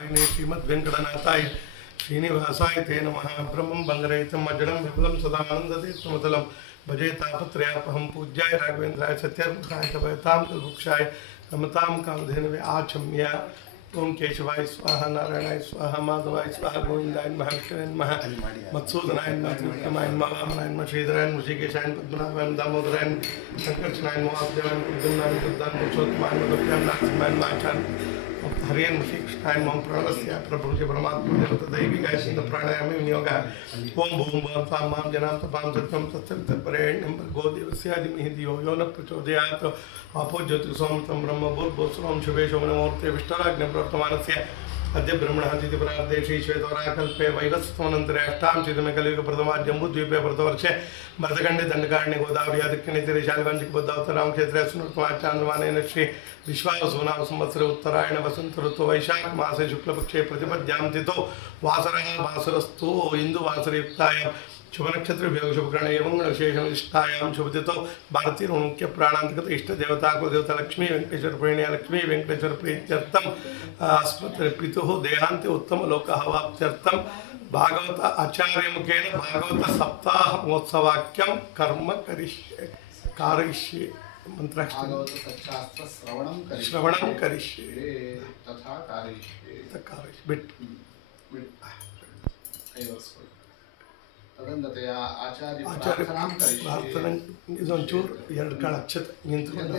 आयने श्रीमद्वेंकटनाथाय श्रीनिवासाय ते नमः। ब्रह्मं बंगरहितं अजडं विपुलं सदानन्दतीर्थमतलं भजे तापत्रयापहं पूज्याय राघवेन्द्राय सत्यर्पणाय तपयतां कल्पवृक्षाय रमतां कामधेनवे आचम्य। ओं केशवाय स्वाहा, नारायणाय स्वाहा, माधवाय स्वाहा, गोविंदाय नमः, विष्णुवे नमः, मत्सूदनाय नमः, त्रिविक्रमाय नमः, वामनाय नमः, श्रीधराय नमः, ऋषिकेशाय नमः, पद्मनाभाय नमः, दामोदराय नमः, संकर्षणाय नमः, वासुदेवाय नमः, कुलदुम्नाय नमः, बुद्धाय नमः, पुरुषोत्तमाय नमः, भक्त्याय नमः, नारसिंहाय नमः, आचार्याय हरे नमः, श्रीकृष्णाय नमः, प्रणस्य प्रभुजे परमात्मा देवतदैविकाय सिद्धप्राणायामे विनियोगः। ओं भूं भुवः स्वां मां जनां तपां सत्यं तत्सवितुर्वरेण्यं भर्गो देवस्य धीमहि धियो यो न प्रचोदयात्। आपो ज्योतिषोमृतं ब्रह्म भूर्भुवस्सुवं शुभे शोभनमूर्ते विष्टराग्निप्रवर्तमानस्य अद्य ब्रह्मणः तिथिपरार्धे श्रीश्वेतवराकल्पे वैवस्वतमनन्तरे अष्टादशमे कलियुगप्रथमात् जम्बूद्वीपे भरतवर्षे भरतखण्डे दण्डकारण्ये गोदावरी दक्षिणतीरे शालिवांशिकबुद्धोत्तरां क्षेत्रे सुनृतमाचान्द्रमानेन श्री विश्वावसुनाम संवत्सरे उत्तरायण वसंत ऋतु वैशाख मासे शुक्लपक्षे प्रतिपद्यां तिथौ वासरः वासरस्तु इन्दुवासरयुक्तायां शुभनक्षत्र शुभकर्ण एवं विशेषनिष्ठायां शुभतिथौ भारतीय मुख्य प्राणांतर्गत इष्ट देवता कुलदेवता लक्ष्मी वेंकटेश्वर प्रेण्या लक्ष्मी वेंकटेश्वर प्रीत्यर्थम अस्मत् पितुः देहांते उत्तम लोकहवाप्त्यर्थम भागवत आचार्य मुखेन भागवत सप्ताह महोत्सवाक्यं कर्म कारयिष्ये मंत्राक्षर श्रवणं करिष्ये तथा कारयिष्ये बिट तदन्ततया आचार्य आचार्य प्रार्थनां करिष्ये प्रार्थना ಇದೊಂಚೂರು ಎರಡು ಕಾಳು ಅಕ್ಷತೆ ನಿಂತ್ಕೊಂಡು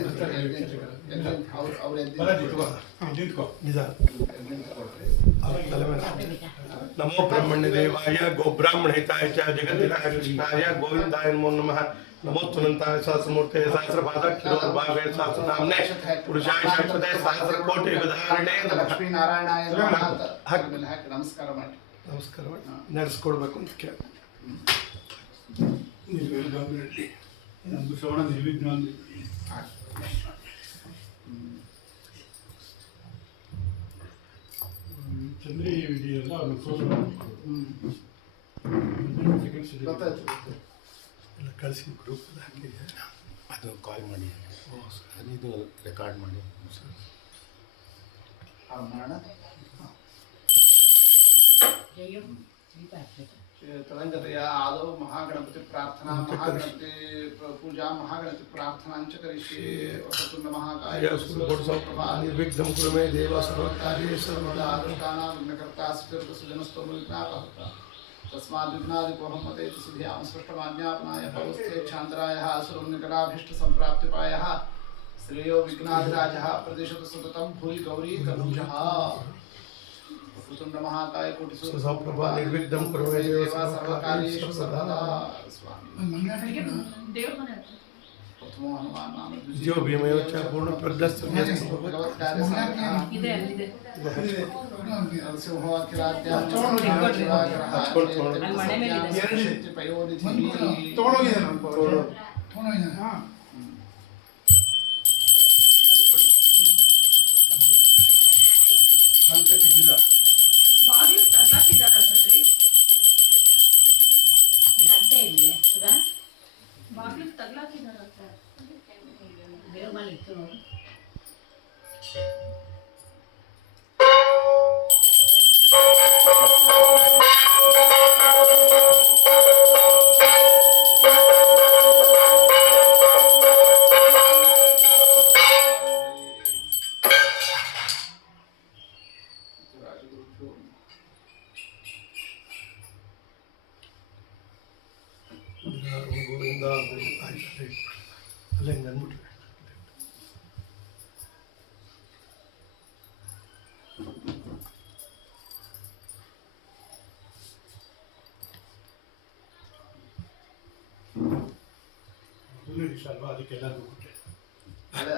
नमो ब्रह्मण्य देवाय गोब्राह्मणहिताय च जगद्दिनाय कृष्णाय गोविंदाय नमो नमः। नमो तुनंताय सहस्रमूर्ते सहस्रपादाक्षिरोद्भावे सहस्रनाम्ने पुरुषाय शाश्वते सहस्रकोटि विधारणे ಲಕ್ಷ್ಮೀ ನಾರಾಯಣಾಯ ನಮಃ ನಮಸ್ಕಾರ ಮಾಡಿ ನಮಸ್ಕಾರ ನಡೆಸ್ಕೊಡ್ಬೇಕು ಅಂತ ಕೇಳಿ ಶ್ರವಣ ನಿರ್ವಿಘ್ನ ಚಂದ್ರಿ ಇದೆಯಲ್ಲ ಅದು ಗೊತ್ತಾಯ್ತು ಎಲ್ಲ ಕಳಿಸಿ ಗ್ರೂಪ್ ಹಾಕಿದೆ ಅದು ಕಾಲ್ ಮಾಡಿ ಅದು ರೆಕಾರ್ಡ್ ಮಾಡಿ ಮಾಡೋಣ तदंगतया आदौ महागणपति प्रार्थना महागणपति पूजा महागणपति प्रार्थना च करिष्ये। वक्रतुंड महाकाय निर्विघ्नं कुरु मे देव सर्वकार्येषु सर्वदा अनुष्ठाना विघ्नकर्ता सुजनस्तोमुलितापहर्ता तस्माद् विघ्नादिकोहं मतेति सिद्ध्यां स्पष्टमाज्ञापनाय पौस्थे छान्द्रायः असुरं निकटाभीष्टसम्प्राप्तिपायः श्रेयो विघ्नाधिराजः प्रदिशतु सततं भूरि गौरी तनूजः। वक्रतुंड महाकाय कोटि सुप्रभा निर्विघ्नं कुरु मे देव सर्वकार्येषु सर्वदा। स्वामी प्रथमो हनुमान नाम जो भीमयो च पूर्ण प्रज्ञस्तु ಗೋವಿಂದ ಅಲ್ಲೇ ಅಂದ್ಬಿಟ್ರೆ ಅಲ್ವಾ ಅದಕ್ಕೆಲ್ಲರಿಗೂ ಕೊಟ್ಟೆ ಅಲ್ಲ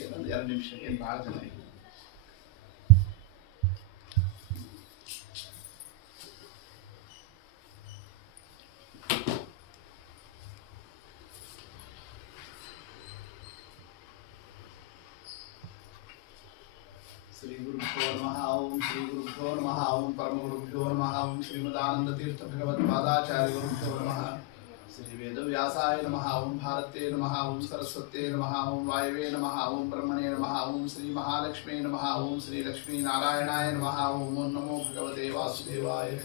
ಏನೊಂದು 2 ನಿಮಿಷ ಏನು ಭಾಳ ಜನ ಇಲ್ಲ. श्री गुरुभ्यो नमः ओम श्री गुरुभ्यो नमः ओम परम गुरुभ्यो नमः ओम श्रीमदानंद तीर्थ भगवत पादाचार्य गुरुभ्यो नमः श्री वेदव्यासाय नमः। ओम भारते नमः। ओम सरस्वते नमः। ओम वायवे नमः। ओम ब्रह्मणे नमः। ओम श्री महालक्ष्मी नमः। ओम श्री लक्ष्मी नारायणाय नमः। ओम नमो भगवते वासुदेवाय।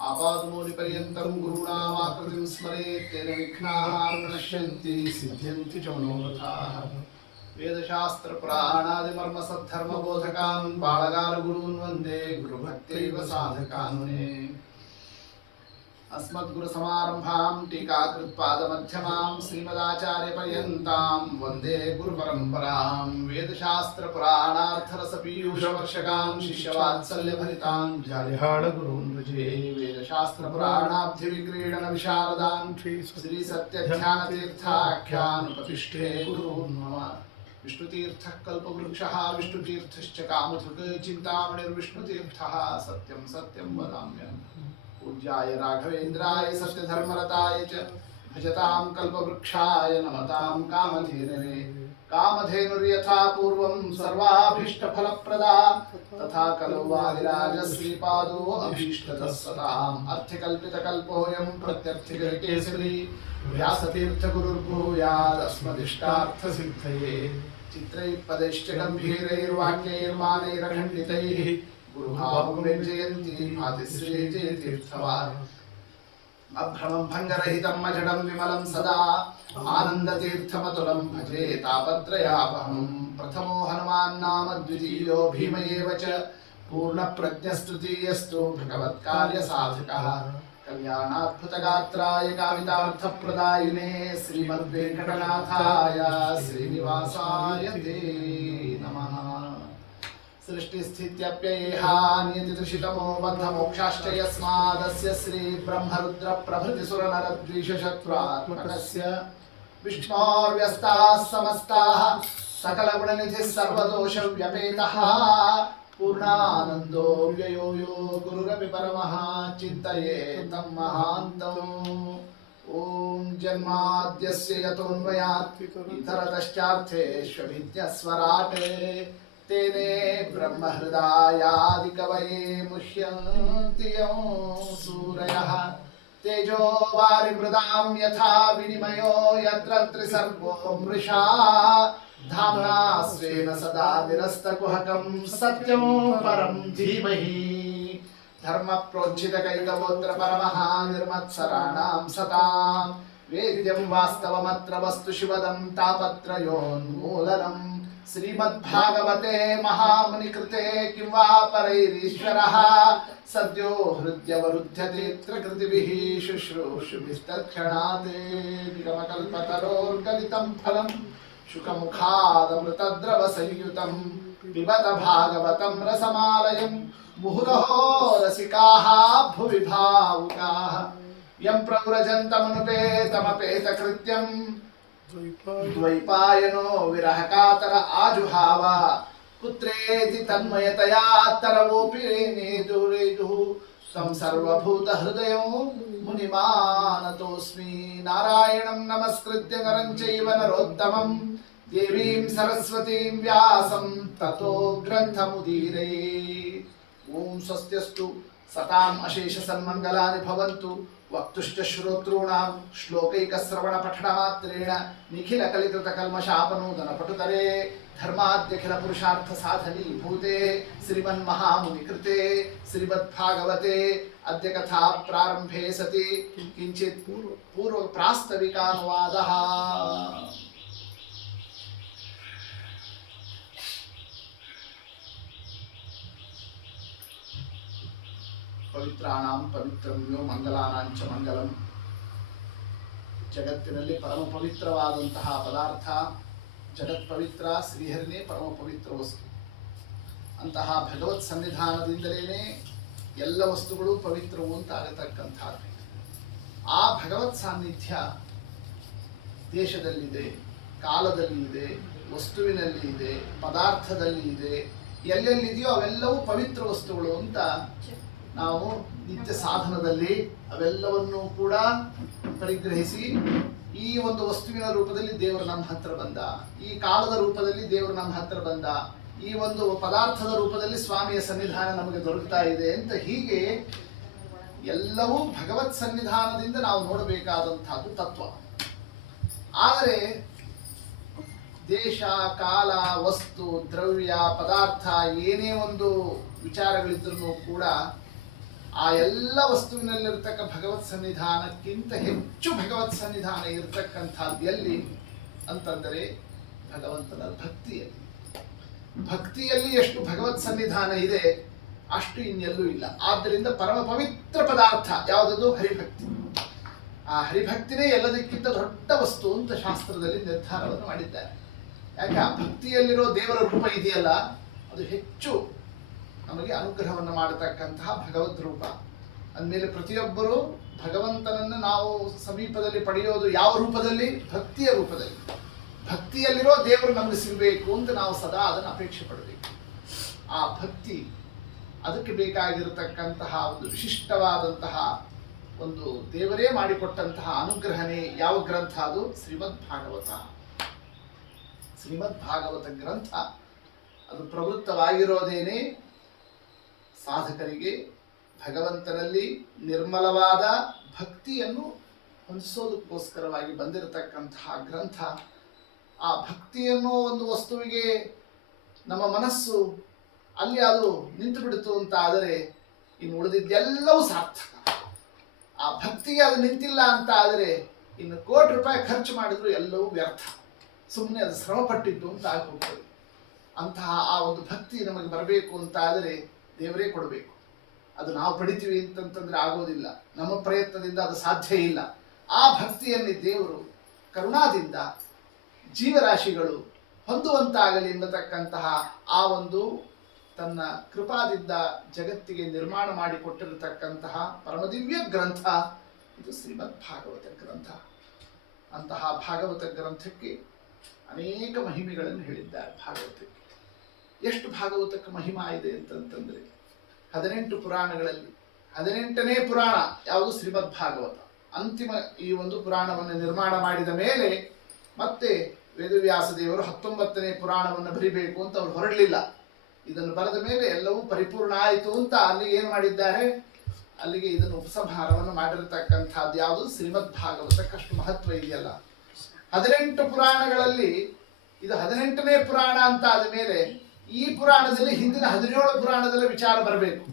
आपादमूलिपर्यन्तं गुरूणामाकृतिं स्मरेत् तेन विघ्नाः प्रणश्यन्ति सिद्ध्यन्ति च मनोरथाः। वेदशास्त्रपुराणादिमर्मसद्धर्मबोधकान् बालगालगुरून् वन्दे गुरुभक्त्यैव साधकान् मुने। अस्मद्गुरुसमारम्भां टीकाकृत्पादमध्यमां श्रीमदाचार्यपर्यन्तां वन्दे गुरुपरम्परां। वेदशास्त्रपुराणार्थरसपीयूषवर्षकां शिष्यवात्सल्यभरितां जालिहाळगुरून् भजे। वेदशास्त्रपुराणाब्धिविक्रीडनविशारदां श्रीसत्यध्यानतीर्थाख्यानुपतिष्ठे गुरून् मम। विष्णुतीर्थः कल्पवृक्षः विष्णुतीर्थश्च कामधुक् चिन्तामणिर्विष्णुतीर्थः सत्यं सत्यं वदाम्यहम्। पूज्याय राघवेन्द्राय सत्यधर्मरताय च भजतां कल्पवृक्षाय नमतां कामधेनवे। कामधेनुर्यथा पूर्वं सर्वाभीष्टफलप्रदा तथा कलौ वादिराजश्रीपादो अभीष्टतः सताम्। अर्थकल्पितकल्पोऽयं प्रत्यर्थिगजकेसरी व्यासतीर्थगुरुर्भूयादस्मदिष्टार्थसिद्धये। चित्रैः पदैश्च गम्भीरैर्वाक्यैर्मानैरखण्डितैः गुरुभावं व्यञ्जयन्ति भातिश्री जयतीर्थवान्। अभ्रमं भङ्गरहितं अजडं विमलं सदा आनन्दतीर्थमतुलं भजे तापत्रयापहं। प्रथमो हनुमान् नाम द्वितीयो भीम एव च पूर्णप्रज्ञस्तृतीयस्तु भगवत्कार्यसाधकः। कल्याणाद्भुतगात्राय कामितार्थप्रदायिने श्रीमद्वेङ्कटनाथाय श्रीनिवासाय ते नमः। सृष्टिस्थित्यप्ययेहा नियतितुषितमो बद्धमोक्षाश्च यस्मादस्य श्रीब्रह्मरुद्रप्रभृतिसुरनरद्विषशत्रुआत्मकस्य विष्णोर्व्यस्ताः समस्ताः सकलगुणनिधिः सर्वदोषव्यपेतः पूर्णानन्दो व्ययो यो गुरुरपि परमः चिन्तयेतं महान्तम्। ॐ जन्माद्यस्य यतोऽन्वयात् इतरतश्चार्थेष्वभिज्ञस्वराट् तेने ब्रह्महृदायादिकवये मुह्यन्ति यं सूरयः। तेजो वारिमृदां यथा विनिमयो यत्र त्रिसर्गो मृषा धाम्ना स्वेन सदा निरस्तकुहकं सत्यं परं धीमहि। धर्मप्रोज्झितकैतवोऽत्र परमः निर्मत्सराणां सतां वेद्यं वास्तवमत्र वस्तु शिवदं तापत्रयोन्मूलनम्। श्रीमद्भागवते महामुनिकृते किं वा परैरीश्वरः सद्यो हृद्यवरुध्यतेऽत्र कृतिभिः शुश्रूषुभिस्तत्क्षणात्। निगमकल्पतरोर्गलितं फलं शुकमुखादमृतद्रवसंयुतं पिबत भागवतं रसमालयं मुहुरहो रसिकाः भुवि भावुकाः। यं प्रव्रजन्तमनुपेतमपेतकृत्यं द्वैपायनो विरहकातर आजुहाव। पुत्रेति तन्मयतया तरवोऽपि नेदुरेदुः तं सर्वभूतहृदयं मुनिमानतोऽस्मि। नारायणं नमस्कृत्य नरं चैव नरोत्तमं देवीं सरस्वतीं व्यासं ततो ग्रन्थमुदीरये। ॐ स्वस्त्यस्तु सताम् अशेषसन्मङ्गलानि भवन्तु। वक्तुश्च श्रोतॄणां श्लोकैकश्रवणपठनमात्रेण निखिलकलिकृतकल्मषापनोदनपटुतरे धर्माद्यखिलपुरुषार्थसाधनीभूते श्रीमन्महामुनिकृते श्रीमद्भागवते अद्य कथा प्रारम्भे सति किञ्चित् पूर्वप्रास्ताविकानुवादः। ಪವಿತ್ರಾಣಾಂ ಪವಿತ್ರಮ್ಯೋ ಮಂಗಲಾನಾಂಚ ಮಂಗಲಂ. ಜಗತ್ತಿನಲ್ಲಿ ಪರಮ ಪವಿತ್ರವಾದಂತಹ ಪದಾರ್ಥ ಜಗತ್ ಪವಿತ್ರ, ಶ್ರೀಹರಿನೇ ಪರಮ ಪವಿತ್ರ ವಸ್ತು. ಅಂತಹ ಭಗವತ್ ಸನ್ನಿಧಾನದಿಂದಲೇ ಎಲ್ಲ ವಸ್ತುಗಳು ಪವಿತ್ರವು ಅಂತ ಆಗತಕ್ಕಂಥದ್ದು. ಆ ಭಗವತ್ ಸಾನ್ನಿಧ್ಯ ದೇಶದಲ್ಲಿದೆ, ಕಾಲದಲ್ಲಿ ಇದೆ, ವಸ್ತುವಿನಲ್ಲಿ ಇದೆ, ಪದಾರ್ಥದಲ್ಲಿ ಇದೆ. ಎಲ್ಲೆಲ್ಲಿದೆಯೋ ಅವೆಲ್ಲವೂ ಪವಿತ್ರ ವಸ್ತುಗಳು ಅಂತ ನಾವು ನಿತ್ಯ ಸಾಧನದಲ್ಲಿ ಅವೆಲ್ಲವನ್ನು ಕೂಡ ಪರಿಗ್ರಹಿಸಿ ಈ ಒಂದು ವಸ್ತುವಿನ ರೂಪದಲ್ಲಿ ದೇವರು ನಮ್ಮ ಹತ್ರ ಬಂದ, ಈ ಕಾಲದ ರೂಪದಲ್ಲಿ ದೇವರು ನಮ್ಮ ಹತ್ರ ಬಂದ, ಈ ಒಂದು ಪದಾರ್ಥದ ರೂಪದಲ್ಲಿ ಸ್ವಾಮಿಯ ಸನ್ನಿಧಾನ ನಮಗೆ ದೊರಕ್ತಾ ಇದೆ ಅಂತ ಹೀಗೆ ಎಲ್ಲವೂ ಭಗವತ್ ಸನ್ನಿಧಾನದಿಂದ ನಾವು ನೋಡಬೇಕಾದಂತಹದ್ದು ತತ್ವ. ಆದರೆ ದೇಶ, ಕಾಲ, ವಸ್ತು, ದ್ರವ್ಯ, ಪದಾರ್ಥ ಏನೇ ಒಂದು ವಿಚಾರಗಳಿದ್ರೂ ಕೂಡ ಆ ಎಲ್ಲ ವಸ್ತುವಿನಲ್ಲಿರ್ತಕ್ಕ ಭಗವತ್ ಸನ್ನಿಧಾನಕ್ಕಿಂತ ಹೆಚ್ಚು ಭಗವತ್ ಸನ್ನಿಧಾನ ಇರತಕ್ಕಂಥದ್ದು ಎಲ್ಲಿ ಅಂತಂದರೆ ಭಗವಂತನ ಭಕ್ತಿಯಲ್ಲಿ. ಭಕ್ತಿಯಲ್ಲಿ ಎಷ್ಟು ಭಗವತ್ ಸನ್ನಿಧಾನ ಇದೆ ಅಷ್ಟು ಇನ್ನೆಲ್ಲೂ ಇಲ್ಲ. ಆದ್ದರಿಂದ ಪರಮ ಪವಿತ್ರ ಪದಾರ್ಥ ಯಾವುದದು? ಹರಿಭಕ್ತಿ. ಆ ಹರಿಭಕ್ತಿನೇ ಎಲ್ಲದಕ್ಕಿಂತ ದೊಡ್ಡ ವಸ್ತು ಅಂತ ಶಾಸ್ತ್ರದಲ್ಲಿ ನಿರ್ಧಾರವನ್ನು ಮಾಡಿದ್ದಾರೆ. ಯಾಕೆ? ಆ ಭಕ್ತಿಯಲ್ಲಿರೋ ದೇವರ ರೂಪ ಇದೆಯಲ್ಲ, ಅದು ಹೆಚ್ಚು ನಮಗೆ ಅನುಗ್ರಹವನ್ನು ಮಾಡತಕ್ಕಂತಹ ಭಗವದ್ ರೂಪ. ಅಂದಮೇಲೆ ಪ್ರತಿಯೊಬ್ಬರು ಭಗವಂತನನ್ನು ನಾವು ಸಮೀಪದಲ್ಲಿ ಪಡೆಯೋದು ಯಾವ ರೂಪದಲ್ಲಿ? ಭಕ್ತಿಯ ರೂಪದಲ್ಲಿ. ಭಕ್ತಿಯಲ್ಲಿರೋ ದೇವರು ನಮಗೆ ಸಿಗಬೇಕು ಅಂತ ನಾವು ಸದಾ ಅದನ್ನು ಅಪೇಕ್ಷೆ ಪಡಬೇಕು. ಆ ಭಕ್ತಿ, ಅದಕ್ಕೆ ಬೇಕಾಗಿರತಕ್ಕಂತಹ ಒಂದು ವಿಶಿಷ್ಟವಾದಂತಹ ಒಂದು ದೇವರೇ ಮಾಡಿಕೊಟ್ಟಂತಹ ಅನುಗ್ರಹನೇ ಯಾವ ಗ್ರಂಥ? ಅದು ಶ್ರೀಮದ್ ಭಾಗವತ. ಶ್ರೀಮದ್ ಭಾಗವತ ಗ್ರಂಥ ಅದು ಪ್ರವೃತ್ತವಾಗಿರೋದೇನೆ ಸಾಧಕರಿಗೆ ಭಗವಂತನಲ್ಲಿ ನಿರ್ಮಲವಾದ ಭಕ್ತಿಯನ್ನು ಹೊಂದಿಸೋದಕ್ಕೋಸ್ಕರವಾಗಿ ಬಂದಿರತಕ್ಕಂತಹ ಗ್ರಂಥ. ಆ ಭಕ್ತಿಯನ್ನು ಒಂದು ವಸ್ತುವಿಗೆ ನಮ್ಮ ಮನಸ್ಸು ಅಲ್ಲಿ ಅದು ನಿಂತು ಬಿಡ್ತು ಅಂತ ಆದರೆ ಇನ್ನು ಉಳಿದಿದ್ದೆಲ್ಲವೂ ಸಾರ್ಥಕ. ಆ ಭಕ್ತಿಗೆ ಅದು ನಿಂತಿಲ್ಲ ಅಂತ ಆದರೆ ಇನ್ನು ಕೋಟಿ ರೂಪಾಯಿ ಖರ್ಚು ಮಾಡಿದ್ರು ಎಲ್ಲವೂ ವ್ಯರ್ಥ, ಸುಮ್ಮನೆ ಅದು ಶ್ರಮ ಪಟ್ಟಿದ್ದು ಅಂತ ಆಗಿ ಹೋಗ್ತದೆ. ಅಂತಹ ಆ ಒಂದು ಭಕ್ತಿ ನಮಗೆ ಬರಬೇಕು ಅಂತ ಆದರೆ ದೇವರೇ ಕೊಡಬೇಕು. ಅದು ನಾವು ಪಡಿತೀವಿ ಅಂತಂತಂದ್ರೆ ಆಗೋದಿಲ್ಲ, ನಮ್ಮ ಪ್ರಯತ್ನದಿಂದ ಅದು ಸಾಧ್ಯ ಇಲ್ಲ. ಆ ಭಕ್ತಿಯಲ್ಲಿ ದೇವರು ಕರುಣಾದಿಂದ ಜೀವರಾಶಿಗಳು ಹೊಂದುವಂತಾಗಲಿ ಎಂಬತಕ್ಕಂತಹ ಆ ಒಂದು ತನ್ನ ಕೃಪಾದಿಂದ ಜಗತ್ತಿಗೆ ನಿರ್ಮಾಣ ಮಾಡಿಕೊಟ್ಟಿರತಕ್ಕಂತಹ ಪರಮದಿವ್ಯ ಗ್ರಂಥ ಇದು ಶ್ರೀಮದ್ ಭಾಗವತ ಗ್ರಂಥ. ಅಂತಹ ಭಾಗವತ ಗ್ರಂಥಕ್ಕೆ ಅನೇಕ ಮಹಿಮೆಗಳನ್ನು ಹೇಳಿದ್ದಾರೆ. ಭಾಗವತಕ್ಕೆ ಎಷ್ಟು ಭಾಗವತಕ್ಕೆ ಮಹಿಮಾ ಇದೆ ಅಂತಂತಂದ್ರೆ 18 ಪುರಾಣಗಳಲ್ಲಿ 18ನೇ ಪುರಾಣ ಯಾವುದು? ಶ್ರೀಮದ್ ಭಾಗವತ. ಅಂತಿಮ ಈ ಒಂದು ಪುರಾಣವನ್ನು ನಿರ್ಮಾಣ ಮಾಡಿದ ಮೇಲೆ ಮತ್ತೆ ವೇದವ್ಯಾಸ ದೇವರು 19ನೇ ಪುರಾಣವನ್ನು ಬರಿಬೇಕು ಅಂತ ಅವರು ಹೊರಡಲಿಲ್ಲ. ಇದನ್ನು ಬರೆದ ಮೇಲೆ ಎಲ್ಲವೂ ಪರಿಪೂರ್ಣ ಆಯಿತು ಅಂತ ಅಲ್ಲಿಗೆ ಏನು ಮಾಡಿದ್ದಾರೆ? ಅಲ್ಲಿಗೆ ಇದನ್ನು ಉಪಸಂಹಾರವನ್ನು ಮಾಡಿರತಕ್ಕಂಥದ್ದು ಯಾವುದು? ಶ್ರೀಮದ್ ಭಾಗವತಕ್ಕಷ್ಟು ಮಹತ್ವ ಇದೆಯಲ್ಲ. 18 ಪುರಾಣಗಳಲ್ಲಿ ಇದು 18ನೇ ಪುರಾಣ ಅಂತ ಆದ ಮೇಲೆ ಈ ಪುರಾಣದಲ್ಲಿ ಹಿಂದಿನ 17 ಪುರಾಣದಲ್ಲಿ ವಿಚಾರ ಬರಬೇಕು.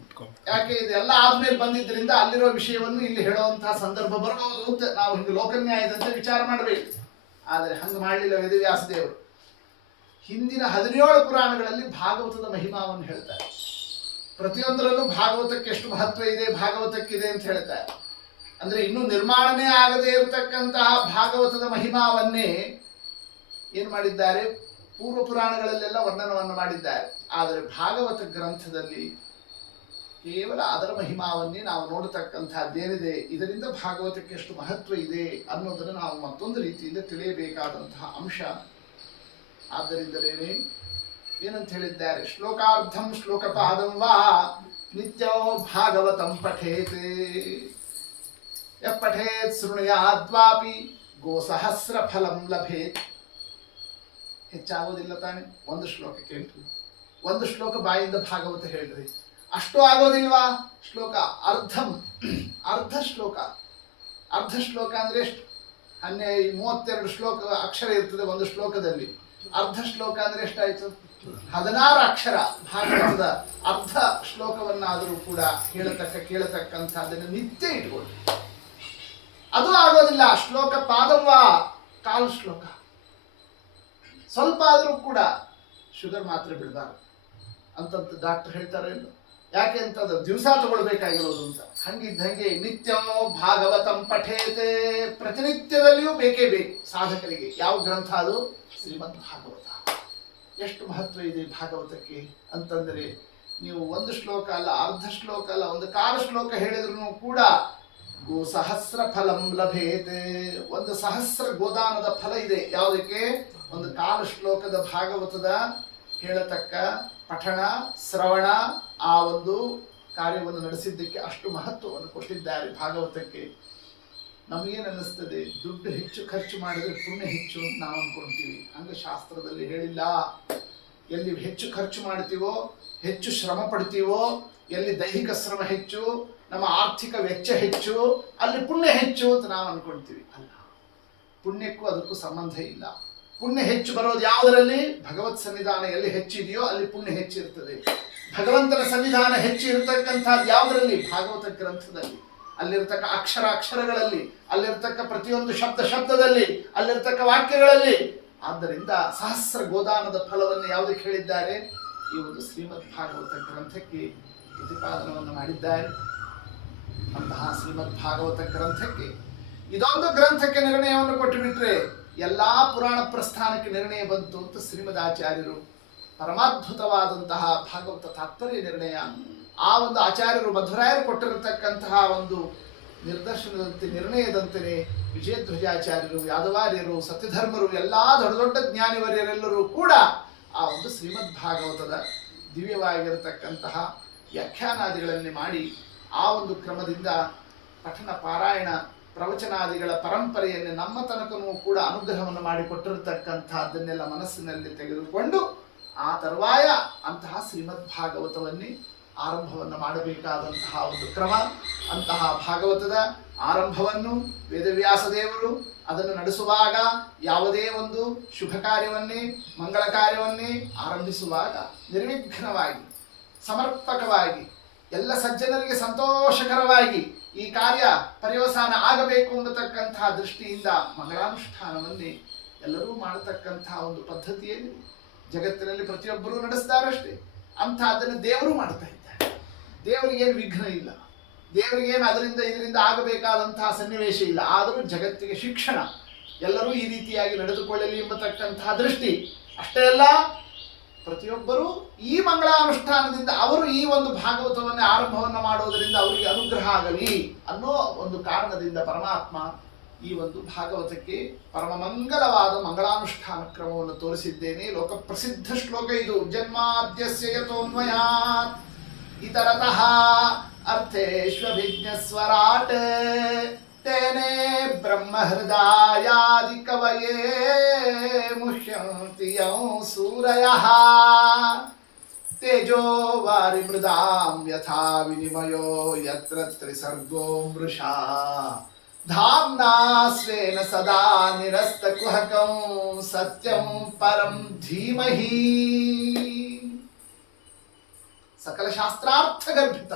ಯಾಕೆ? ಇದೆಲ್ಲ ಆದ್ಮೇಲೆ ಬಂದಿದ್ದರಿಂದ ಅಲ್ಲಿರೋ ವಿಷಯವನ್ನು ಇಲ್ಲಿ ಹೇಳುವಂತಹ ಸಂದರ್ಭ ಬರಬಹುದು ಅಂತ ನಾವು ಹಿಂಗೆ ಲೋಕನ್ಯಾಯದಂತೆ ವಿಚಾರ ಮಾಡಬೇಕು. ಆದರೆ ಹಂಗೆ ಮಾಡಲಿಲ್ಲ ವೇದವ್ಯಾಸ ದೇವರು. ಹಿಂದಿನ 17 ಪುರಾಣಗಳಲ್ಲಿ ಭಾಗವತದ ಮಹಿಮಾವನ್ನು ಹೇಳ್ತಾರೆ. ಪ್ರತಿಯೊಂದರಲ್ಲೂ ಭಾಗವತಕ್ಕೆ ಎಷ್ಟು ಮಹತ್ವ ಇದೆ, ಭಾಗವತಕ್ಕಿದೆ ಅಂತ ಹೇಳ್ತಾರೆ. ಅಂದ್ರೆ ಇನ್ನೂ ನಿರ್ಮಾಣನೇ ಆಗದೇ ಇರತಕ್ಕಂತಹ ಭಾಗವತದ ಮಹಿಮಾವನ್ನೇ ಏನ್ ಮಾಡಿದ್ದಾರೆ? ಪೂರ್ವ ಪುರಾಣಗಳಲ್ಲೆಲ್ಲ ವರ್ಣನವನ್ನು ಮಾಡಿದ್ದಾರೆ. ಆದರೆ ಭಾಗವತ ಗ್ರಂಥದಲ್ಲಿ ಕೇವಲ ಅದರ ಮಹಿಮಾವನ್ನೇ ನಾವು ನೋಡತಕ್ಕಂತಹದ್ದೇನಿದೆ, ಇದರಿಂದ ಭಾಗವತಕ್ಕೆ ಎಷ್ಟು ಮಹತ್ವ ಇದೆ ಅನ್ನೋದನ್ನು ನಾವು ಮತ್ತೊಂದು ರೀತಿಯಿಂದ ತಿಳಿಯಬೇಕಾದಂತಹ ಅಂಶ. ಆದ್ದರಿಂದಲೇ ಏನಂತ ಹೇಳಿದ್ದಾರೆ? ಶ್ಲೋಕಾರ್ಧಂ ಶ್ಲೋಕಪಾದಂ ವಾ ನಿತ್ಯೋ ಭಾಗವತಂ ಪಠೇತ್ ಪಠೇತ್ ಶೃಣುಯಾದ್ವಾಪಿ ಗೋಸಹಸ್ರ ಫಲಂ ಲಭೇತ್. ಹೆಚ್ಚಾಗೋದಿಲ್ಲ ತಾನೆ? ಒಂದು ಶ್ಲೋಕ ಕೇಳ್ರಿ, ಒಂದು ಶ್ಲೋಕ ಬಾಯಿಂದ ಭಾಗವತ ಹೇಳ್ರಿ, ಅಷ್ಟು ಆಗೋದಿಲ್ವಾ? ಶ್ಲೋಕ ಅರ್ಧ ಶ್ಲೋಕ. ಅರ್ಧ ಶ್ಲೋಕ ಅಂದ್ರೆ ಎಷ್ಟು? 32 ಶ್ಲೋಕ ಅಕ್ಷರ ಇರ್ತದೆ ಒಂದು ಶ್ಲೋಕದಲ್ಲಿ. ಅರ್ಧ ಶ್ಲೋಕ ಅಂದ್ರೆ ಎಷ್ಟಾಯ್ತು? 16 ಅಕ್ಷರ. ಭಾಗವತದ ಅರ್ಧ ಶ್ಲೋಕವನ್ನಾದರೂ ಕೂಡ ಕೇಳತಕ್ಕಂಥದ್ದನ್ನು ನಿತ್ಯ ಇಟ್ಕೊಳ್ಳಿ. ಅದು ಆಗೋದಿಲ್ಲ. ಶ್ಲೋಕ ಪಾದವ್ವ ಕಾಲು ಶ್ಲೋಕ, ಸ್ವಲ್ಪ ಆದರೂ ಕೂಡ ಶುಗರ್ ಮಾತ್ರ ಬಿಡಬಾರ್ದು ಅಂತಂತ ಡಾಕ್ಟರ್ ಹೇಳ್ತಾರೆ. ಇಲ್ಲ ಯಾಕೆ ಅಂತ ಅದು ದಿವಸ ತಗೊಳ್ಬೇಕಾಗಿರೋದು ಅಂತ. ಹಂಗಿದ್ದಂಗೆ ನಿತ್ಯ ಭಾಗವತಂ ಪಠೇತೆ, ಪ್ರತಿನಿತ್ಯದಲ್ಲಿಯೂ ಬೇಕೇ ಬೇಕು ಸಾಧಕರಿಗೆ. ಯಾವ ಗ್ರಂಥ ಅದು? ಶ್ರೀಮದ್ ಭಾಗವತ. ಎಷ್ಟು ಮಹತ್ವ ಇದೆ ಭಾಗವತಕ್ಕೆ ಅಂತಂದರೆ, ನೀವು ಒಂದು ಶ್ಲೋಕ ಅಲ್ಲ, ಅರ್ಧ ಶ್ಲೋಕ ಅಲ್ಲ, ಒಂದು ಕಾಲು ಶ್ಲೋಕ ಹೇಳಿದ್ರು ಕೂಡ ಗೋ ಸಹಸ್ರ ಫಲಂ ಲಭೇತೆ, ಒಂದು ಸಹಸ್ರ ಗೋದಾನದ ಫಲ ಇದೆ. ಯಾವುದಕ್ಕೆ? ಒಂದು ಕಾಲು ಶ್ಲೋಕದ ಭಾಗವತದ ಹೇಳತಕ್ಕ ಪಠಣ ಶ್ರವಣ ಆ ಒಂದು ಕಾರ್ಯವನ್ನು ನಡೆಸಿದ್ದಕ್ಕೆ ಅಷ್ಟು ಮಹತ್ವವನ್ನು ಕೊಟ್ಟಿದ್ದಾರೆ ಭಾಗವತಕ್ಕೆ. ನಮಗೇನು ಅನ್ನಿಸ್ತದೆ? ದುಡ್ಡು ಹೆಚ್ಚು ಖರ್ಚು ಮಾಡಿದರೆ ಪುಣ್ಯ ಹೆಚ್ಚು ಅಂತ ನಾವು ಅಂದ್ಕೊಳ್ತೀವಿ. ಹಂಗೆ ಶಾಸ್ತ್ರದಲ್ಲಿ ಹೇಳಿಲ್ಲ. ಎಲ್ಲಿ ಹೆಚ್ಚು ಖರ್ಚು ಮಾಡ್ತೀವೋ, ಹೆಚ್ಚು ಶ್ರಮ ಪಡ್ತೀವೋ ಎಲ್ಲಿ ದೈಹಿಕ ಶ್ರಮ ಹೆಚ್ಚು, ನಮ್ಮ ಆರ್ಥಿಕ ವೆಚ್ಚ ಹೆಚ್ಚು, ಅಲ್ಲಿ ಪುಣ್ಯ ಹೆಚ್ಚು ಅಂತ ನಾವು ಅನ್ಕೊಳ್ತೀವಿ. ಅಲ್ಲ, ಪುಣ್ಯಕ್ಕೂ ಅದಕ್ಕೂ ಸಂಬಂಧ ಇಲ್ಲ. ಪುಣ್ಯ ಹೆಚ್ಚು ಬರೋದು ಯಾವುದರಲ್ಲಿ? ಭಗವತ್ ಸನ್ನಿಧಾನ ಎಲ್ಲಿ ಹೆಚ್ಚಿದೆಯೋ ಅಲ್ಲಿ ಪುಣ್ಯ ಹೆಚ್ಚಿರ್ತದೆ. ಭಗವಂತನ ಸನ್ನಿಧಾನ ಹೆಚ್ಚು ಇರತಕ್ಕಂಥದ್ದು ಯಾವುದರಲ್ಲಿ? ಭಾಗವತ ಗ್ರಂಥದಲ್ಲಿ. ಅಲ್ಲಿರ್ತಕ್ಕ ಅಕ್ಷರಗಳಲ್ಲಿ, ಅಲ್ಲಿರ್ತಕ್ಕ ಪ್ರತಿಯೊಂದು ಶಬ್ದದಲ್ಲಿ, ಅಲ್ಲಿರ್ತಕ್ಕ ವಾಕ್ಯಗಳಲ್ಲಿ. ಆದ್ದರಿಂದ ಸಹಸ್ರ ಗೋದಾನದ ಫಲವನ್ನು ಯಾವುದಕ್ಕೆ ಹೇಳಿದ್ದಾರೆ? ಈ ಒಂದು ಶ್ರೀಮದ್ ಭಾಗವತ ಗ್ರಂಥಕ್ಕೆ ಪ್ರತಿಪಾದನವನ್ನು ಮಾಡಿದ್ದಾರೆ. ಅಂತಹ ಶ್ರೀಮದ್ ಭಾಗವತ ಗ್ರಂಥಕ್ಕೆ, ಇದೊಂದು ಗ್ರಂಥಕ್ಕೆ ನಿರ್ಣಯವನ್ನು ಕೊಟ್ಟು ಬಿಟ್ರೆ ಎಲ್ಲಾ ಪುರಾಣ ಪ್ರಸ್ಥಾನಕ್ಕೆ ನಿರ್ಣಯ ಬಂತು ಅಂತ ಶ್ರೀಮದಾಚಾರ್ಯರು ಪರಮಾದ್ಭುತವಾದಂತಹ ಭಾಗವತ ತಾತ್ಪರ್ಯ ನಿರ್ಣಯ, ಆ ಒಂದು ಆಚಾರ್ಯರು ಮಧ್ವರಾಯರು ಕೊಟ್ಟಿರತಕ್ಕಂತಹ ಒಂದು ನಿರ್ದೇಶನದಂತೆ, ನಿರ್ಣಯದಂತೆಯೇ ವಿಜಯಧ್ವಜಾಚಾರ್ಯರು, ಯಾದವಾರ್ಯರು, ಸತ್ಯಧರ್ಮರು, ಎಲ್ಲಾ ದೊಡ್ಡ ದೊಡ್ಡ ಜ್ಞಾನಿವರ್ಯರೆಲ್ಲರೂ ಕೂಡ ಆ ಒಂದು ಶ್ರೀಮದ್ ಭಾಗವತದ ದಿವ್ಯವಾಗಿರತಕ್ಕಂತಹ ವ್ಯಾಖ್ಯಾನಾದಿಗಳನ್ನೇ ಮಾಡಿ ಆ ಒಂದು ಕ್ರಮದಿಂದ ಪಠಣ ಪಾರಾಯಣ ಪ್ರವಚನಾದಿಗಳ ಪರಂಪರೆಯನ್ನು ನಮ್ಮ ತನಕನೂ ಕೂಡ ಅನುಗ್ರಹವನ್ನು ಮಾಡಿಕೊಟ್ಟಿರತಕ್ಕಂಥದ್ದನ್ನೆಲ್ಲ ಮನಸ್ಸಿನಲ್ಲಿ ತೆಗೆದುಕೊಂಡು ಆ ತರುವಾಯ ಅಂತಹ ಶ್ರೀಮದ್ ಭಾಗವತವನ್ನೇ ಆರಂಭವನ್ನು ಮಾಡಬೇಕಾದಂತಹ ಒಂದು ಕ್ರಮ. ಅಂತಹ ಭಾಗವತದ ಆರಂಭವನ್ನು ವೇದವ್ಯಾಸ ದೇವರು ಅದನ್ನು ನಡೆಸುವಾಗ ಯಾವುದೇ ಒಂದು ಶುಭ ಕಾರ್ಯವನ್ನೇ, ಮಂಗಳ ಕಾರ್ಯವನ್ನೇ ಆರಂಭಿಸುವಾಗ ನಿರ್ವಿಘ್ನವಾಗಿ, ಸಮರ್ಪಕವಾಗಿ, ಎಲ್ಲ ಸಜ್ಜನರಿಗೆ ಸಂತೋಷಕರವಾಗಿ ಈ ಕಾರ್ಯ ಪರ್ಯವಸಾನ ಆಗಬೇಕು ಎಂಬತಕ್ಕಂತಹ ದೃಷ್ಟಿಯಿಂದ ಮಂಗಳಾನುಷ್ಠಾನವನ್ನೇ ಎಲ್ಲರೂ ಮಾಡತಕ್ಕಂತಹ ಒಂದು ಪದ್ಧತಿಯಲ್ಲಿ ಜಗತ್ತಿನಲ್ಲಿ ಪ್ರತಿಯೊಬ್ಬರೂ ನಡೆಸ್ತಾರಷ್ಟೇ. ಅದನ್ನು ದೇವರು ಮಾಡ್ತಾ ಇದ್ದಾರೆ. ದೇವರಿಗೇನು ವಿಘ್ನ ಇಲ್ಲ, ದೇವರಿಗೇನು ಇದರಿಂದ ಆಗಬೇಕಾದಂತಹ ಸನ್ನಿವೇಶ ಇಲ್ಲ. ಆದರೂ ಜಗತ್ತಿಗೆ ಶಿಕ್ಷಣ, ಎಲ್ಲರೂ ಈ ರೀತಿಯಾಗಿ ನಡೆದುಕೊಳ್ಳಲಿ ಎಂಬತಕ್ಕಂತಹ ದೃಷ್ಟಿ. ಅಷ್ಟೇ ಅಲ್ಲ, ಪ್ರತಿಯೊಬ್ಬರೂ ಈ ಮಂಗಳಾನುಷ್ಠಾನದಿಂದ ಅವರು ಈ ಒಂದು ಭಾಗವತವನ್ನೇ ಆರಂಭವನ್ನು ಮಾಡೋದರಿಂದ ಅವರಿಗೆ ಅನುಗ್ರಹ ಆಗಲಿ ಅನ್ನೋ ಒಂದು ಕಾರಣದಿಂದ ಪರಮಾತ್ಮ ಈ ಒಂದು ಭಾಗವತಕ್ಕೆ ಪರಮ ಮಂಗಲವಾದ ಮಂಗಳಾನುಷ್ಠಾನ ಕ್ರಮವನ್ನು ತೋರಿಸಿದ್ದೇನೆ. ಲೋಕ ಪ್ರಸಿದ್ಧ ಶ್ಲೋಕ ಇದು. ಜನ್ಮಾದ್ಯಸ್ಯ ಯತೋನ್ಮಯಾತ್ ಇತರತಃ ಅರ್ಥೇಶ್ವಭಿಜ್ಞಸ್ವರಾಟ್ ತೇನೇ ಬ್ರಹ್ಮ ಹೃದಯಾದಿ ಕವಯೇ ಮುಹ್ಯಂತಿ ಯಂ ಸೂರಯಃ ತೇಜೋ ವಾರಿ ಮೃದಾಂ ಯಥಾ ವಿನಿಮಯೋ ಯತ್ರ ತ್ರಿಸರ್ಗೋ ಮೃಷಾ ಧಾಮ್ನಾ ಸ್ವೇನ ಸದಾ ನಿರಸ್ತಕುಹಕಂ ಸತ್ಯಂ ಪರಂ ಧೀಮಹಿ. ಸಕಲ ಶಾಸ್ತ್ರಾರ್ಥ ಗರ್ಭಿತ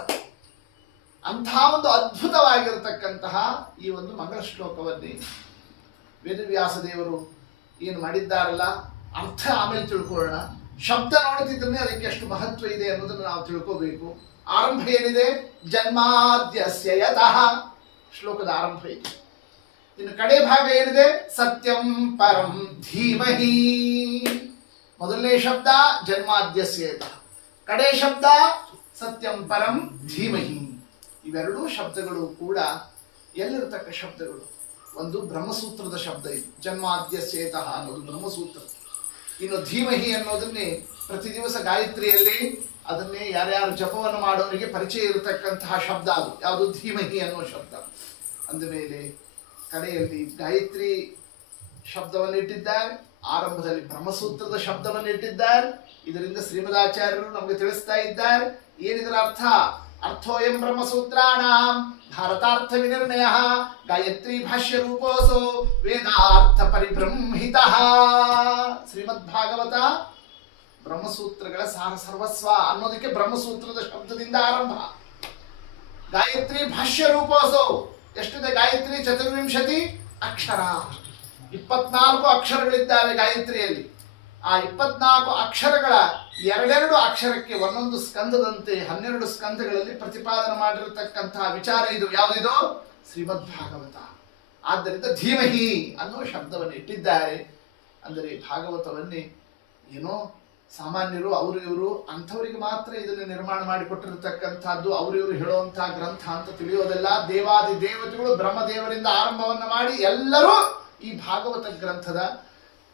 ಅಂತಹ ಒಂದು ಅದ್ಭುತವಾಗಿರತಕ್ಕಂತಹ ಈ ಒಂದು ಮಂಗಳ ಶ್ಲೋಕವನ್ನೇ ವೇದವ್ಯಾಸ ದೇವರು ಏನು ಮಾಡಿದ್ದಾರಲ್ಲ, ಅರ್ಥ ಆಮೇಲೆ ತಿಳ್ಕೊಳ್ಳೋಣ. ಶಬ್ದ ನೋಡುತ್ತಿದ್ರೆ ಅದಕ್ಕೆ ಎಷ್ಟು ಮಹತ್ವ ಇದೆ ಅನ್ನೋದನ್ನು ನಾವು ತಿಳ್ಕೋಬೇಕು. ಆರಂಭ ಏನಿದೆ? ಜನ್ಮಾದ್ಯಸ್ಯ ಯತಃ ಶ್ಲೋಕದ ಆರಂಭ ಇದೆ. ಇನ್ನು ಕಡೆ ಭಾಗ ಏನಿದೆ? ಸತ್ಯಂ ಪರಂ ಧೀಮಹಿ. ಮೊದಲನೇ ಶಬ್ದ ಜನ್ಮಾದ್ಯಸ್ಯ ಯತಃ, ಕಡೆ ಶಬ್ದ ಸತ್ಯಂ ಪರಂ ಧೀಮಹಿ. ಇವೆರಡೂ ಶಬ್ದಗಳು ಕೂಡ ಎಲ್ಲಿರತಕ್ಕ ಶಬ್ದಗಳು? ಒಂದು ಬ್ರಹ್ಮಸೂತ್ರದ ಶಬ್ದ ಇದು. ಜನ್ಮಾದ್ಯಸ್ಯೇತಃ ಅನ್ನೋದು ಬ್ರಹ್ಮಸೂತ್ರ. ಇನ್ನು ಧೀಮಹಿ ಅನ್ನೋದನ್ನೇ ಪ್ರತಿ ದಿವಸ ಗಾಯತ್ರಿಯಲ್ಲಿ ಅದನ್ನೇ ಯಾರ್ಯಾರು ಜಪವನ್ನು ಮಾಡೋರಿಗೆ ಪರಿಚಯ ಇರತಕ್ಕಂತಹ ಶಬ್ದ ಅದು. ಯಾವುದು? ಧೀಮಹಿ ಅನ್ನೋ ಶಬ್ದ. ಅಂದಮೇಲೆ ಕಡೆಯಲ್ಲಿ ಗಾಯತ್ರಿ ಶಬ್ದವನ್ನು ಇಟ್ಟಿದ್ದಾರೆ, ಆರಂಭದಲ್ಲಿ ಬ್ರಹ್ಮಸೂತ್ರದ ಶಬ್ದವನ್ನು ಇಟ್ಟಿದ್ದಾರೆ. ಇದರಿಂದ ಶ್ರೀಮದಾಚಾರ್ಯರು ನಮಗೆ ತಿಳಿಸ್ತಾ ಇದ್ದಾರೆ ಏನಿದರ ಅರ್ಥ. ಅರ್ಥೋಯಂ ಬ್ರಹ್ಮಸೂತ್ರಾಣಾಂ ಭಾರತಾರ್ಥ ವಿನಿರ್ಣಯ ಗಾಯತ್ರಿ ಭಾಷ್ಯ ರೂಪೋಸೋ ವೇದಾರ್ಥ ಪರಿಬ್ರಹ್ಮಿತಃ. ಶ್ರೀಮದ್ ಭಾಗವತ ಬ್ರಹ್ಮಸೂತ್ರಗಳ ಸಾರ ಸರ್ವಸ್ವ ಅನ್ನೋದಕ್ಕೆ ಬ್ರಹ್ಮಸೂತ್ರದ ಶಬ್ದದಿಂದ ಆರಂಭ. ಗಾಯತ್ರಿ ಭಾಷ್ಯ ರೂಪೋಸೋ. ಎಷ್ಟಿದೆ ಗಾಯತ್ರಿ? 24 ಅಕ್ಷರ. 24 ಅಕ್ಷರಗಳಿದ್ದಾವೆ ಗಾಯತ್ರಿಯಲ್ಲಿ. ಆ 24 ಅಕ್ಷರಗಳ ಎರಡೆರಡು ಅಕ್ಷರಕ್ಕೆ ಒಂದೊಂದು ಸ್ಕಂದದಂತೆ 12 ಸ್ಕಂದಗಳಲ್ಲಿ ಪ್ರತಿಪಾದನೆ ಮಾಡಿರತಕ್ಕಂತಹ ವಿಚಾರ ಇದು. ಯಾವುದಿದು? ಶ್ರೀಮದ್ ಭಾಗವತ. ಆದ್ದರಿಂದ ಧೀಮಹಿ ಅನ್ನೋ ಶಬ್ದವನ್ನು ಇಟ್ಟಿದ್ದಾರೆ. ಅಂದರೆ ಭಾಗವತವನ್ನೇ ಏನೋ ಸಾಮಾನ್ಯರು ಅವರು ಇವರು ಅಂಥವರಿಗೆ ಮಾತ್ರ ಇದನ್ನು ನಿರ್ಮಾಣ ಮಾಡಿಕೊಟ್ಟಿರತಕ್ಕಂಥದ್ದು, ಅವರು ಇವರು ಹೇಳುವಂತಹ ಗ್ರಂಥ ಅಂತ ತಿಳಿಯೋದೆಲ್ಲ. ದೇವಾದಿ ದೇವತೆಗಳು ಬ್ರಹ್ಮದೇವರಿಂದ ಆರಂಭವನ್ನು ಮಾಡಿ ಎಲ್ಲರೂ ಈ ಭಾಗವತ ಗ್ರಂಥದ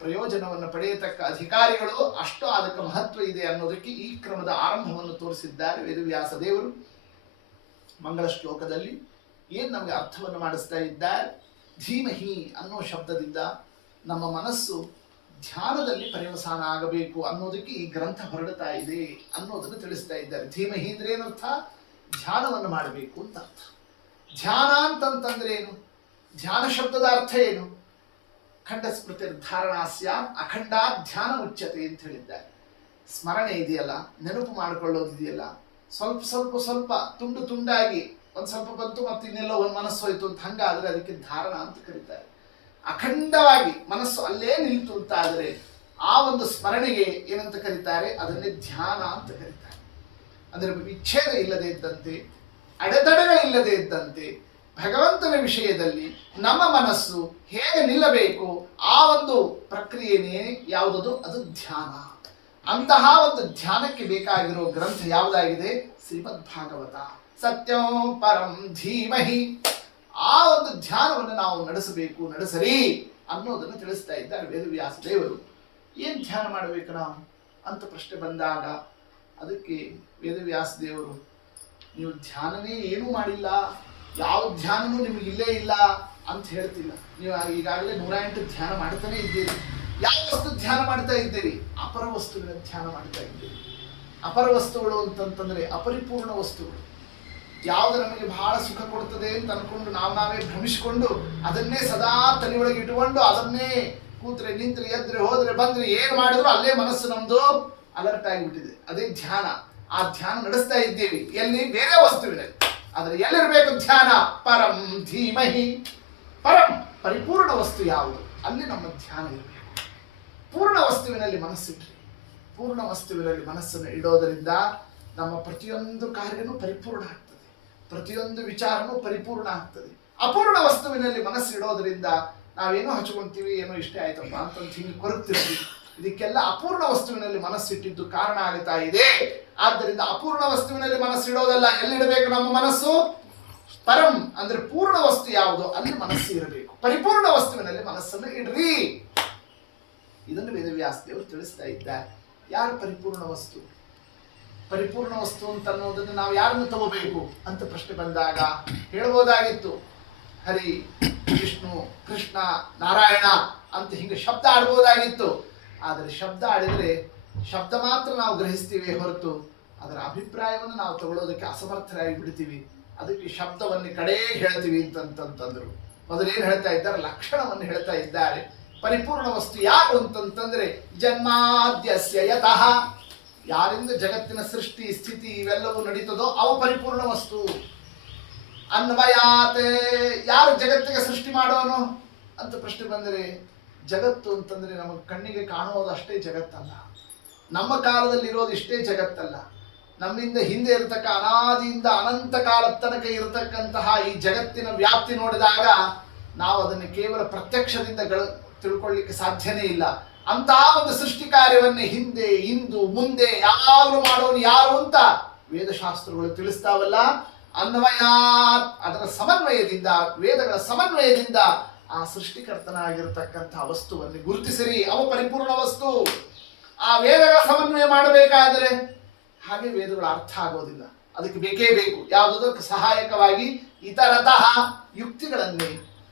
ಪ್ರಯೋಜನವನ್ನು ಪಡೆಯತಕ್ಕ ಅಧಿಕಾರಿಗಳು. ಅಷ್ಟು ಅದಕ್ಕೆ ಮಹತ್ವ ಇದೆ ಅನ್ನೋದಕ್ಕೆ ಈ ಕ್ರಮದ ಆರಂಭವನ್ನು ತೋರಿಸಿದ್ದಾರೆ ವೇದವ್ಯಾಸ ದೇವರು. ಮಂಗಳ ಶ್ಲೋಕದಲ್ಲಿ ಏನು ನಮಗೆ ಅರ್ಥವನ್ನು ಮಾಡಿಸ್ತಾ ಇದ್ದಾರೆ? ಧೀಮಹಿ ಅನ್ನೋ ಶಬ್ದದಿಂದ ನಮ್ಮ ಮನಸ್ಸು ಧ್ಯಾನದಲ್ಲಿ ಪರ್ಯವಸಾನ ಆಗಬೇಕು ಅನ್ನೋದಕ್ಕೆ ಈ ಗ್ರಂಥ ಹೊರಡ್ತಾ ಇದೆ ಅನ್ನೋದನ್ನು ತಿಳಿಸ್ತಾ ಇದ್ದಾರೆ. ಧೀಮಹಿ ಅಂದ್ರೆ ಏನರ್ಥ? ಧ್ಯಾನವನ್ನು ಮಾಡಬೇಕು ಅಂತ ಅರ್ಥ. ಧ್ಯಾನ ಅಂತಂತಂದ್ರೆ ಏನು? ಧ್ಯಾನ ಶಬ್ದದ ಅರ್ಥ ಏನು? ಖಂಡ ಸ್ಮೃತಿ ಧಾರಣಾಸ್ಯಾಂ ಅಖಂಡ ಧ್ಯಾನ ಉಚ್ಯತೆ ಅಂತ ಹೇಳಿದ್ದಾರೆ. ಸ್ಮರಣೆ ಇದೆಯಲ್ಲ, ನೆನಪು ಮಾಡಿಕೊಳ್ಳೋದಿದೆಯಲ್ಲ, ಸ್ವಲ್ಪ ಸ್ವಲ್ಪ ಸ್ವಲ್ಪ ತುಂಡು ತುಂಡಾಗಿ ಒಂದು ಸ್ವಲ್ಪ ಬಂತು ಮತ್ತೆ ಇನ್ನೆಲ್ಲ ಒಂದು ಮನಸ್ಸು ಹೋಯ್ತು ಅಂತ ಹಂಗಾದ್ರೆ ಅದಕ್ಕೆ ಧಾರಣ ಅಂತ ಕರೀತಾರೆ. ಅಖಂಡವಾಗಿ ಮನಸ್ಸು ಅಲ್ಲೇ ನಿಲ್ತು ಅಂತ ಆದರೆ ಆ ಒಂದು ಸ್ಮರಣೆಗೆ ಏನಂತ ಕರೀತಾರೆ? ಅದನ್ನೇ ಧ್ಯಾನ ಅಂತ ಕರೀತಾರೆ. ಅಂದರೆ ವಿಚ್ಛೇದ ಇಲ್ಲದೆ ಇದ್ದಂತೆ, ಅಡೆತಡೆಗಳಿಲ್ಲದೆ ಇದ್ದಂತೆ ಭಗವಂತನ ವಿಷಯದಲ್ಲಿ ನಮ್ಮ ಮನಸ್ಸು ಹೇಗೆ ನಿಲ್ಲಬೇಕು ಆ ಒಂದು ಪ್ರಕ್ರಿಯೆನೇ ಯಾವುದದು? ಅದು ಧ್ಯಾನ. ಅಂತಹ ಒಂದು ಧ್ಯಾನಕ್ಕೆ ಬೇಕಾಗಿರೋ ಗ್ರಂಥ ಯಾವುದಾಗಿದೆ? ಶ್ರೀಮದ್ ಭಾಗವತ. ಸತ್ಯಂ ಪರಂ ಧೀಮಹಿ. ಆ ಒಂದು ಧ್ಯಾನವನ್ನು ನಾವು ನಡೆಸಬೇಕು, ನಡೆಸರಿ ಅನ್ನೋದನ್ನು ತಿಳಿಸ್ತಾ ಇದ್ದಾರೆ ವೇದವ್ಯಾಸ ದೇವರು. ಏನ್ ಧ್ಯಾನ ಮಾಡಬೇಕು ನಾವು ಅಂತ ಪ್ರಶ್ನೆ ಬಂದಾಗ ಅದಕ್ಕೆ ವೇದವ್ಯಾಸ ದೇವರು, ನೀವು ಧ್ಯಾನನೇ ಏನೂ ಮಾಡಿಲ್ಲ, ಯಾವ ಧ್ಯಾನನೂ ನಿಮಗೆ ಇಲ್ಲೇ ಇಲ್ಲ ಅಂತ ಹೇಳ್ತಿಲ್ಲ. ನೀವು ಈಗಾಗಲೇ 108 ಧ್ಯಾನ ಮಾಡ್ತಾನೆ ಇದ್ದೀರಿ. ಯಾವ ವಸ್ತು ಧ್ಯಾನ ಮಾಡ್ತಾ ಇದ್ದೀರಿ? ಅಪರ ವಸ್ತುವಿನ ಧ್ಯಾನ ಮಾಡ್ತಾ ಇದ್ದೀರಿ. ಅಪರ ವಸ್ತುಗಳು ಅಂತಂತಂದ್ರೆ ಅಪರಿಪೂರ್ಣ ವಸ್ತುಗಳು. ಯಾವುದು ನಮಗೆ ಬಹಳ ಸುಖ ಕೊಡ್ತದೆ ಅಂತ ಅನ್ಕೊಂಡು ನಾವೇ ಭ್ರಮಿಸಿಕೊಂಡು ಅದನ್ನೇ ಸದಾ ತಲೆಯೊಳಗೆ ಇಟ್ಟುಕೊಂಡು ಅದನ್ನೇ ಕೂತ್ರೆ ನಿಂತ್ರೆ ಎದ್ರೆ ಹೋದ್ರೆ ಬಂದ್ರೆ ಏನ್ ಮಾಡಿದ್ರು ಅಲ್ಲೇ ಮನಸ್ಸು ನಮ್ದು ಅಲರ್ಟ್ ಆಗಿಬಿಟ್ಟಿದೆ. ಅದೇ ಧ್ಯಾನ. ಆ ಧ್ಯಾನ ನಡೆಸ್ತಾ ಇದ್ದೀವಿ ಎಲ್ಲಿ? ಬೇರೆ ವಸ್ತುವಿನಲ್ಲಿ. ಆದ್ರೆ ಎಲ್ಲಿರ್ಬೇಕು ಧ್ಯಾನ? ಪರಂ ಧೀಮಹಿ. ಪರಂ ಪರಿಪೂರ್ಣ ವಸ್ತು ಯಾವುದು ಅಲ್ಲಿ ನಮ್ಮ ಧ್ಯಾನ ಇರಬೇಕು. ಪೂರ್ಣ ವಸ್ತುವಿನಲ್ಲಿ ಮನಸ್ಸಿಟ್ರಿ. ಪೂರ್ಣ ವಸ್ತುವಿನಲ್ಲಿ ಮನಸ್ಸನ್ನು ಇಡೋದರಿಂದ ನಮ್ಮ ಪ್ರತಿಯೊಂದು ಕಾರ್ಯನೂ ಪರಿಪೂರ್ಣ ಆಗ್ತದೆ, ಪ್ರತಿಯೊಂದು ವಿಚಾರನೂ ಪರಿಪೂರ್ಣ ಆಗ್ತದೆ. ಅಪೂರ್ಣ ವಸ್ತುವಿನಲ್ಲಿ ಮನಸ್ಸು ಇಡೋದ್ರಿಂದ ನಾವೇನೋ ಹಚ್ಕೊಂತೀವಿ, ಏನೋ ಇಷ್ಟೇ ಆಯ್ತಪ್ಪ ಅಂತ ಹಿಂಗೆ ಕೊರಗ್ತಿರ್ತೀವಿ. ಇದಕ್ಕೆಲ್ಲ ಅಪೂರ್ಣ ವಸ್ತುವಿನಲ್ಲಿ ಮನಸ್ಸಿಟ್ಟಿದ್ದು ಕಾರಣ ಆಗ್ತಾ ಇದೆ. ಆದ್ದರಿಂದ ಅಪೂರ್ಣ ವಸ್ತುವಿನಲ್ಲಿ ಮನಸ್ಸಿಡೋದಲ್ಲ. ಎಲ್ಲಿಡಬೇಕು ನಮ್ಮ ಮನಸ್ಸು? ಪರಂ ಅಂದ್ರೆ ಪೂರ್ಣ ವಸ್ತು ಯಾವುದು ಅಲ್ಲಿ ಮನಸ್ಸು ಇರಬೇಕು. ಪರಿಪೂರ್ಣ ವಸ್ತುವಿನಲ್ಲಿ ಮನಸ್ಸನ್ನು ಇಡ್ರಿ. ಇದನ್ನು ವೇದವ್ಯಾಸ ದೇವರು ತಿಳಿಸ್ತಾ ಇದ್ದಾರೆ. ಯಾರು ಪರಿಪೂರ್ಣ ವಸ್ತು? ಪರಿಪೂರ್ಣ ವಸ್ತು ಅಂತ ಅನ್ನೋದನ್ನು ನಾವು ಯಾರನ್ನು ತಗೋಬೇಕು ಅಂತ ಪ್ರಶ್ನೆ ಬಂದಾಗ ಹೇಳ್ಬೋದಾಗಿತ್ತು, ಹರಿ, ವಿಷ್ಣು, ಕೃಷ್ಣ, ನಾರಾಯಣ ಅಂತ ಹಿಂಗೆ ಶಬ್ದ ಆಡ್ಬೋದಾಗಿತ್ತು. ಆದರೆ ಶಬ್ದ ಆಡಿದರೆ ಶಬ್ದ ಮಾತ್ರ ನಾವು ಗ್ರಹಿಸ್ತೀವಿ ಹೊರತು ಅದರ ಅಭಿಪ್ರಾಯವನ್ನು ನಾವು ತಗೊಳ್ಳೋದಕ್ಕೆ ಅಸಮರ್ಥರಾಗಿ ಬಿಡ್ತೀವಿ. ಅದಕ್ಕೆ ಶಬ್ದವನ್ನು ಕಡೆ ಹೇಳ್ತೀವಿ ಅಂತಂತಂದ್ರು. ಮೊದಲೇನು ಹೇಳ್ತಾ ಇದ್ದಾರೆ? ಲಕ್ಷಣವನ್ನು ಹೇಳ್ತಾ ಇದ್ದಾರೆ. ಪರಿಪೂರ್ಣ ವಸ್ತು ಯಾರು ಅಂತಂತಂದ್ರೆ ಜನ್ಮಾದ್ಯಸ್ಯ ಯತಃ, ಯಾರಿಂದ ಜಗತ್ತಿನ ಸೃಷ್ಟಿ ಸ್ಥಿತಿ ಇವೆಲ್ಲವೂ ನಡೀತದೋ ಅವ ಪರಿಪೂರ್ಣ ವಸ್ತು. ಅನ್ವಯಾತೆ, ಯಾರು ಜಗತ್ತಿಗೆ ಸೃಷ್ಟಿ ಮಾಡೋನು ಅಂತ ಪ್ರಶ್ನೆ ಬಂದರೆ, ಜಗತ್ತು ಅಂತಂದ್ರೆ ನಮಗೆ ಕಣ್ಣಿಗೆ ಕಾಣುವುದಷ್ಟೇ ಜಗತ್ತಲ್ಲ, ನಮ್ಮ ಕಾಲದಲ್ಲಿ ಇರೋದು ಇಷ್ಟೇ ಜಗತ್ತಲ್ಲ. ನಮ್ಮಿಂದ ಹಿಂದೆ ಇರತಕ್ಕ ಅನಾದಿಯಿಂದ ಅನಂತ ಕಾಲದ ತನಕ ಇರತಕ್ಕಂತಹ ಈ ಜಗತ್ತಿನ ವ್ಯಾಪ್ತಿ ನೋಡಿದಾಗ ನಾವು ಅದನ್ನು ಕೇವಲ ಪ್ರತ್ಯಕ್ಷದಿಂದ ತಿಳ್ಕೊಳ್ಳಿಕ್ಕೆ ಸಾಧ್ಯನೇ ಇಲ್ಲ. ಅಂತಹ ಒಂದು ಸೃಷ್ಟಿ ಕಾರ್ಯವನ್ನೇ ಹಿಂದೆ ಇಂದು ಮುಂದೆ ಯಾವಾಗಲೂ ಮಾಡೋನು ಯಾರು ಅಂತ ವೇದಶಾಸ್ತ್ರಗಳು ತಿಳಿಸ್ತಾವಲ್ಲ. ಅನ್ವಯ, ಅದರ ಸಮನ್ವಯದಿಂದ, ವೇದಗಳ ಸಮನ್ವಯದಿಂದ ಆ ಸೃಷ್ಟಿಕರ್ತನಾಗಿರ್ತಕ್ಕಂತಹ ವಸ್ತುವನ್ನು ಗುರುತಿಸಿರಿ, ಅವ ಪರಿಪೂರ್ಣ ವಸ್ತು. ಆ ವೇದಗಳ ಸಮನ್ವಯ ಮಾಡಬೇಕಾದರೆ ಹಾಗೆ ವೇದಗಳ ಅರ್ಥ ಆಗೋದಿಲ್ಲ. ಅದಕ್ಕೆ ಬೇಕೇ ಬೇಕು ಯಾವುದಕ್ಕೆ ಸಹಾಯಕವಾಗಿ ಇತರತಃ ಯುಕ್ತಿಗಳನ್ನೇ,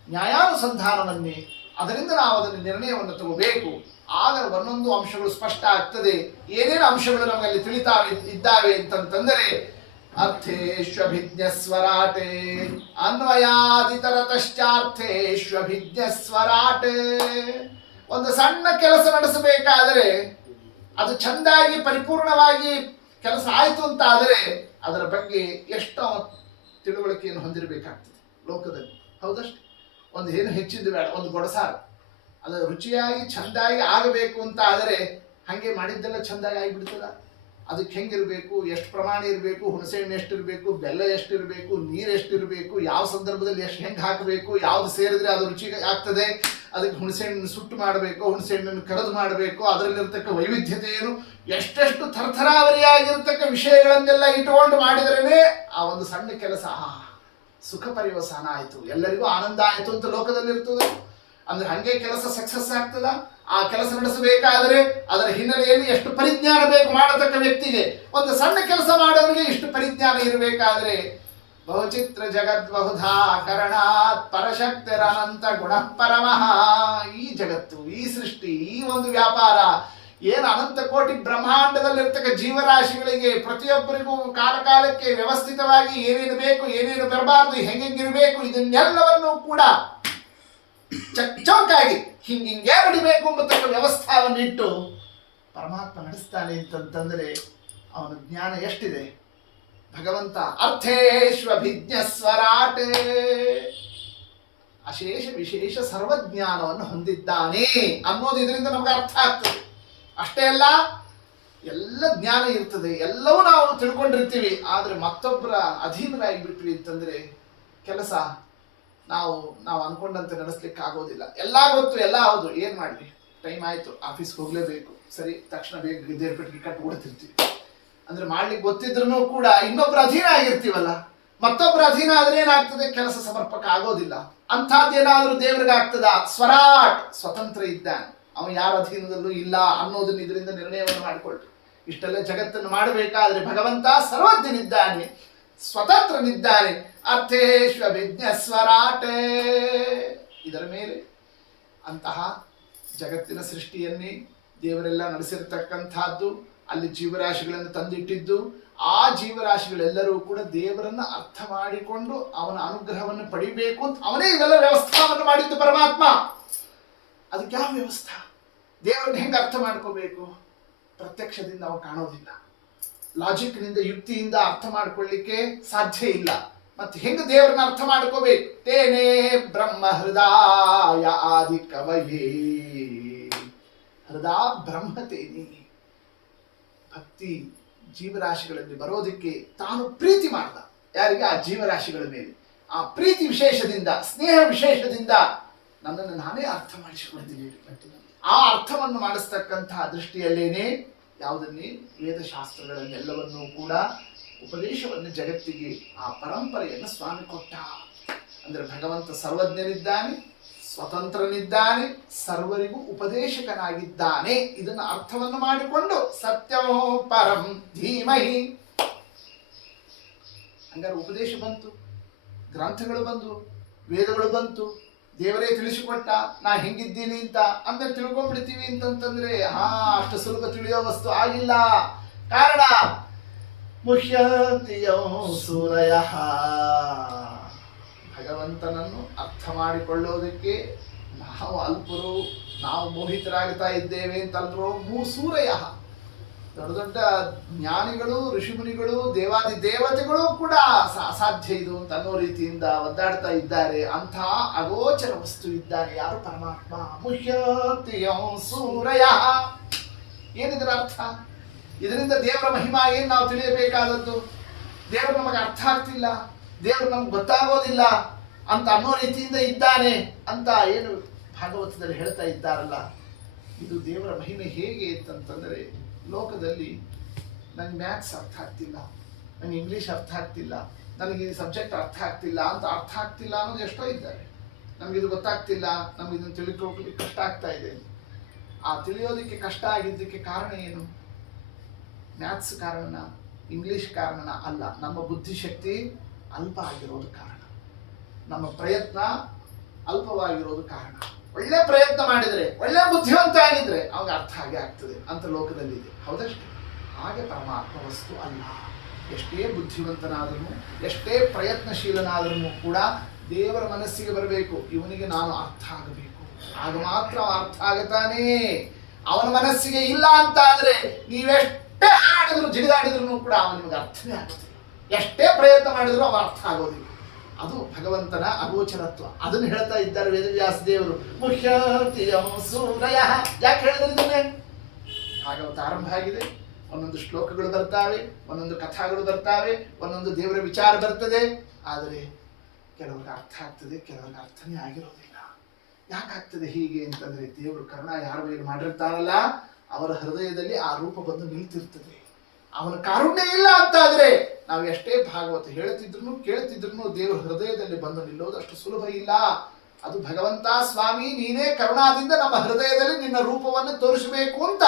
ನ್ಯಾಯಾನುಸಂಧಾನವನ್ನೇ, ಅದರಿಂದ ನಾವು ಅದನ್ನು ನಿರ್ಣಯವನ್ನು ತಗೋಬೇಕು. ಆಗ ಒಂದೊಂದು ಅಂಶಗಳು ಸ್ಪಷ್ಟ ಆಗ್ತದೆ. ಏನೇನು ಅಂಶಗಳು ನಮ್ಮಲ್ಲಿ ತಿಳಿತಾವೆ ಇದ್ದಾವೆ ಅಂತಂದರೆ ಅರ್ಥೇಶ್ವಭಿಜ್ಞಸ್ವರಾಟೆ ಅನ್ವಯಾದಿತರತಶ್ಚಾರ್ಥೇಶ್ವಭಿಜ್ಞಸ್ವರಾಟೆ. ಒಂದು ಸಣ್ಣ ಕೆಲಸ ನಡೆಸಬೇಕಾದರೆ ಅದು ಚಂದಾಗಿ ಪರಿಪೂರ್ಣವಾಗಿ ಕೆಲಸ ಆಯಿತು ಅಂತ ಆದರೆ ಅದರ ಬಗ್ಗೆ ಎಷ್ಟು ತಿಳುವಳಿಕೆಯನ್ನು ಹೊಂದಿರಬೇಕಾಗ್ತದೆ ಲೋಕದಲ್ಲಿ. ಹೌದಷ್ಟೇ. ಒಂದು ಏನು ಹೆಚ್ಚಿದ್ದು ಬೇಡ, ಒಂದು ಗೊಡಸಾರು ಅದು ರುಚಿಯಾಗಿ ಚಂದಾಗಿ ಆಗಬೇಕು ಅಂತ ಆದರೆ ಹಾಗೆ ಮಾಡಿದ್ದೆಲ್ಲ ಚಂದಾಗಿ ಆಗಿಬಿಡ್ತದ. ಅದಕ್ಕೆ ಹೆಂಗಿರಬೇಕು, ಎಷ್ಟು ಪ್ರಮಾಣ ಇರಬೇಕು, ಹುಣಸೆಹಣ್ಣು ಎಷ್ಟಿರಬೇಕು, ಬೆಲ್ಲ ಎಷ್ಟಿರಬೇಕು, ನೀರು ಎಷ್ಟಿರಬೇಕು, ಯಾವ ಸಂದರ್ಭದಲ್ಲಿ ಎಷ್ಟು ಹೆಂಗೆ ಹಾಕಬೇಕು, ಯಾವುದು ಸೇರಿದ್ರೆ ಅದು ರುಚಿ ಆಗ್ತದೆ, ಅದಕ್ಕೆ ಹುಣಸೆಹಣ್ಣನ್ನು ಸುಟ್ಟು ಮಾಡಬೇಕು, ಹುಣಸೆಹಣ್ಣನ್ನು ಕರೆದು ಮಾಡಬೇಕು, ಅದರಲ್ಲಿರ್ತಕ್ಕ ವೈವಿಧ್ಯತೆ ಏನು, ಎಷ್ಟೆಷ್ಟು ಥರಥರಾವರಿಯಾಗಿರ್ತಕ್ಕ ವಿಷಯಗಳನ್ನೆಲ್ಲ ಇಟ್ಟುಕೊಂಡು ಮಾಡಿದ್ರೇ ಆ ಒಂದು ಸಣ್ಣ ಕೆಲಸ ಸುಖ ಪರಿವಸಾನ ಆಯಿತು, ಎಲ್ಲರಿಗೂ ಆನಂದ ಆಯಿತು ಅಂತ ಲೋಕದಲ್ಲಿ ಇರ್ತದೆ. ಅಂದ್ರೆ ಹಂಗೆ ಕೆಲಸ ಸಕ್ಸಸ್ ಆಗ್ತದ. ಆ ಕೆಲಸ ನಡೆಸಬೇಕಾದರೆ ಅದರ ಹಿನ್ನೆಲೆಯಲ್ಲಿ ಎಷ್ಟು ಪರಿಜ್ಞಾನ ಬೇಕು ಮಾಡತಕ್ಕ ವ್ಯಕ್ತಿಗೆ. ಒಂದು ಸಣ್ಣ ಕೆಲಸ ಮಾಡೋರಿಗೆ ಇಷ್ಟು ಪರಿಜ್ಞಾನ ಇರಬೇಕಾದ್ರೆ ಬಹುಚಿತ್ರ ಜಗದ್ಬಹುಧಾ ಕರಣಾತ್ ಪರಶಕ್ತಿರನಂತ ಗುಣ ಪರಮಃ. ಈ ಜಗತ್ತು, ಈ ಸೃಷ್ಟಿ, ಈ ಒಂದು ವ್ಯಾಪಾರ ಏನು ಅನಂತ ಕೋಟಿ ಬ್ರಹ್ಮಾಂಡದಲ್ಲಿರ್ತಕ್ಕ ಜೀವರಾಶಿಗಳಿಗೆ ಪ್ರತಿಯೊಬ್ಬರಿಗೂ ಕಾಲಕಾಲಕ್ಕೆ ವ್ಯವಸ್ಥಿತವಾಗಿ ಏನೇನು ಬೇಕು, ಏನೇನು ಬರಬಾರದು, ಹೆಂಗಿರಬೇಕು, ಇದನ್ನೆಲ್ಲವನ್ನು ಕೂಡ ಚೌಕಾಗಿ ಹಿಂಗೆ ನಡಿಬೇಕು ಎಂಬತಕ್ಕ ವ್ಯವಸ್ಥಾವನ್ನಿಟ್ಟು ಪರಮಾತ್ಮ ನಡೆಸ್ತಾನೆ ಅಂತಂತಂದ್ರೆ ಅವನ ಜ್ಞಾನ ಎಷ್ಟಿದೆ. ಭಗವಂತ ಅರ್ಥೇಶ್ವಭಿಜ್ಞಸ್ವರಾಟ್ ಅಶೇಷ ವಿಶೇಷ ಸರ್ವಜ್ಞಾನವನ್ನು ಹೊಂದಿದ್ದಾನೆ ಅನ್ನೋದು ಇದರಿಂದ ನಮ್ಗೆ ಅರ್ಥ ಆಗ್ತದೆ. ಅಷ್ಟೇ ಅಲ್ಲ, ಎಲ್ಲ ಜ್ಞಾನ ಇರ್ತದೆ, ಎಲ್ಲವೂ ನಾವು ತಿಳ್ಕೊಂಡಿರ್ತೀವಿ. ಆದ್ರೆ ಮತ್ತೊಬ್ಬರ ಅಧೀನರಾಗಿ ಬಿಟ್ವಿ ಅಂತಂದ್ರೆ ಕೆಲಸ ನಾವು ಅನ್ಕೊಂಡಂತೆ ನಡೆಸ್ಲಿಕ್ಕೆ ಆಗೋದಿಲ್ಲ. ಎಲ್ಲ ಗೊತ್ತು, ಎಲ್ಲ ಹೌದು, ಏನ್ ಮಾಡ್ಲಿ, ಟೈಮ್ ಆಯ್ತು, ಆಫೀಸ್ಗೆ ಹೋಗ್ಲೇಬೇಕು, ಸರಿ, ತಕ್ಷಣ ಬೇಗ ದೇವ್ರ ಪೆಟ್ಟಿಗೆ ಕಟ್ಟು ಓಡ್ತಿರ್ತೀವಿ. ಅಂದ್ರೆ ಮಾಡ್ಲಿಕ್ಕೆ ಗೊತ್ತಿದ್ರು ಕೂಡ ಇನ್ನೊಬ್ರ ಅಧೀನ ಆಗಿರ್ತೀವಲ್ಲ, ಮತ್ತೊಬ್ಬರ ಅಧೀನ ಆದ್ರೆ ಏನಾಗ್ತದೆ, ಕೆಲಸ ಸಮರ್ಪಕ ಆಗೋದಿಲ್ಲ. ಅಂಥದ್ದೇನಾದ್ರೂ ದೇವ್ರಿಗೆ ಆಗ್ತದ? ಸ್ವರಾಟ್, ಸ್ವತಂತ್ರ ಇದ್ದಾನೆ, ಅವನು ಯಾರ ಅಧೀನದಲ್ಲೂ ಇಲ್ಲ ಅನ್ನೋದನ್ನ ಇದರಿಂದ ನಿರ್ಣಯವನ್ನು ಮಾಡಿಕೊಳ್ರಿ. ಇಷ್ಟೆಲ್ಲ ಜಗತ್ತನ್ನು ಮಾಡಬೇಕಾದ್ರೆ ಭಗವಂತ ಸರ್ವಜ್ಞನಿದ್ದಾನೆ, ಸ್ವತಂತ್ರನಿದ್ದಾನೆ. ಅರ್ಥೇಶ್ವಭಿಜ್ಞಸ್ವರಾಟ್. ಇದರ ಮೇಲೆ ಅಂತಹ ಜಗತ್ತಿನ ಸೃಷ್ಟಿಯನ್ನೇ ದೇವರೆಲ್ಲ ನಡೆಸಿರ್ತಕ್ಕಂಥದ್ದು, ಅಲ್ಲಿ ಜೀವರಾಶಿಗಳನ್ನು ತಂದಿಟ್ಟಿದ್ದು, ಆ ಜೀವರಾಶಿಗಳೆಲ್ಲರೂ ಕೂಡ ದೇವರನ್ನ ಅರ್ಥ ಮಾಡಿಕೊಂಡು ಅವನ ಅನುಗ್ರಹವನ್ನು ಪಡಿಬೇಕು ಅಂತ ಅವನೇ ಇದೆಲ್ಲ ವ್ಯವಸ್ಥಾವನ್ನು ಮಾಡಿದ್ದು ಪರಮಾತ್ಮ. ಅದಕ್ಕೆ ಯಾವ ವ್ಯವಸ್ಥಾ? ದೇವರನ್ನ ಹೆಂಗೆ ಅರ್ಥ ಮಾಡ್ಕೋಬೇಕು? ಪ್ರತ್ಯಕ್ಷದಿಂದ ನಾವು ಕಾಣೋದಿಲ್ಲ, ಲಾಜಿಕ್ನಿಂದ ಯುಕ್ತಿಯಿಂದ ಅರ್ಥ ಮಾಡ್ಕೊಳ್ಳಿಕ್ಕೆ ಸಾಧ್ಯ ಇಲ್ಲ. ಮತ್ತೆ ಹೆಂಗ ದೇವರನ್ನ ಅರ್ಥ ಮಾಡ್ಕೋಬೇಕು? ತೇನೇ ಬ್ರಹ್ಮ ಹೃದಯ ಆದಿ ಕವಯೇ, ಹೃದಯ ಬ್ರಹ್ಮ ತೇನೇ. ಭಕ್ತಿ ಜೀವರಾಶಿಗಳಲ್ಲಿ ಬರೋದಕ್ಕೆ ತಾನು ಪ್ರೀತಿ ಮಾಡ್ದ. ಯಾರಿಗೆ? ಆ ಜೀವರಾಶಿಗಳ ಮೇಲೆ. ಆ ಪ್ರೀತಿ ವಿಶೇಷದಿಂದ, ಸ್ನೇಹ ವಿಶೇಷದಿಂದ ನನ್ನನ್ನು ನಾನೇ ಅರ್ಥ ಮಾಡಿಸಿಕೊಂಡಿದ್ದೀನಿ. ಆ ಅರ್ಥವನ್ನು ಮಾಡಿಸ್ತಕ್ಕಂತಹ ದೃಷ್ಟಿಯಲ್ಲೇನೆ ಯಾವುದನ್ನೇ ವೇದಶಾಸ್ತ್ರಗಳನ್ನೆಲ್ಲವನ್ನೂ ಕೂಡ ಉಪದೇಶವನ್ನು ಜಗತ್ತಿಗೆ ಆ ಪರಂಪರೆಯನ್ನು ಸ್ವಾಮಿ ಕೊಟ್ಟ. ಅಂದ್ರೆ ಭಗವಂತ ಸರ್ವಜ್ಞನಿದ್ದಾನೆ, ಸ್ವತಂತ್ರನಿದ್ದಾನೆ, ಸರ್ವರಿಗೂ ಉಪದೇಶಕನಾಗಿದ್ದಾನೆ. ಇದನ್ನ ಅರ್ಥವನ್ನು ಮಾಡಿಕೊಂಡು ಸತ್ಯವೋ ಪರಂ ಧೀಮಹಿ. ಹಂಗಾರೆ ಉಪದೇಶ ಬಂತು, ಗ್ರಂಥಗಳು ಬಂದು, ವೇದಗಳು ಬಂತು, ದೇವರೇ ತಿಳಿಸಿಕೊಟ್ಟ, ನಾ ಹೆಂಗಿದ್ದೀನಿ ಅಂತ ತಿಳ್ಕೊಂಡ್ಬಿಡ್ತೀವಿ ಅಂತಂತಂದ್ರೆ ಅಷ್ಟು ಸುಲಭ ತಿಳಿಯೋ ವಸ್ತು ಆಗಿಲ್ಲ. ಕಾರಣ ಮುಹ್ಯಂತಿಯೋ ಸೂರಯ. ಭಗವಂತನನ್ನು ಅರ್ಥ ಮಾಡಿಕೊಳ್ಳೋದಕ್ಕೆ ನಾವು ಅಲ್ಪರು, ನಾವು ಮೋಹಿತರಾಗ್ತಾ ಇದ್ದೇವೆ ಅಂತಲ್ರೋ. ಸೂರಯ, ದೊಡ್ಡ ದೊಡ್ಡ ಜ್ಞಾನಿಗಳು, ಋಷಿಮುನಿಗಳು, ದೇವಾದಿ ದೇವತೆಗಳು ಕೂಡ ಅಸಾಧ್ಯ ಇದು ಅಂತ ಅನ್ನೋ ರೀತಿಯಿಂದ ಒದ್ದಾಡ್ತಾ ಇದ್ದಾರೆ. ಅಂಥ ಅಗೋಚರ ವಸ್ತು ಇದ್ದಾನೆ ಯಾರು? ಪರಮಾತ್ಮ. ಮುಹ್ಯಂತಿಯೋ ಸೂರಯ. ಏನಿದ್ರ ಅರ್ಥ? ಇದರಿಂದ ದೇವರ ಮಹಿಮಾ ಏನ್ ನಾವು ತಿಳಿಯಬೇಕಾದದ್ದು? ದೇವರು ನಮಗೆ ಅರ್ಥ ಆಗ್ತಿಲ್ಲ, ದೇವರು ನಮ್ಗೆ ಗೊತ್ತಾಗೋದಿಲ್ಲ ಅಂತ ಅನ್ನೋ ರೀತಿಯಿಂದ ಇದ್ದಾನೆ ಅಂತ ಏನು ಭಾಗವತದಲ್ಲಿ ಹೇಳ್ತಾ ಇದ್ದಾರಲ್ಲ, ಇದು ದೇವರ ಮಹಿಮೆ ಹೇಗೆ ಅಂತಂತಂದ್ರೆ, ಲೋಕದಲ್ಲಿ ನಂಗೆ ಮ್ಯಾಥ್ಸ್ ಅರ್ಥ ಆಗ್ತಿಲ್ಲ, ನಂಗೆ ಇಂಗ್ಲೀಷ್ ಅರ್ಥ ಆಗ್ತಿಲ್ಲ, ನನಗೆ ಈ ಸಬ್ಜೆಕ್ಟ್ ಅರ್ಥ ಆಗ್ತಿಲ್ಲ ಅಂತ ಅರ್ಥ ಆಗ್ತಿಲ್ಲ ಅನ್ನೋದು ಎಷ್ಟೋ ಇದ್ದಾರೆ. ನಮಗಿದು ಗೊತ್ತಾಗ್ತಿಲ್ಲ, ನಮ್ಗೆ ಇದನ್ನು ತಿಳ್ಕೊಳ್ಳಿಕ್ಕೆ ಕಷ್ಟ ಆಗ್ತಾ ಇದೆ. ಆ ತಿಳಿಯೋದಕ್ಕೆ ಕಷ್ಟ ಆಗಿದ್ದಕ್ಕೆ ಕಾರಣ ಏನು? ಮ್ಯಾಥ್ಸ್ ಕಾರಣನ, ಇಂಗ್ಲಿಷ್ ಕಾರಣನ ಅಲ್ಲ. ನಮ್ಮ ಬುದ್ಧಿಶಕ್ತಿ ಅಲ್ಪ ಆಗಿರೋದು ಕಾರಣ, ನಮ್ಮ ಪ್ರಯತ್ನ ಅಲ್ಪವಾಗಿರೋದು ಕಾರಣ. ಒಳ್ಳೆ ಪ್ರಯತ್ನ ಮಾಡಿದರೆ, ಒಳ್ಳೆ ಬುದ್ಧಿವಂತ ಆಗಿದ್ರೆ ಅವಾಗ ಅರ್ಥ ಹಾಗೆ ಆಗ್ತದೆ ಅಂತ ಲೋಕದಲ್ಲಿದೆ. ಹೌದಷ್ಟೇ? ಹಾಗೆ ಪರಮಾತ್ಮ ವಸ್ತು ಅಲ್ಲ. ಎಷ್ಟೇ ಬುದ್ಧಿವಂತನಾದ್ರೂ, ಎಷ್ಟೇ ಪ್ರಯತ್ನಶೀಲನಾದ್ರೂ ಕೂಡ ದೇವರ ಮನಸ್ಸಿಗೆ ಬರಬೇಕು, ಇವನಿಗೆ ನಾನು ಅರ್ಥ ಆಗಬೇಕು, ಆಗ ಮಾತ್ರ ಅರ್ಥ ಆಗತಾನೇ. ಅವನ ಮನಸ್ಸಿಗೆ ಇಲ್ಲ ಅಂತ ಆದ್ರೆ ನೀವೆಷ್ಟೇ ಹಾಡಿದ್ರು, ಜಿಗಿದಾಡಿದ್ರು ಕೂಡ ಅವನ ನಿಮಗೆ ಅರ್ಥನೇ ಆಗ್ತದೆ. ಎಷ್ಟೇ ಪ್ರಯತ್ನ ಮಾಡಿದ್ರು ಅವ ಅರ್ಥ ಆಗೋದಿಲ್ಲ. ಅದು ಭಗವಂತನ ಅಗೋಚರತ್ವ. ಅದನ್ನು ಹೇಳ್ತಾ ಇದ್ದಾರೆ ವೇದವ್ಯಾಸ ದೇವರು. ಮುಹ್ಯಂತಿಯೋ ಸೂರಯ. ಯಾಕೆ ಹೇಳಿದ್ರೆ ಭಾಗವತ ಆರಂಭ ಆಗಿದೆ, ಒಂದೊಂದು ಶ್ಲೋಕಗಳು ಬರ್ತಾವೆ, ಒಂದೊಂದು ಕಥಾಗಳು ಬರ್ತಾವೆ, ಒಂದೊಂದು ದೇವರ ವಿಚಾರ ಬರ್ತದೆ. ಆದರೆ ಕೆಲವ್ರಿಗೆ ಅರ್ಥ ಆಗ್ತದೆ, ಕೆಲವ್ರಿಗೆ ಅರ್ಥನೇ ಆಗಿರೋದಿಲ್ಲ. ಯಾಕಾಗ್ತದೆ ಹೀಗೆ ಅಂತಂದ್ರೆ, ದೇವರು ಕರುಣ ಯಾರ ಮೇಲೆ ಮಾಡಿರ್ತಾರಲ್ಲ ಅವರ ಹೃದಯದಲ್ಲಿ ಆ ರೂಪ ಬಂದು ನಿಲ್ತಿರ್ತದೆ. ಅವನ ಕಾರುಣ್ಯ ಇಲ್ಲ ಅಂತ ಆದ್ರೆ ನಾವು ಎಷ್ಟೇ ಭಾಗವತ ಹೇಳ್ತಿದ್ರು ಕೇಳ್ತಿದ್ರು ದೇವರ ಹೃದಯದಲ್ಲಿ ಬಂದು ನಿಲ್ಲೋದು ಅಷ್ಟು ಸುಲಭ ಇಲ್ಲ. ಅದು ಭಗವಂತ ಸ್ವಾಮಿ ನೀನೇ ಕರುಣಾದಿಂದ ನಮ್ಮ ಹೃದಯದಲ್ಲಿ ನಿನ್ನ ರೂಪವನ್ನು ತೋರಿಸಬೇಕು ಅಂತ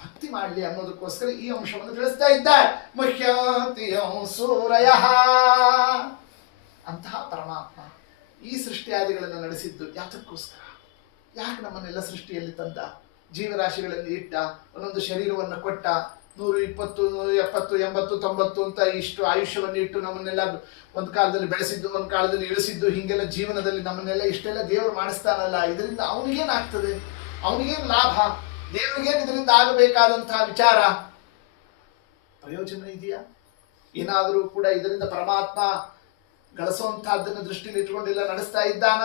ಭಕ್ತಿ ಮಾಡಲಿ ಅನ್ನೋದಕ್ಕೋಸ್ಕರ ಈ ಅಂಶವನ್ನು ತಿಳಿಸ್ತಾ ಇದ್ದಾರೆ. ಮುಹ್ಯಂತಿಯೋ ಸೂರಯ. ಅಂತಹ ಪರಮಾತ್ಮ ಈ ಸೃಷ್ಟಿಯಾದಿಗಳನ್ನು ನಡೆಸಿದ್ದು ಯಾತಕ್ಕೋಸ್ಕರ? ಯಾಕೆ ನಮ್ಮನ್ನೆಲ್ಲ ಸೃಷ್ಟಿಯಲ್ಲಿ ತಂದ? ಜೀವರಾಶಿಗಳಲ್ಲಿ ಇಟ್ಟ, ಒಂದೊಂದು ಶರೀರವನ್ನು ಕೊಟ್ಟ, 120, 170, 80, 90 ಅಂತ ಇಷ್ಟು ಆಯುಷ್ಯವನ್ನು ಇಟ್ಟು ನಮ್ಮನ್ನೆಲ್ಲ ಒಂದು ಕಾಲದಲ್ಲಿ ಬೆಳೆಸಿದ್ದು, ಒಂದು ಕಾಲದಲ್ಲಿ ಇಳಿಸಿದ್ದು, ಹೀಗೆಲ್ಲ ಜೀವನದಲ್ಲಿ ನಮ್ಮನ್ನೆಲ್ಲ ಇಷ್ಟೆಲ್ಲ ದೇವರು ಮಾಡಿಸ್ತಾನಲ್ಲ, ಇದರಿಂದ ಅವನಿಗೇನಾಗ್ತದೆ? ಅವನಿಗೇನು ಲಾಭ? ದೇವರಿಗೇನು ಇದರಿಂದ ಆಗಬೇಕಾದಂತಹ ವಿಚಾರ? ಪ್ರಯೋಜನ ಇದೆಯಾ? ಏನಾದರೂ ಕೂಡ ಇದರಿಂದ ಪರಮಾತ್ಮ ಗಳಿಸುವಂತಹದ್ದನ್ನು ದೃಷ್ಟಿಯಲ್ಲಿ ಇಟ್ಕೊಂಡಿಲ್ಲ ನಡೆಸ್ತಾ ಇದ್ದಾನ?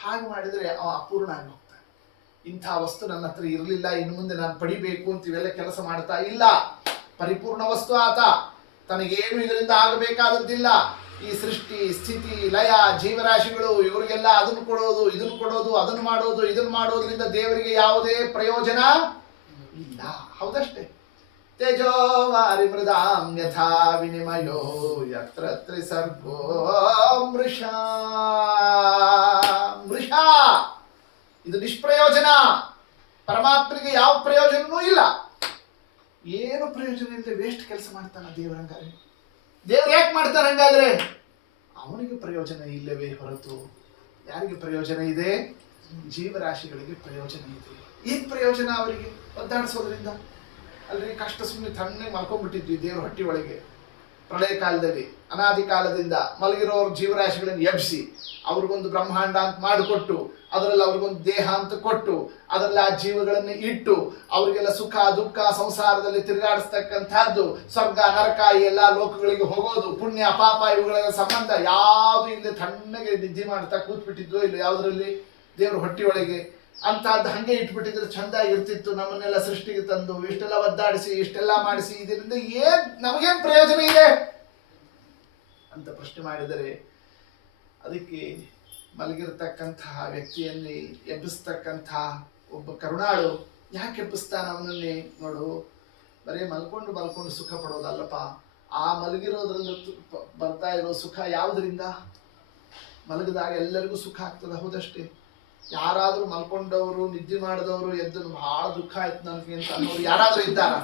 ಹಾಗೆ ಮಾಡಿದರೆ ಅವ ಅಪೂರ್ಣ ಆಗಿ ಹೋಗ್ತಾನೆ. ಇಂಥ ವಸ್ತು ನನ್ನ ಹತ್ರ ಇರಲಿಲ್ಲ, ಇನ್ನು ಮುಂದೆ ನಾನು ಪಡಿಬೇಕು ಅಂತ ಇವೆಲ್ಲ ಕೆಲಸ ಮಾಡ್ತಾ ಇಲ್ಲ. ಪರಿಪೂರ್ಣ ವಸ್ತು ಆತ, ತನಗೇನು ಇದರಿಂದ ಆಗಬೇಕಾದದ್ದಿಲ್ಲ. ಈ ಸೃಷ್ಟಿ ಸ್ಥಿತಿ ಲಯ ಜೀವರಾಶಿಗಳು ಇವರಿಗೆಲ್ಲ ಅದನ್ನು ಕೊಡೋದು, ಇದನ್ನು ಕೊಡೋದು, ಅದನ್ನು ಮಾಡೋದು, ಇದನ್ನು ಮಾಡೋದ್ರಿಂದ ದೇವರಿಗೆ ಯಾವುದೇ ಪ್ರಯೋಜನ ಇಲ್ಲ. ಹೌದಷ್ಟೇ. ತೇಜೋ ವಾರಿ ಮೃದಾಂ ಯಥಾ ವಿನಿಮಯೋ ಯತ್ರ ತ್ರಿಸರ್ಗೋ ಮೃಷಾ ಮೃಷಾ. ಇದು ನಿಷ್ಪ್ರಯೋಜನ. ಪರಮಾತ್ಮನಿಗೆ ಯಾವ ಪ್ರಯೋಜನವೂ ಇಲ್ಲ. ಏನು ಪ್ರಯೋಜನ ಇಲ್ಲದೆ ವೇಸ್ಟ್ ಕೆಲಸ ಮಾಡ್ತಾನ ದೇವರಂಗಾದ್ರೆ. ದೇವ್ರು ಯಾಕೆ ಮಾಡ್ತಾನೆ ಹಂಗಾದ್ರೆ? ಅವನಿಗೆ ಪ್ರಯೋಜನ ಇಲ್ಲವೇ ಹೊರತು ಯಾರಿಗೆ ಪ್ರಯೋಜನ ಇದೆ? ಜೀವರಾಶಿಗಳಿಗೆ ಪ್ರಯೋಜನ ಇದೆ. ಏನ್ ಪ್ರಯೋಜನ ಅವರಿಗೆ ಒದ್ದಾಡಿಸೋದ್ರಿಂದ? ಅಲ್ರಿ, ಕಷ್ಟ ಸುಮ್ಮನೆ ತಣ್ಣಗೆ ಮಲ್ಕೊಂಡ್ಬಿಟ್ಟಿದ್ವಿ ದೇವ್ರ ಹೊಟ್ಟಿ ಒಳಗೆ. ಪ್ರಳಯ ಕಾಲದಲ್ಲಿ ಅನಾದಿ ಕಾಲದಿಂದ ಮಲಗಿರೋರು ಜೀವರಾಶಿಗಳನ್ನು ಎಬ್ಬಿಸಿ ಅವ್ರಿಗೊಂದು ಬ್ರಹ್ಮಾಂಡ ಅಂತ ಮಾಡಿಕೊಟ್ಟು, ಅದರಲ್ಲಿ ಅವ್ರಿಗೊಂದು ದೇಹ ಅಂತ ಕೊಟ್ಟು, ಅದರಲ್ಲಿ ಆ ಜೀವಗಳನ್ನು ಇಟ್ಟು ಅವರಿಗೆಲ್ಲ ಸುಖ ದುಃಖ ಸಂಸಾರದಲ್ಲಿ ತಿರುಗಾಡಿಸ್ತಕ್ಕಂಥದ್ದು, ಸ್ವರ್ಗ ನರಕ ಈ ಎಲ್ಲ ಲೋಕಗಳಿಗೆ ಹೋಗೋದು, ಪುಣ್ಯ ಪಾಪ ಇವುಗಳ ಸಂಬಂಧ ಯಾವುದು ಇಲ್ಲದೆ ತಣ್ಣಗೆ ನಿದ್ದೆ ಮಾಡ್ತಾ ಕೂತ್ಬಿಟ್ಟಿದ್ವೋ ಇಲ್ಲ ಯಾವುದರಲ್ಲಿ? ದೇವ್ರ ಹೊಟ್ಟಿ ಒಳಗೆ. ಅಂತಹದ್ದು ಹಂಗೆ ಇಟ್ಬಿಟ್ಟಿದ್ರೆ ಚಂದ ಇರ್ತಿತ್ತು. ನಮ್ಮನ್ನೆಲ್ಲ ಸೃಷ್ಟಿಗೆ ತಂದು ಇಷ್ಟೆಲ್ಲ ಒದ್ದಾಡಿಸಿ ಇಷ್ಟೆಲ್ಲ ಮಾಡಿಸಿ ಇದರಿಂದ ನಮಗೇನ್ ಪ್ರಯೋಜನ ಇದೆ ಅಂತ ಪ್ರಶ್ನೆ ಮಾಡಿದರೆ, ಅದಕ್ಕೆ ಮಲಗಿರ್ತಕ್ಕಂತಹ ವ್ಯಕ್ತಿಯಲ್ಲಿ ಎಬ್ಬಿಸ್ತಕ್ಕಂತಹ ಒಬ್ಬ ಕರುಣಾಳು ಯಾಕೆ ಎಬ್ಬಿಸ್ತಾನ ಅವನಲ್ಲಿ? ನೋಡು, ಬರೀ ಮಲ್ಕೊಂಡು ಸುಖ ಪಡೋದಲ್ಲಪ್ಪ. ಆ ಮಲಗಿರೋದ್ರಲ್ಲಿ ಬರ್ತಾ ಇರೋ ಸುಖ ಯಾವುದರಿಂದ? ಮಲಗಿದಾಗ ಎಲ್ಲರಿಗೂ ಸುಖ ಆಗ್ತದೆ, ಹೌದಷ್ಟೇ. ಯಾರಾದ್ರೂ ಮಲ್ಕೊಂಡವರು ನಿದ್ದೆ ಮಾಡಿದವರು ಎದ್ದು ಬಹಳ ದುಃಖ ಆಯ್ತು ನನಗೆ ಅಂತ ಅನ್ನೋರು ಯಾರಾದ್ರೂ ಇದ್ದಾರ?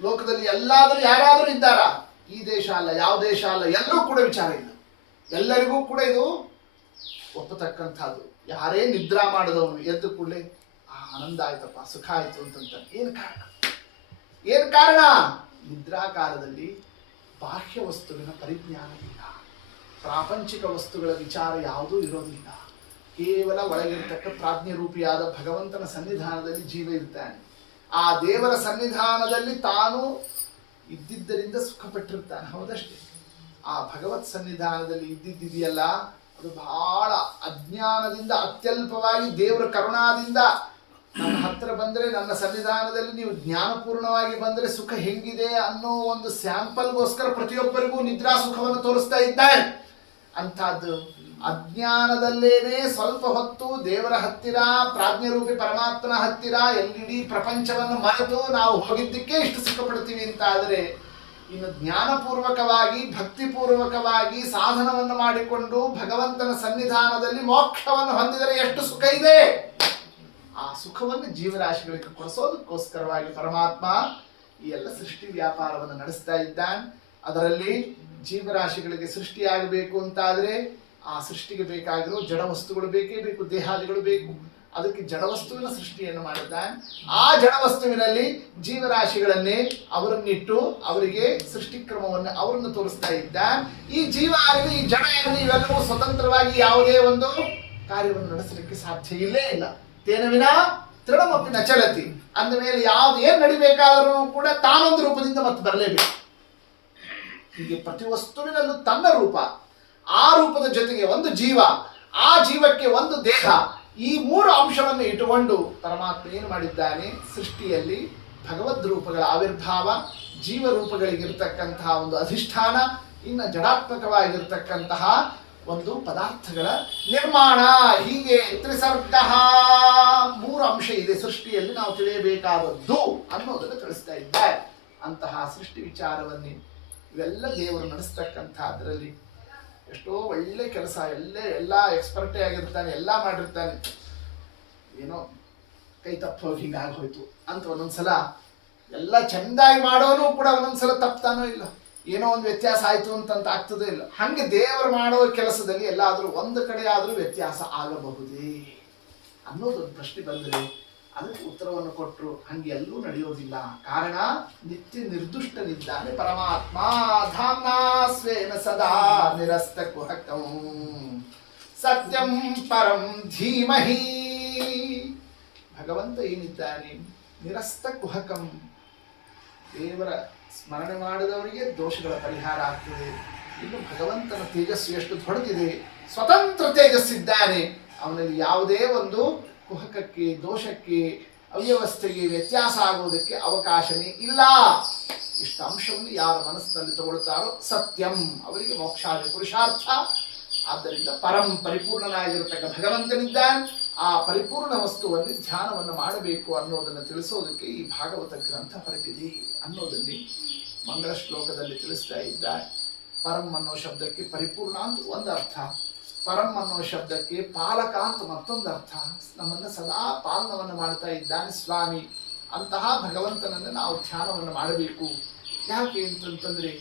ಲೋಕದಲ್ಲಿ ಎಲ್ಲಾದ್ರೂ ಯಾರಾದ್ರೂ ಇದ್ದಾರ? ಈ ದೇಶ ಅಲ್ಲ, ಯಾವ ದೇಶ ಅಲ್ಲ, ಎಲ್ಲರೂ ಕೂಡ ವಿಚಾರ ಇಲ್ಲ. ಎಲ್ಲರಿಗೂ ಕೂಡ ಇದು ಒಪ್ಪತಕ್ಕಂಥದ್ದು. ಯಾರೇ ನಿದ್ರಾ ಮಾಡಿದವನು ಎದ್ದು ಕೂಡಲೇ ಆನಂದ ಆಯ್ತಪ್ಪ, ಸುಖ ಆಯ್ತು ಅಂತಂತ. ಏನು ಕಾರಣ? ಏನು ಕಾರಣ? ನಿದ್ರಾ ಕಾಲದಲ್ಲಿ ಬಾಹ್ಯ ವಸ್ತುವಿನ ಪರಿಜ್ಞಾನ ಇಲ್ಲ, ಪ್ರಾಪಂಚಿಕ ವಸ್ತುಗಳ ವಿಚಾರ ಯಾವುದೂ ಇರೋದಿಲ್ಲ. ಕೇವಲ ಒಳಗಿರ್ತಕ್ಕ ಪ್ರಾಜ್ಞರೂಪಿಯಾದ ಭಗವಂತನ ಸನ್ನಿಧಾನದಲ್ಲಿ ಜೀವ ಇರ್ತಾನೆ. ಆ ದೇವರ ಸನ್ನಿಧಾನದಲ್ಲಿ ತಾನು ಇದ್ದಿದ್ದರಿಂದ ಸುಖಪಟ್ಟಿರ್ತಾನೆ, ಹೌದಷ್ಟೇ. ಆ ಭಗವತ್ ಸನ್ನಿಧಾನದಲ್ಲಿ ಇದ್ದಿದ್ದಿದೆಯಲ್ಲ, ಅದು ಬಹಳ ಅಜ್ಞಾನದಿಂದ ಅತ್ಯಲ್ಪವಾಗಿ ದೇವರ ಕರುಣಾದಿಂದ ನನ್ನ ಹತ್ರ ಬಂದರೆ, ನನ್ನ ಸನ್ನಿಧಾನದಲ್ಲಿ ನೀವು ಜ್ಞಾನಪೂರ್ಣವಾಗಿ ಬಂದರೆ ಸುಖ ಹೆಂಗಿದೆ ಅನ್ನೋ ಒಂದು ಸ್ಯಾಂಪಲ್ಗೋಸ್ಕರ ಪ್ರತಿಯೊಬ್ಬರಿಗೂ ನಿದ್ರಾ ಸುಖವನ್ನು ತೋರಿಸ್ತಾ ಇದ್ದಾನೆ. ಅಂಥದ್ದು ಅಜ್ಞಾನದಲ್ಲೇನೆ ಸ್ವಲ್ಪ ಹೊತ್ತು ದೇವರ ಹತ್ತಿರ, ಪ್ರಾಜ್ಞರೂಪಿ ಪರಮಾತ್ಮನ ಹತ್ತಿರ ಎಲ್ಲಿಡೀ ಪ್ರಪಂಚವನ್ನು ಮರೆತು ನಾವು ಹೋಗಿದ್ದಕ್ಕೆ ಇಷ್ಟು ಸುಖ ಪಡ್ತೀವಿ ಅಂತ ಆದರೆ, ಇನ್ನು ಜ್ಞಾನಪೂರ್ವಕವಾಗಿ ಭಕ್ತಿಪೂರ್ವಕವಾಗಿ ಸಾಧನವನ್ನು ಮಾಡಿಕೊಂಡು ಭಗವಂತನ ಸನ್ನಿಧಾನದಲ್ಲಿ ಮೋಕ್ಷವನ್ನು ಹೊಂದಿದರೆ ಎಷ್ಟು ಸುಖ ಇದೆ. ಆ ಸುಖವನ್ನು ಜೀವರಾಶಿಗಳಿಗೆ ಕೊಡಿಸೋದಕ್ಕೋಸ್ಕರವಾಗಿ ಪರಮಾತ್ಮ ಈ ಎಲ್ಲ ಸೃಷ್ಟಿ ವ್ಯಾಪಾರವನ್ನು ನಡೆಸ್ತಾ ಇದ್ದಾನೆ. ಅದರಲ್ಲಿ ಜೀವರಾಶಿಗಳಿಗೆ ಸೃಷ್ಟಿಯಾಗಬೇಕು ಅಂತಾದರೆ ಆ ಸೃಷ್ಟಿಗೆ ಬೇಕಾಗಿರೋ ಜಡ ವಸ್ತುಗಳು ಬೇಕೇ ಬೇಕು, ದೇಹಾದಿಗಳು ಬೇಕು. ಅದಕ್ಕೆ ಜಡವಸ್ತುವಿನ ಸೃಷ್ಟಿಯನ್ನು ಮಾಡಿದ್ದಾನೆ. ಆ ಜಡವಸ್ತುವಿನಲ್ಲಿ ಜೀವರಾಶಿಗಳನ್ನೇ ಅವರನ್ನಿಟ್ಟು ಅವರಿಗೆ ಸೃಷ್ಟಿಕ್ರಮವನ್ನು ಅವರನ್ನು ತೋರಿಸ್ತಾ ಇದ್ದಾನೆ. ಈ ಜೀವ ಆಗಲಿ ಈ ಜಡ ಆಗಲಿ ಇವೆಲ್ಲವೂ ಸ್ವತಂತ್ರವಾಗಿ ಯಾವುದೇ ಒಂದು ಕಾರ್ಯವನ್ನು ನಡೆಸಲಿಕ್ಕೆ ಸಾಧ್ಯ ಇಲ್ಲೇ ಇಲ್ಲ. ತೇನ ವಿನಾ ತೃಣಮಪಿ ನ ಚಲತಿ. ಅಂದ ಮೇಲೆ ಯಾವ್ದು ಏನ್ ನಡಿಬೇಕಾದರೂ ಕೂಡ ತಾನೊಂದು ರೂಪದಿಂದ ಮತ್ತೆ ಬರಲೇಬೇಕು. ಹೀಗೆ ಪ್ರತಿ ವಸ್ತುವಿನಲ್ಲೂ ತನ್ನ ರೂಪ, ಆ ರೂಪದ ಜೊತೆಗೆ ಒಂದು ಜೀವ, ಆ ಜೀವಕ್ಕೆ ಒಂದು ದೇಹ, ಈ ಮೂರು ಅಂಶವನ್ನು ಇಟ್ಟುಕೊಂಡು ಪರಮಾತ್ಮ ಏನು ಮಾಡಿದ್ದಾನೆ? ಸೃಷ್ಟಿಯಲ್ಲಿ ಭಗವದ್ ರೂಪಗಳ ಆವಿರ್ಭಾವ, ಜೀವ ರೂಪಗಳಿಗಿರ್ತಕ್ಕಂತಹ ಒಂದು ಅಧಿಷ್ಠಾನ, ಇನ್ನು ಜಡಾತ್ಮಕವಾಗಿರ್ತಕ್ಕಂತಹ ಒಂದು ಪದಾರ್ಥಗಳ ನಿರ್ಮಾಣ. ಹೀಗೆ ತ್ರಿಸರ್ಗ ಮೂರು ಅಂಶ ಇದೆ ಸೃಷ್ಟಿಯಲ್ಲಿ ನಾವು ತಿಳಿಯಬೇಕಾದದ್ದು ಅನ್ನೋದನ್ನು ತಿಳಿಸ್ತಾ ಇದ್ದಾರೆ. ಅಂತಹ ಸೃಷ್ಟಿ ವಿಚಾರವನ್ನೇ ಇವೆಲ್ಲ ದೇವರು ನಡೆಸ್ತಕ್ಕಂಥ ಅದರಲ್ಲಿ ಎಷ್ಟೋ ಒಳ್ಳೆ ಕೆಲಸ, ಎಲ್ಲ ಎಕ್ಸ್ಪರ್ಟೇ ಆಗಿರ್ತಾನೆ, ಎಲ್ಲ ಮಾಡಿರ್ತಾನೆ, ಏನೋ ಕೈ ತಪ್ಪೋಗಿ ಹಿಂಗಾಗೋಯ್ತು ಅಂತ ಒಂದೊಂದ್ಸಲ ಎಲ್ಲ ಚೆಂದಾಗಿ ಮಾಡೋನು ಕೂಡ ಒಂದೊಂದ್ಸಲ ತಪ್ತಾನೋ ಇಲ್ಲ. ಏನೋ ಒಂದು ವ್ಯತ್ಯಾಸ ಆಯ್ತು ಅಂತಂತ ಆಗ್ತದೆ ಇಲ್ಲ. ಹಂಗೆ ದೇವರು ಮಾಡುವ ಕೆಲಸದಲ್ಲಿ ಎಲ್ಲಾದ್ರೂ ಒಂದು ಕಡೆ ಆದ್ರೂ ವ್ಯತ್ಯಾಸ ಆಗಬಹುದೇ ಅನ್ನೋದೊಂದು ಪ್ರಶ್ನೆ ಬಂದರೆ ಅದಕ್ಕೆ ಉತ್ತರವನ್ನು ಕೊಟ್ಟರು. ಹಂಗೆ ಎಲ್ಲೂ ನಡೆಯೋದಿಲ್ಲ. ಕಾರಣ ನಿತ್ಯ ನಿರ್ದುಷ್ಟನಿದ್ದಾನೆ ಪರಮಾತ್ಮ. ಧಾಮ್ನಾ ಸ್ವೇನ ಸದಾ ನಿರಸ್ತ ಕುಹಕಂ ಸತ್ಯಂ ಪರಂ ಧೀಮಹಿ. ಭಗವಂತ ಏನಿದ್ದಾನೆ ನಿರಸ್ತ ಕುಹಕಂ. ದೇವರ ಸ್ಮರಣೆ ಮಾಡಿದವರಿಗೆ ದೋಷಗಳ ಪರಿಹಾರ ಆಗ್ತದೆ. ಇನ್ನು ಭಗವಂತನ ತೇಜಸ್ಸು ಎಷ್ಟು ದೊಡ್ಡದಿದೆ, ಸ್ವತಂತ್ರ ತೇಜಸ್ಸಿದ್ದಾನೆ. ಅವನಲ್ಲಿ ಯಾವುದೇ ಒಂದು ಕುಹಕಕ್ಕೆ, ದೋಷಕ್ಕೆ, ಅವ್ಯವಸ್ಥೆಗೆ, ವ್ಯತ್ಯಾಸ ಆಗುವುದಕ್ಕೆ ಅವಕಾಶನೇ ಇಲ್ಲ. ಇಷ್ಟು ಅಂಶವನ್ನು ಯಾರ ಮನಸ್ಸಿನಲ್ಲಿ ತಗೊಳ್ತಾರೋ ಸತ್ಯಂ, ಅವರಿಗೆ ಮೋಕ್ಷಾದಿ ಪುರುಷಾರ್ಥ. ಆದ್ದರಿಂದ ಪರಂ ಪರಿಪೂರ್ಣನಾಗಿರತಕ್ಕ ಭಗವಂತನಿದ್ದಾನೆ. ಆ ಪರಿಪೂರ್ಣ ವಸ್ತುವನ್ನು ಧ್ಯಾನವನ್ನು ಮಾಡಬೇಕು ಅನ್ನೋದನ್ನು ತಿಳಿಸೋದಕ್ಕೆ ಈ ಭಾಗವತ ಗ್ರಂಥ ಹೊರಟಿದೆ ಅನ್ನೋದನ್ನು ಮಂಗಳ ಶ್ಲೋಕದಲ್ಲಿ ತಿಳಿಸ್ತಾ ಇದ್ದಾರೆ. ಪರಂ ಅನ್ನೋ ಶಬ್ದಕ್ಕೆ ಪರಿಪೂರ್ಣ ಅಂತ ಒಂದು ಅರ್ಥ, ಪರಂ ಅನ್ನೋ ಶಬ್ದಕ್ಕೆ ಪಾಲಕ ಅಂತ ಮತ್ತೊಂದು ಅರ್ಥ. ನಮ್ಮನ್ನು ಸದಾ ಪಾಲನವನ್ನು ಮಾಡ್ತಾ ಇದ್ದಾನೆ ಸ್ವಾಮಿ. ಅಂತಹ ಭಗವಂತನನ್ನು ನಾವು ಧ್ಯಾನವನ್ನು ಮಾಡಬೇಕು. ಯಾಕೆ ಅಂತಂತಂದ್ರೆ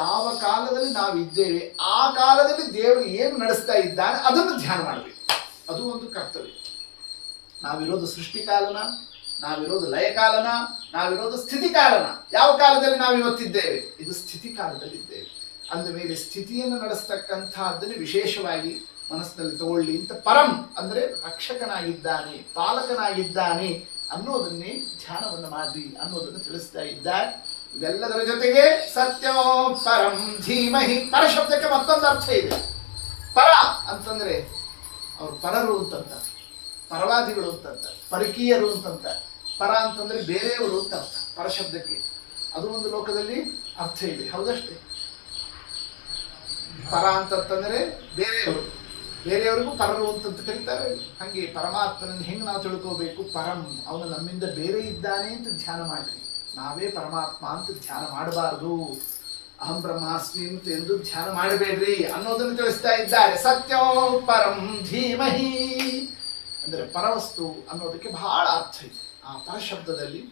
ಯಾವ ಕಾಲದಲ್ಲಿ ನಾವು ಇದ್ದೇವೆ ಆ ಕಾಲದಲ್ಲಿ ದೇವರು ಏನು ನಡೆಸ್ತಾ ಇದ್ದಾನೆ ಅದನ್ನು ಧ್ಯಾನ ಮಾಡಬೇಕು. ಅದು ಒಂದು ಕರ್ತವ್ಯ. ನಾವಿರೋದು ಸೃಷ್ಟಿಕಾಲನ, ನಾವಿರೋದು ಲಯಕಾಲನ, ನಾವಿರೋದು ಸ್ಥಿತಿಕಾಲನ. ಯಾವ ಕಾಲದಲ್ಲಿ ನಾವು ಇವತ್ತಿದ್ದೇವೆ? ಇದು ಸ್ಥಿತಿ ಕಾಲದಲ್ಲಿದ್ದೇವೆ. ಅಂದ ಮೇಲೆ ಸ್ಥಿತಿಯನ್ನು ನಡೆಸ್ತಕ್ಕಂಥದ್ದನ್ನು ವಿಶೇಷವಾಗಿ ಮನಸ್ಸಿನಲ್ಲಿ ತಗೊಳ್ಳಿ ಅಂತ. ಪರಂ ಅಂದ್ರೆ ರಕ್ಷಕನಾಗಿದ್ದಾನೆ, ಪಾಲಕನಾಗಿದ್ದಾನೆ ಅನ್ನೋದನ್ನೇ ಧ್ಯಾನವನ್ನು ಮಾಡ್ರಿ ಅನ್ನೋದನ್ನು ತಿಳಿಸ್ತಾ ಇದ್ದಾರೆ. ಇವೆಲ್ಲದರ ಜೊತೆಗೆ ಸತ್ಯೋ ಪರಂ ಧೀಮಹಿ. ಪರ ಶಬ್ದಕ್ಕೆ ಮತ್ತೊಂದು ಅರ್ಥ ಇದೆ. ಪರ ಅಂತಂದ್ರೆ ಅವರು ಪರರು ಅಂತಂತ, ಪರವಾದಿಗಳು ಅಂತಂತ, ಪರಕೀಯರು ಅಂತಂತ. ಪರ ಅಂತಂದ್ರೆ ಬೇರೆಯವರು ಅಂತ ಅರ್ಥ ಪರ ಶಬ್ದಕ್ಕೆ. ಅದು ಒಂದು ಲೋಕದಲ್ಲಿ ಅರ್ಥ ಇದೆ, ಹೌದಷ್ಟೇ. ಪರ ಅಂತಂತಂದ್ರೆ ಬೇರೆಯವರು, ಬೇರೆಯವರಿಗೂ ಪರರು ಅಂತಂತ ಕರೀತಾರೆ. ಹಾಗೆ ಪರಮಾತ್ಮನನ್ನು ಹೆಂಗೆ ನಾವು ತಿಳ್ಕೋಬೇಕು? ಪರಂ, ಅವನು ನಮ್ಮಿಂದ ಬೇರೆ ಇದ್ದಾನೆ ಅಂತ ಧ್ಯಾನ ಮಾಡಿ. ನಾವೇ ಪರಮಾತ್ಮ ಅಂತ ಧ್ಯಾನ ಮಾಡಬಾರದು. ಅಹಂ ಬ್ರಹ್ಮಾಸ್ಮಿ ಅಂತ ಎಂದು ಧ್ಯಾನ ಮಾಡಬೇಡ್ರಿ ಅನ್ನೋದನ್ನು ತಿಳಿಸ್ತಾ ಇದ್ದಾರೆ. ಸತ್ಯೋ ಪರಂ ಧೀಮಹಿ ಅಂದರೆ ಪರವಸ್ತು ಅನ್ನೋದಕ್ಕೆ ಬಹಳ ಅರ್ಥ ಇದೆ. ಆ ಪರಶಬ್ದದಲ್ಲಿ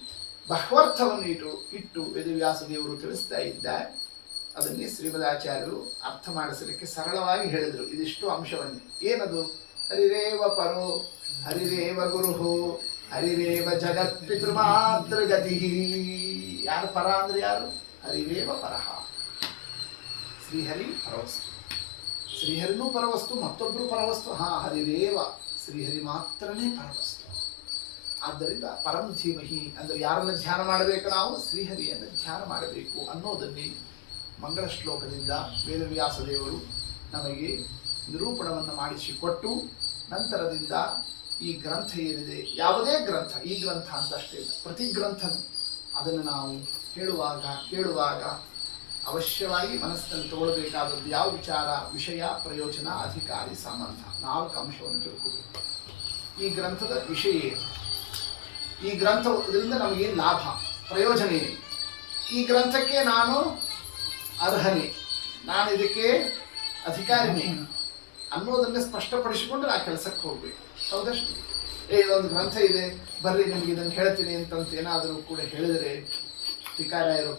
ಬಹ್ವರ್ಥವನ್ನು ಇಟ್ಟು ವೇದವ್ಯಾಸ ದೇವರು ತಿಳಿಸ್ತಾ ಇದ್ದಾರೆ. ಅದನ್ನೇ ಶ್ರೀಮದಾಚಾರ್ಯರು ಅರ್ಥ ಮಾಡಿಸಲಿಕ್ಕೆ ಸರಳವಾಗಿ ಹೇಳಿದರು. ಇದಿಷ್ಟು ಅಂಶವನ್ನೇ. ಏನದು? ಹರಿರೇವ ಪರೋ ಹರಿರೇವ ಗುರುಹು ಹರಿರೇವ ಜಗತ್ ಪಿತೃಮಾತೃಗತಿ. ಯಾರು ಪರ ಅಂದ್ರೆ ಯಾರು? ಹರಿರೇವ ಪರಹ. ಶ್ರೀಹರಿ ಪರವಸ್ತು, ಶ್ರೀಹರಿನೂ ಪರವಸ್ತು, ಮತ್ತೊಬ್ಬರು ಪರವಸ್ತು. ಹರಿರೇವ, ಶ್ರೀಹರಿ ಮಾತ್ರನೇ ಪರವಸ್ತು. ಆದ್ದರಿಂದ ಪರಂ ಧೀಮಹಿ ಅಂದರೆ ಯಾರನ್ನು ಧ್ಯಾನ ಮಾಡಬೇಕು? ನಾವು ಶ್ರೀಹರಿಯನ್ನು ಧ್ಯಾನ ಮಾಡಬೇಕು ಅನ್ನೋದನ್ನೇ ಮಂಗಳ ಶ್ಲೋಕದಿಂದ ವೇದವ್ಯಾಸ ದೇವರು ನಮಗೆ ನಿರೂಪಣವನ್ನು ಮಾಡಿಸಿಕೊಟ್ಟು, ನಂತರದಿಂದ ಈ ಗ್ರಂಥ ಏನಿದೆ, ಯಾವುದೇ ಗ್ರಂಥ, ಈ ಗ್ರಂಥ ಅಂತ ಅಷ್ಟೇ ಇಲ್ಲ, ಪ್ರತಿ ಗ್ರಂಥನೂ ಅದನ್ನು ನಾವು ಹೇಳುವಾಗ ಕೇಳುವಾಗ ಅವಶ್ಯವಾಗಿ ಮನಸ್ಸಿನಲ್ಲಿ ತಗೊಳ್ಬೇಕಾದದ್ದು ಯಾವ ವಿಚಾರ? ವಿಷಯ, ಪ್ರಯೋಜನ, ಅಧಿಕಾರಿ, ಸಂಬಂಧ. 4 ಅಂಶವನ್ನು ತಿಳ್ಕೋಬೇಕು. ಈ ಗ್ರಂಥದ ವಿಷಯ ಏನು? ಈ ಗ್ರಂಥ ಇದರಿಂದ ನಮಗೇನು ಲಾಭ, ಪ್ರಯೋಜನ ಏನು? ಈ ಗ್ರಂಥಕ್ಕೆ ನಾನು ಅರ್ಹನೇ, ನಾನು ಇದಕ್ಕೆ ಅಧಿಕಾರಿನೇ ಅನ್ನೋದನ್ನೇ ಸ್ಪಷ್ಟಪಡಿಸಿಕೊಂಡು ಆ ಕೆಲಸಕ್ಕೆ ಹೋಗ್ಬೇಕು, ಹೌದಷ್ಟು. ಇದೊಂದು ಗ್ರಂಥ ಇದೆ, ಬರ್ರಿ ನಿಮಗೆ ಇದನ್ನು ಹೇಳ್ತೀನಿ ಅಂತಂತ ಏನಾದರೂ ಕೂಡ ಹೇಳಿದರೆ, ಟೀಕಾರಾಯರು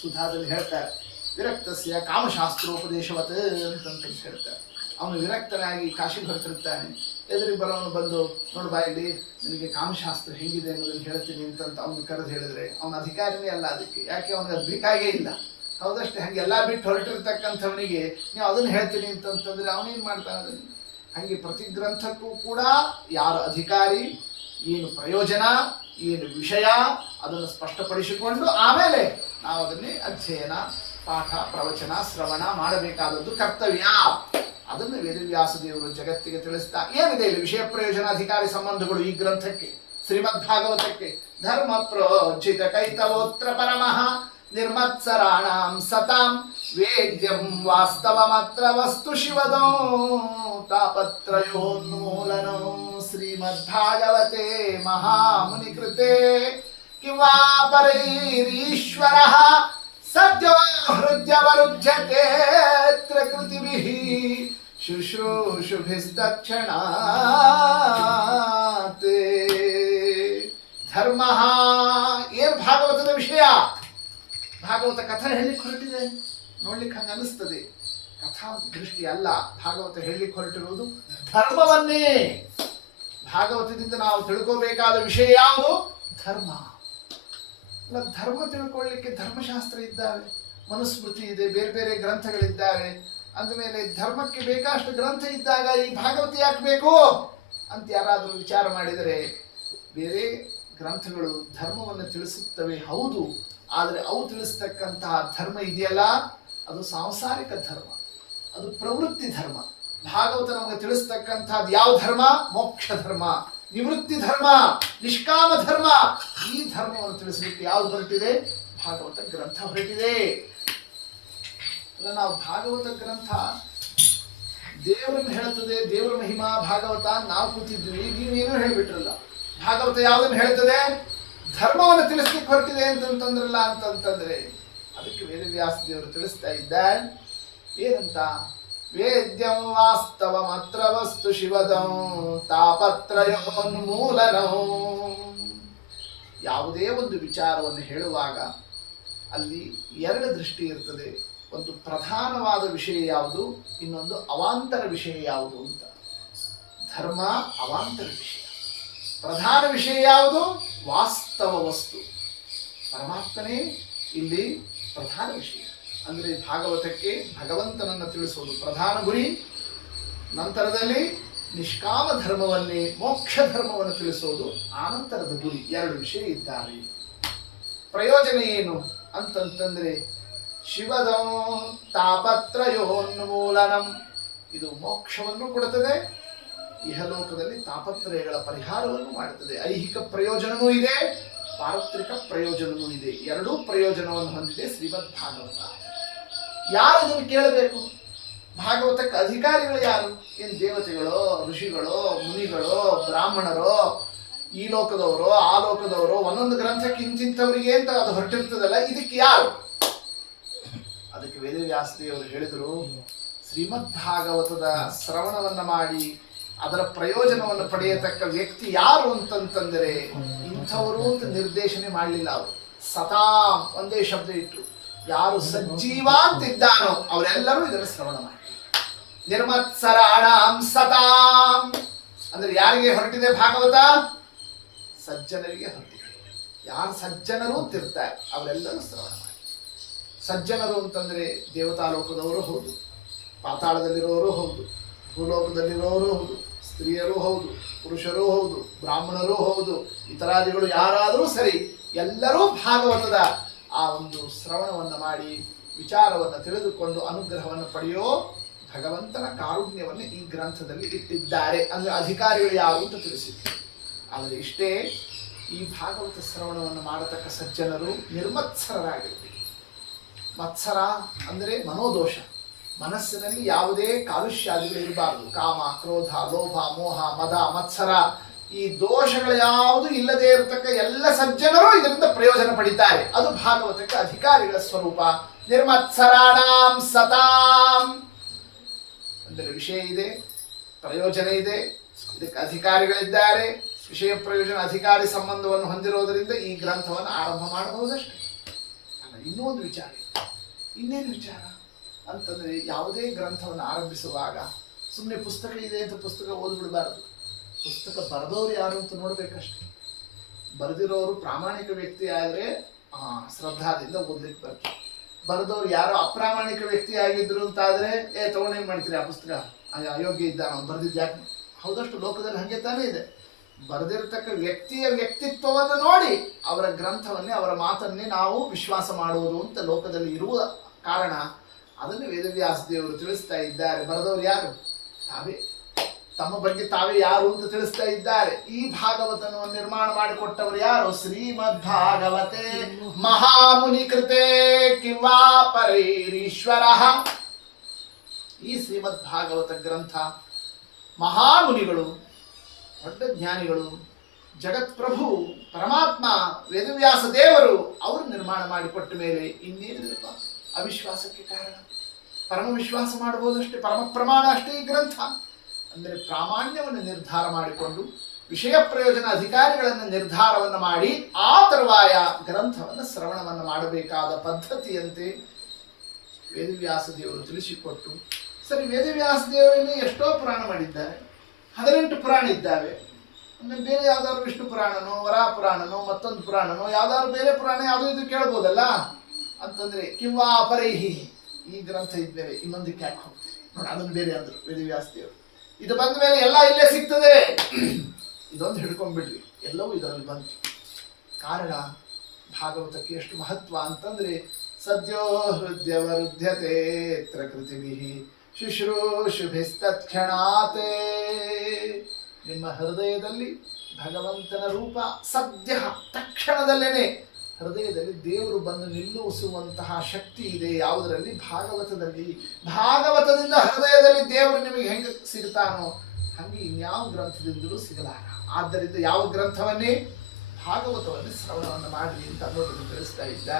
ಸುಧಾದಲ್ಲಿ ಹೇಳ್ತಾರೆ, ವಿರಕ್ತಸ್ಯ ಕಾಮಶಾಸ್ತ್ರೋಪದೇಶವತ್ ಅಂತಂತ ಹೇಳ್ತಾರೆ. ಅವನು ವಿರಕ್ತನಾಗಿ ಕಾಶಿಗೆ ಹೊರತಿರ್ತಾನೆ, ಎದುರಿಗೆ ಬರೋನು ಬಂದು ನೋಡು ಬಾ ಇಲ್ಲಿ ನಿನಗೆ ಕಾಮಶಾಸ್ತ್ರ ಹೆಂಗಿದೆ ಅನ್ನೋದನ್ನು ಹೇಳ್ತೀನಿ ಅಂತಂತ ಅವನು ಕರೆದು ಹೇಳಿದ್ರೆ ಅವನ ಅಧಿಕಾರಿನೇ ಅಲ್ಲ ಅದಕ್ಕೆ. ಯಾಕೆ? ಅವನಿಗೆ ಅದು ಬೇಕಾಗೇ ಇಲ್ಲ, ಹೌದಷ್ಟೇ. ಹಾಗೆ ಎಲ್ಲ ಬಿಟ್ಟು ಹೊರಟಿರ್ತಕ್ಕಂಥವನಿಗೆ ನೀವು ಅದನ್ನು ಹೇಳ್ತೀನಿ ಅಂತಂತಂದ್ರೆ ಅವನೇನು ಮಾಡ್ತಾನೆ ಅದನ್ನು? ಹಾಗೆ ಪ್ರತಿ ಗ್ರಂಥಕ್ಕೂ ಕೂಡ ಯಾರು ಅಧಿಕಾರಿ, ಏನು ಪ್ರಯೋಜನ, ಏನು ವಿಷಯ ಅದನ್ನು ಸ್ಪಷ್ಟಪಡಿಸಿಕೊಂಡು ಆಮೇಲೆ ನಾವು ಅದನ್ನೇ ಅಧ್ಯಯನ, ಪಾಠ, ಪ್ರವಚನ, ಶ್ರವಣ ಮಾಡಬೇಕಾದದ್ದು ಕರ್ತವ್ಯ. ಅದನ್ನು ವೇದವ್ಯಾಸ ದೇವರು ಜಗತ್ತಿಗೆ ತಿಳಿಸ್ತಾ ಏನಿದೆ ಇಲ್ಲಿ ವಿಷಯ, ಪ್ರಯೋಜನ, ಅಧಿಕಾರಿ, ಸಂಬಂಧಗಳು ಈ ಗ್ರಂಥಕ್ಕೆ, ಶ್ರೀಮದ್ ಭಾಗವತಕ್ಕೆ. ಧರ್ಮ ಪ್ರೋಚಿತ ಕೈತವೋತ್ರ ಪರಮಃ ನಿರ್ಮತ್ಸರಾಣಾಂ ಸತಾಂ ವೇದ್ಯಂ ವಾಸ್ತವಮತ್ರ ವಸ್ತು ಶಿವದೋ ತಾಪತ್ರಯೋನ್ಮೂಲನೋ ಶ್ರೀಮದ್ಭಾಗವತೆ ಮಹಾಮುನಿ ಕೃತೆ ಕಿವಾ ಪರೈರೀಶ್ವರಃ ಸದ್ಯೋ ಹೃದ್ಯವರುಧ್ಯತೆ ಕೃತಿಭಿಃ ಭಾಗವತ ಕಥೆ ಹೇಳಲಿಕ್ಕೆ ಹೊರಟಿದೆ, ನೋಡ್ಲಿಕ್ಕೆ ಹಂಗೆ ಅನಿಸ್ತದೆ. ಕಥಾ ದೃಷ್ಟಿ ಅಲ್ಲ, ಭಾಗವತ ಹೇಳಲಿಕ್ಕೆ ಹೊರಟಿರುವುದು ಧರ್ಮವನ್ನೇ. ಭಾಗವತದಿಂದ ನಾವು ತಿಳ್ಕೋಬೇಕಾದ ವಿಷಯ ಯಾವುದು? ಧರ್ಮ. ಅಲ್ಲ, ಧರ್ಮ ತಿಳ್ಕೊಳ್ಳಿಕ್ಕೆ ಧರ್ಮಶಾಸ್ತ್ರ ಇದ್ದಾವೆ, ಮನುಸ್ಮೃತಿ ಇದೆ, ಬೇರೆ ಬೇರೆ ಗ್ರಂಥಗಳಿದ್ದಾವೆ. ಅಂದಮೇಲೆ ಧರ್ಮಕ್ಕೆ ಬೇಕಷ್ಟು ಗ್ರಂಥ ಇದ್ದಾಗ ಈ ಭಾಗವತ ಯಾಕೆ ಬೇಕು ಅಂತ ಯಾರಾದರೂ ವಿಚಾರ ಮಾಡಿದರೆ, ಬೇರೆ ಗ್ರಂಥಗಳು ಧರ್ಮವನ್ನು ತಿಳಿಸುತ್ತವೆ ಹೌದು, ಆದರೆ ಅವು ತಿಳಿಸ್ತಕ್ಕಂತಹ ಧರ್ಮ ಇದೆಯಲ್ಲ, ಅದು ಸಾಂಸಾರಿಕ ಧರ್ಮ, ಅದು ಪ್ರವೃತ್ತಿ ಧರ್ಮ. ಭಾಗವತ ನಮಗೆ ತಿಳಿಸ್ತಕ್ಕಂಥದ್ದು ಯಾವ ಧರ್ಮ? ಮೋಕ್ಷ ಧರ್ಮ, ನಿವೃತ್ತಿ ಧರ್ಮ, ನಿಷ್ಕಾಮ ಧರ್ಮ. ಈ ಧರ್ಮವನ್ನು ತಿಳಿಸಲಿಕ್ಕೆ ಯಾವುದು ಹೊರಟಿದೆ? ಭಾಗವತ ಗ್ರಂಥ ಹೊರಟಿದೆ. ನಾವು ಭಾಗವತ ಗ್ರಂಥ ದೇವರನ್ನು ಹೇಳುತ್ತದೆ, ದೇವರ ಮಹಿಮಾ ಭಾಗವತ ನಾವು ಕೂತಿದ್ವಿ, ನೀವೇನೋ ಹೇಳ್ಬಿಟ್ರಲ್ಲ. ಭಾಗವತ ಯಾವುದನ್ನು ಹೇಳ್ತದೆ? ಧರ್ಮವನ್ನು ತಿಳಿಸ್ಲಿಕ್ಕೆ ಹೊರಟಿದೆ ಅಂತಂದ್ರಲ್ಲ. ಅಂತಂತಂದ್ರೆ ಅದಕ್ಕೆ ವೇದವ್ಯಾಸ ದೇವರು ತಿಳಿಸ್ತಾ ಇದ್ದಾರೆ. ಏನಂತ? ವೇದ್ಯಂ ವಾಸ್ತವ ಮಾತ್ರ ವಸ್ತು ಶಿವದಂ ತಾಪತ್ರಯೋನ್ಮೂಲನಂ. ಯಾವುದೇ ಒಂದು ವಿಚಾರವನ್ನು ಹೇಳುವಾಗ ಅಲ್ಲಿ ಎರಡು ದೃಷ್ಟಿ ಇರ್ತದೆ. ಒಂದು ಪ್ರಧಾನವಾದ ವಿಷಯ ಯಾವುದು, ಇನ್ನೊಂದು ಅವಾಂತರ ವಿಷಯ ಯಾವುದು ಅಂತ. ಧರ್ಮ ಅವಾಂತರ ವಿಷಯ, ಪ್ರಧಾನ ವಿಷಯ ಯಾವುದು? ವಾಸ್ತವ ವಸ್ತು, ಪರಮಾತ್ಮನೇ ಇಲ್ಲಿ ಪ್ರಧಾನ ವಿಷಯ. ಅಂದರೆ ಭಾಗವತಕ್ಕೆ ಭಗವಂತನನ್ನು ತಿಳಿಸುವುದು ಪ್ರಧಾನ ಗುರಿ. ನಂತರದಲ್ಲಿ ನಿಷ್ಕಾಮ ಧರ್ಮವನ್ನೇ, ಮೋಕ್ಷ ಧರ್ಮವನ್ನು ತಿಳಿಸುವುದು ಆನಂತರದ ಗುರಿ. ಎರಡು ವಿಷಯ ಇದ್ದಾವೆ. ಪ್ರಯೋಜನ ಏನು ಅಂತಂತಂದ್ರೆ ಶಿವದಂ ತಾಪತ್ರಯೋನ್ಮೂಲನಂ. ಇದು ಮೋಕ್ಷವನ್ನು ಕೊಡುತ್ತದೆ, ಇಹಲೋಕದಲ್ಲಿ ತಾಪತ್ರಯಗಳ ಪರಿಹಾರವನ್ನು ಮಾಡುತ್ತದೆ. ಐಹಿಕ ಪ್ರಯೋಜನವೂ ಇದೆ, ಪಾರತ್ರಿಕ ಪ್ರಯೋಜನವೂ ಇದೆ. ಎರಡೂ ಪ್ರಯೋಜನವನ್ನು ಹೊಂದಿದೆ ಶ್ರೀಮದ್ ಭಾಗವತ. ಯಾರು ಅದನ್ನು ಕೇಳಬೇಕು? ಭಾಗವತಕ್ಕೆ ಅಧಿಕಾರಿಗಳು ಯಾರು? ಏನು ದೇವತೆಗಳೋ, ಋಷಿಗಳೋ, ಮುನಿಗಳೋ, ಬ್ರಾಹ್ಮಣರೋ, ಈ ಲೋಕದವರು, ಆ ಲೋಕದವರು, ಒಂದೊಂದು ಗ್ರಂಥಕ್ಕೆ ಇಂತಿಂಥವರಿಗೆ ಅಂತ ಅದು ಹೊರಟಿರ್ತದಲ್ಲ, ಇದಕ್ಕೆ ಯಾರು? ಅದಕ್ಕೆ ವೇದವ್ಯಾಸದೇವರು ಹೇಳಿದರು, ಶ್ರೀಮದ್ ಭಾಗವತದ ಶ್ರವಣವನ್ನು ಮಾಡಿ ಅದರ ಪ್ರಯೋಜನವನ್ನು ಪಡೆಯತಕ್ಕ ವ್ಯಕ್ತಿ ಯಾರು ಅಂತಂತಂದರೆ ಇಂಥವರು ಅಂತ ನಿರ್ದೇಶನೆ ಮಾಡಲಿಲ್ಲ ಅವರು. ಸತಾಂ ಒಂದೇ ಶಬ್ದ ಇಟ್ಟು, ಯಾರು ಸಜ್ಜೀವ ಅಂತಿದ್ದಾನೋ ಅವರೆಲ್ಲರೂ ಇದನ್ನು ಶ್ರವಣ ಮಾಡಿ. ನಿರ್ಮತ್ಸರಾಣಾಂ ಸತಾಂ ಅಂದ್ರೆ ಯಾರಿಗೆ ಹೊರಟಿದೆ ಭಾಗವತ? ಸಜ್ಜನರಿಗೆ ಹೊರಟಿದೆ. ಯಾರು ಸಜ್ಜನರು ಅಂತಿರ್ತಾರೆ ಅವರೆಲ್ಲರೂ ಶ್ರವಣ ಮಾಡಿ. ಸಜ್ಜನರು ಅಂತಂದ್ರೆ ದೇವತಾ ಲೋಕದವರು ಹೌದು, ಪಾತಾಳದಲ್ಲಿರೋರು ಹೌದು, ಭೂಲೋಕದಲ್ಲಿರೋರು ಹೌದು, ಸ್ತ್ರೀಯರು ಹೌದು, ಪುರುಷರೂ ಹೌದು, ಬ್ರಾಹ್ಮಣರೂ ಹೌದು, ಇತರಾದಿಗಳು ಯಾರಾದರೂ ಸರಿ, ಎಲ್ಲರೂ ಭಾಗವತದ ಆ ಒಂದು ಶ್ರವಣವನ್ನು ಮಾಡಿ ವಿಚಾರವನ್ನು ತಿಳಿದುಕೊಂಡು ಅನುಗ್ರಹವನ್ನು ಪಡೆಯೋ ಭಗವಂತನ ಕಾರುಣ್ಯವನ್ನು ಈ ಗ್ರಂಥದಲ್ಲಿ ಇಟ್ಟಿದ್ದಾರೆ. ಅಂದರೆ ಅಧಿಕಾರಿಗಳು ಯಾರು ಅಂತ ತಿಳಿಸಿದ್ರು. ಆದರೆ ಇಷ್ಟೇ, ಈ ಭಾಗವತ ಶ್ರವಣವನ್ನು ಮಾಡತಕ್ಕ ಸಜ್ಜನರು ನಿರ್ಮತ್ಸರರಾಗಿರಬೇಕು. ಮತ್ಸರ ಅಂದರೆ ಮನೋದೋಷ, ಮನಸ್ಸಿನಲ್ಲಿ ಯಾವುದೇ ಕಾಲುಷ್ಯಾದಿಗಳು ಇರಬಾರದು. ಕಾಮ, ಕ್ರೋಧ, ಲೋಭ, ಮೋಹ, ಮದ, ಮತ್ಸರ ಈ ದೋಷಗಳು ಯಾವುದು ಇಲ್ಲದೆ ಇರತಕ್ಕ ಎಲ್ಲ ಸಜ್ಜನರು ಇದರಿಂದ ಪ್ರಯೋಜನ ಪಡಿತಾರೆ. ಅದು ಭಾಗವತಕ್ಕೆ ಅಧಿಕಾರಿಗಳ ಸ್ವರೂಪ. ನಿರ್ಮತ್ಸರಾಣಾಂ ಸತಾಂ ಅಂದರೆ ವಿಷಯ ಇದೆ, ಪ್ರಯೋಜನ ಇದೆ, ಇದಕ್ಕೆ ಅಧಿಕಾರಿಗಳಿದ್ದಾರೆ. ವಿಷಯ ಪ್ರಯೋಜನ ಅಧಿಕಾರಿ ಸಂಬಂಧವನ್ನು ಹೊಂದಿರೋದರಿಂದ ಈ ಗ್ರಂಥವನ್ನು ಆರಂಭ ಮಾಡಬಹುದಷ್ಟೇ. ಇನ್ನೂ ಒಂದು ವಿಚಾರ ಇದೆ. ಇನ್ನೇನು ವಿಚಾರ ಅಂತಂದರೆ ಯಾವುದೇ ಗ್ರಂಥವನ್ನು ಆರಂಭಿಸುವಾಗ ಸುಮ್ಮನೆ ಪುಸ್ತಕ ಇದೆ ಅಂತ ಪುಸ್ತಕ ಓದ್ಬಿಡಬಾರದು. ಪುಸ್ತಕ ಬರೆದವರು ಯಾರು ಅಂತ ನೋಡ್ಬೇಕಷ್ಟೆ. ಬರೆದಿರೋರು ಪ್ರಾಮಾಣಿಕ ವ್ಯಕ್ತಿ ಆದರೆ ಶ್ರದ್ಧಾದಿಂದ ಓದ್ಲಿಕ್ಕೆ ಬರ್ತದೆ. ಬರೆದವ್ರು ಯಾರೋ ಅಪ್ರಾಮಾಣಿಕ ವ್ಯಕ್ತಿ ಆಗಿದ್ರು ಅಂತಾದರೆ ತಗೊಂಡೇನು ಮಾಡ್ತೀರಿ ಆ ಪುಸ್ತಕ, ಅಯೋಗ್ಯ ಇದ್ದಾನ ಅವ್ನು ಬರೆದಿದ್ದು ಯಾಕೆ? ಹೌದಷ್ಟು ಲೋಕದಲ್ಲಿ ಹಾಗೆ ತಾನೇ ಇದೆ. ಬರೆದಿರ್ತಕ್ಕ ವ್ಯಕ್ತಿಯ ವ್ಯಕ್ತಿತ್ವವನ್ನು ನೋಡಿ ಅವರ ಗ್ರಂಥವನ್ನೇ, ಅವರ ಮಾತನ್ನೇ ನಾವು ವಿಶ್ವಾಸ ಮಾಡುವುದು ಅಂತ ಲೋಕದಲ್ಲಿ ಇರುವ ಕಾರಣ ಅದನ್ನು ವೇದವ್ಯಾಸ ದೇವರು ತಿಳಿಸ್ತಾ ಇದ್ದಾರೆ. ಬರೆದವರು ಯಾರು? ತಾವೇ, ತಮ್ಮ ಬಗ್ಗೆ ತಾವೇ ಯಾರು ಅಂತ ತಿಳಿಸ್ತಾ ಇದ್ದಾರೆ. ಈ ಭಾಗವತನವನ್ನು ನಿರ್ಮಾಣ ಮಾಡಿಕೊಟ್ಟವರು ಯಾರು? ಶ್ರೀಮದ್ ಭಾಗವತೆ ಮಹಾಮುನಿ ಕೃತೆ ಕಿವಾ ಪರೈರೀಶ್ವರ. ಈ ಶ್ರೀಮದ್ ಭಾಗವತ ಗ್ರಂಥ ಮಹಾಮುನಿಗಳು, ದೊಡ್ಡ ಜ್ಞಾನಿಗಳು, ಜಗತ್ಪ್ರಭು ಪರಮಾತ್ಮ ವೇದವ್ಯಾಸ ದೇವರು ಅವರು ನಿರ್ಮಾಣ ಮಾಡಿಕೊಟ್ಟ ಮೇಲೆ ಇನ್ನೇನಿಲ್ಲಪ್ಪ ಅವಿಶ್ವಾಸಕ್ಕೆ ಕಾರಣ? ಪರಮ ವಿಶ್ವಾಸ ಮಾಡಬಹುದಷ್ಟೇ, ಪರಮ ಪ್ರಮಾಣ ಅಷ್ಟೇ ಈ ಗ್ರಂಥ. ಅಂದರೆ ಪ್ರಾಮಾಣ್ಯವನ್ನು ನಿರ್ಧಾರ ಮಾಡಿಕೊಂಡು ವಿಷಯ ಪ್ರಯೋಜನ ಅಧಿಕಾರಿಗಳನ್ನು ನಿರ್ಧಾರವನ್ನು ಮಾಡಿ ಆ ತರುವಾಯ ಗ್ರಂಥವನ್ನು ಶ್ರವಣವನ್ನು ಮಾಡಬೇಕಾದ ಪದ್ಧತಿಯಂತೆ ವೇದವ್ಯಾಸ ದೇವರು ತಿಳಿಸಿಕೊಟ್ಟು, ಸರಿ ವೇದವ್ಯಾಸ ದೇವರಲ್ಲಿ ಎಷ್ಟೋ ಪುರಾಣ ಮಾಡಿದ್ದಾರೆ, 18 ಪುರಾಣ ಇದ್ದಾವೆ. ಆಮೇಲೆ ಬೇರೆ ಯಾವ್ದಾದ್ರು ವಿಷ್ಣು ಪುರಾಣನೋ ವರಾ ಪುರಾಣನೋ ಮತ್ತೊಂದು ಪುರಾಣನೋ ಯಾವ್ದಾದ್ರು ಬೇರೆ ಪುರಾಣ ಯಾವುದು ಇದು ಕೇಳ್ಬೋದಲ್ಲ ಅಂತಂದ್ರೆ ಕಿಂವಾ ಅಪರೈಹಿ, ಈ ಗ್ರಂಥ ಇದ್ಮೇಲೆ ಇನ್ನೊಂದಕ್ಕೆ ಯಾಕೆ ಹೋಗ್ತೀವಿ ನೋಡಿ, ಅದನ್ನು ಬೇರೆ ಅಂದ್ರು ವೇದವ್ಯಾಸ ದೇವರು. ಇದು ಬಂದ ಮೇಲೆ ಎಲ್ಲ ಇಲ್ಲೇ ಸಿಗ್ತದೆ, ಇದೊಂದು ಹಿಡ್ಕೊಂಡ್ಬಿಡ್ರಿ, ಎಲ್ಲವೂ ಇದರಲ್ಲಿ ಬಂತು. ಕಾರಣ ಭಾಗವತಕ್ಕೆ ಎಷ್ಟು ಮಹತ್ವ ಅಂತಂದ್ರೆ ಸದ್ಯೋ ಹೃದಯವರುಧ್ಯತೆ ಕೃತಿಭಿ ಶುಶ್ರೂಷುಭಿಸ್ತತ್ಕ್ಷಣಾತೆ. ನಿಮ್ಮ ಹೃದಯದಲ್ಲಿ ಭಗವಂತನ ರೂಪ ಸದ್ಯ ತಕ್ಷಣದಲ್ಲೇನೆ ಹೃದಯದಲ್ಲಿ ದೇವರು ಬಂದು ನಿಲ್ಲಿಸುವಂತಹ ಶಕ್ತಿ ಇದೆ. ಯಾವುದರಲ್ಲಿ? ಭಾಗವತದಲ್ಲಿ. ಭಾಗವತದಿಂದ ಹೃದಯದಲ್ಲಿ ದೇವರು ನಿಮಗೆ ಹೆಂಗೆ ಸಿಗ್ತಾನೋ ಹಂಗೆ ಇನ್ಯಾವ ಗ್ರಂಥದಿಂದಲೂ ಸಿಗಲಾರ. ಆದ್ದರಿಂದ ಯಾವ ಗ್ರಂಥವನ್ನೇ ಭಾಗವತವನ್ನೇ ಶ್ರವಣವನ್ನು ಮಾಡಿ ಅಂತ ಅನ್ನೋದನ್ನು ತಿಳಿಸ್ತಾ ಇದ್ದ.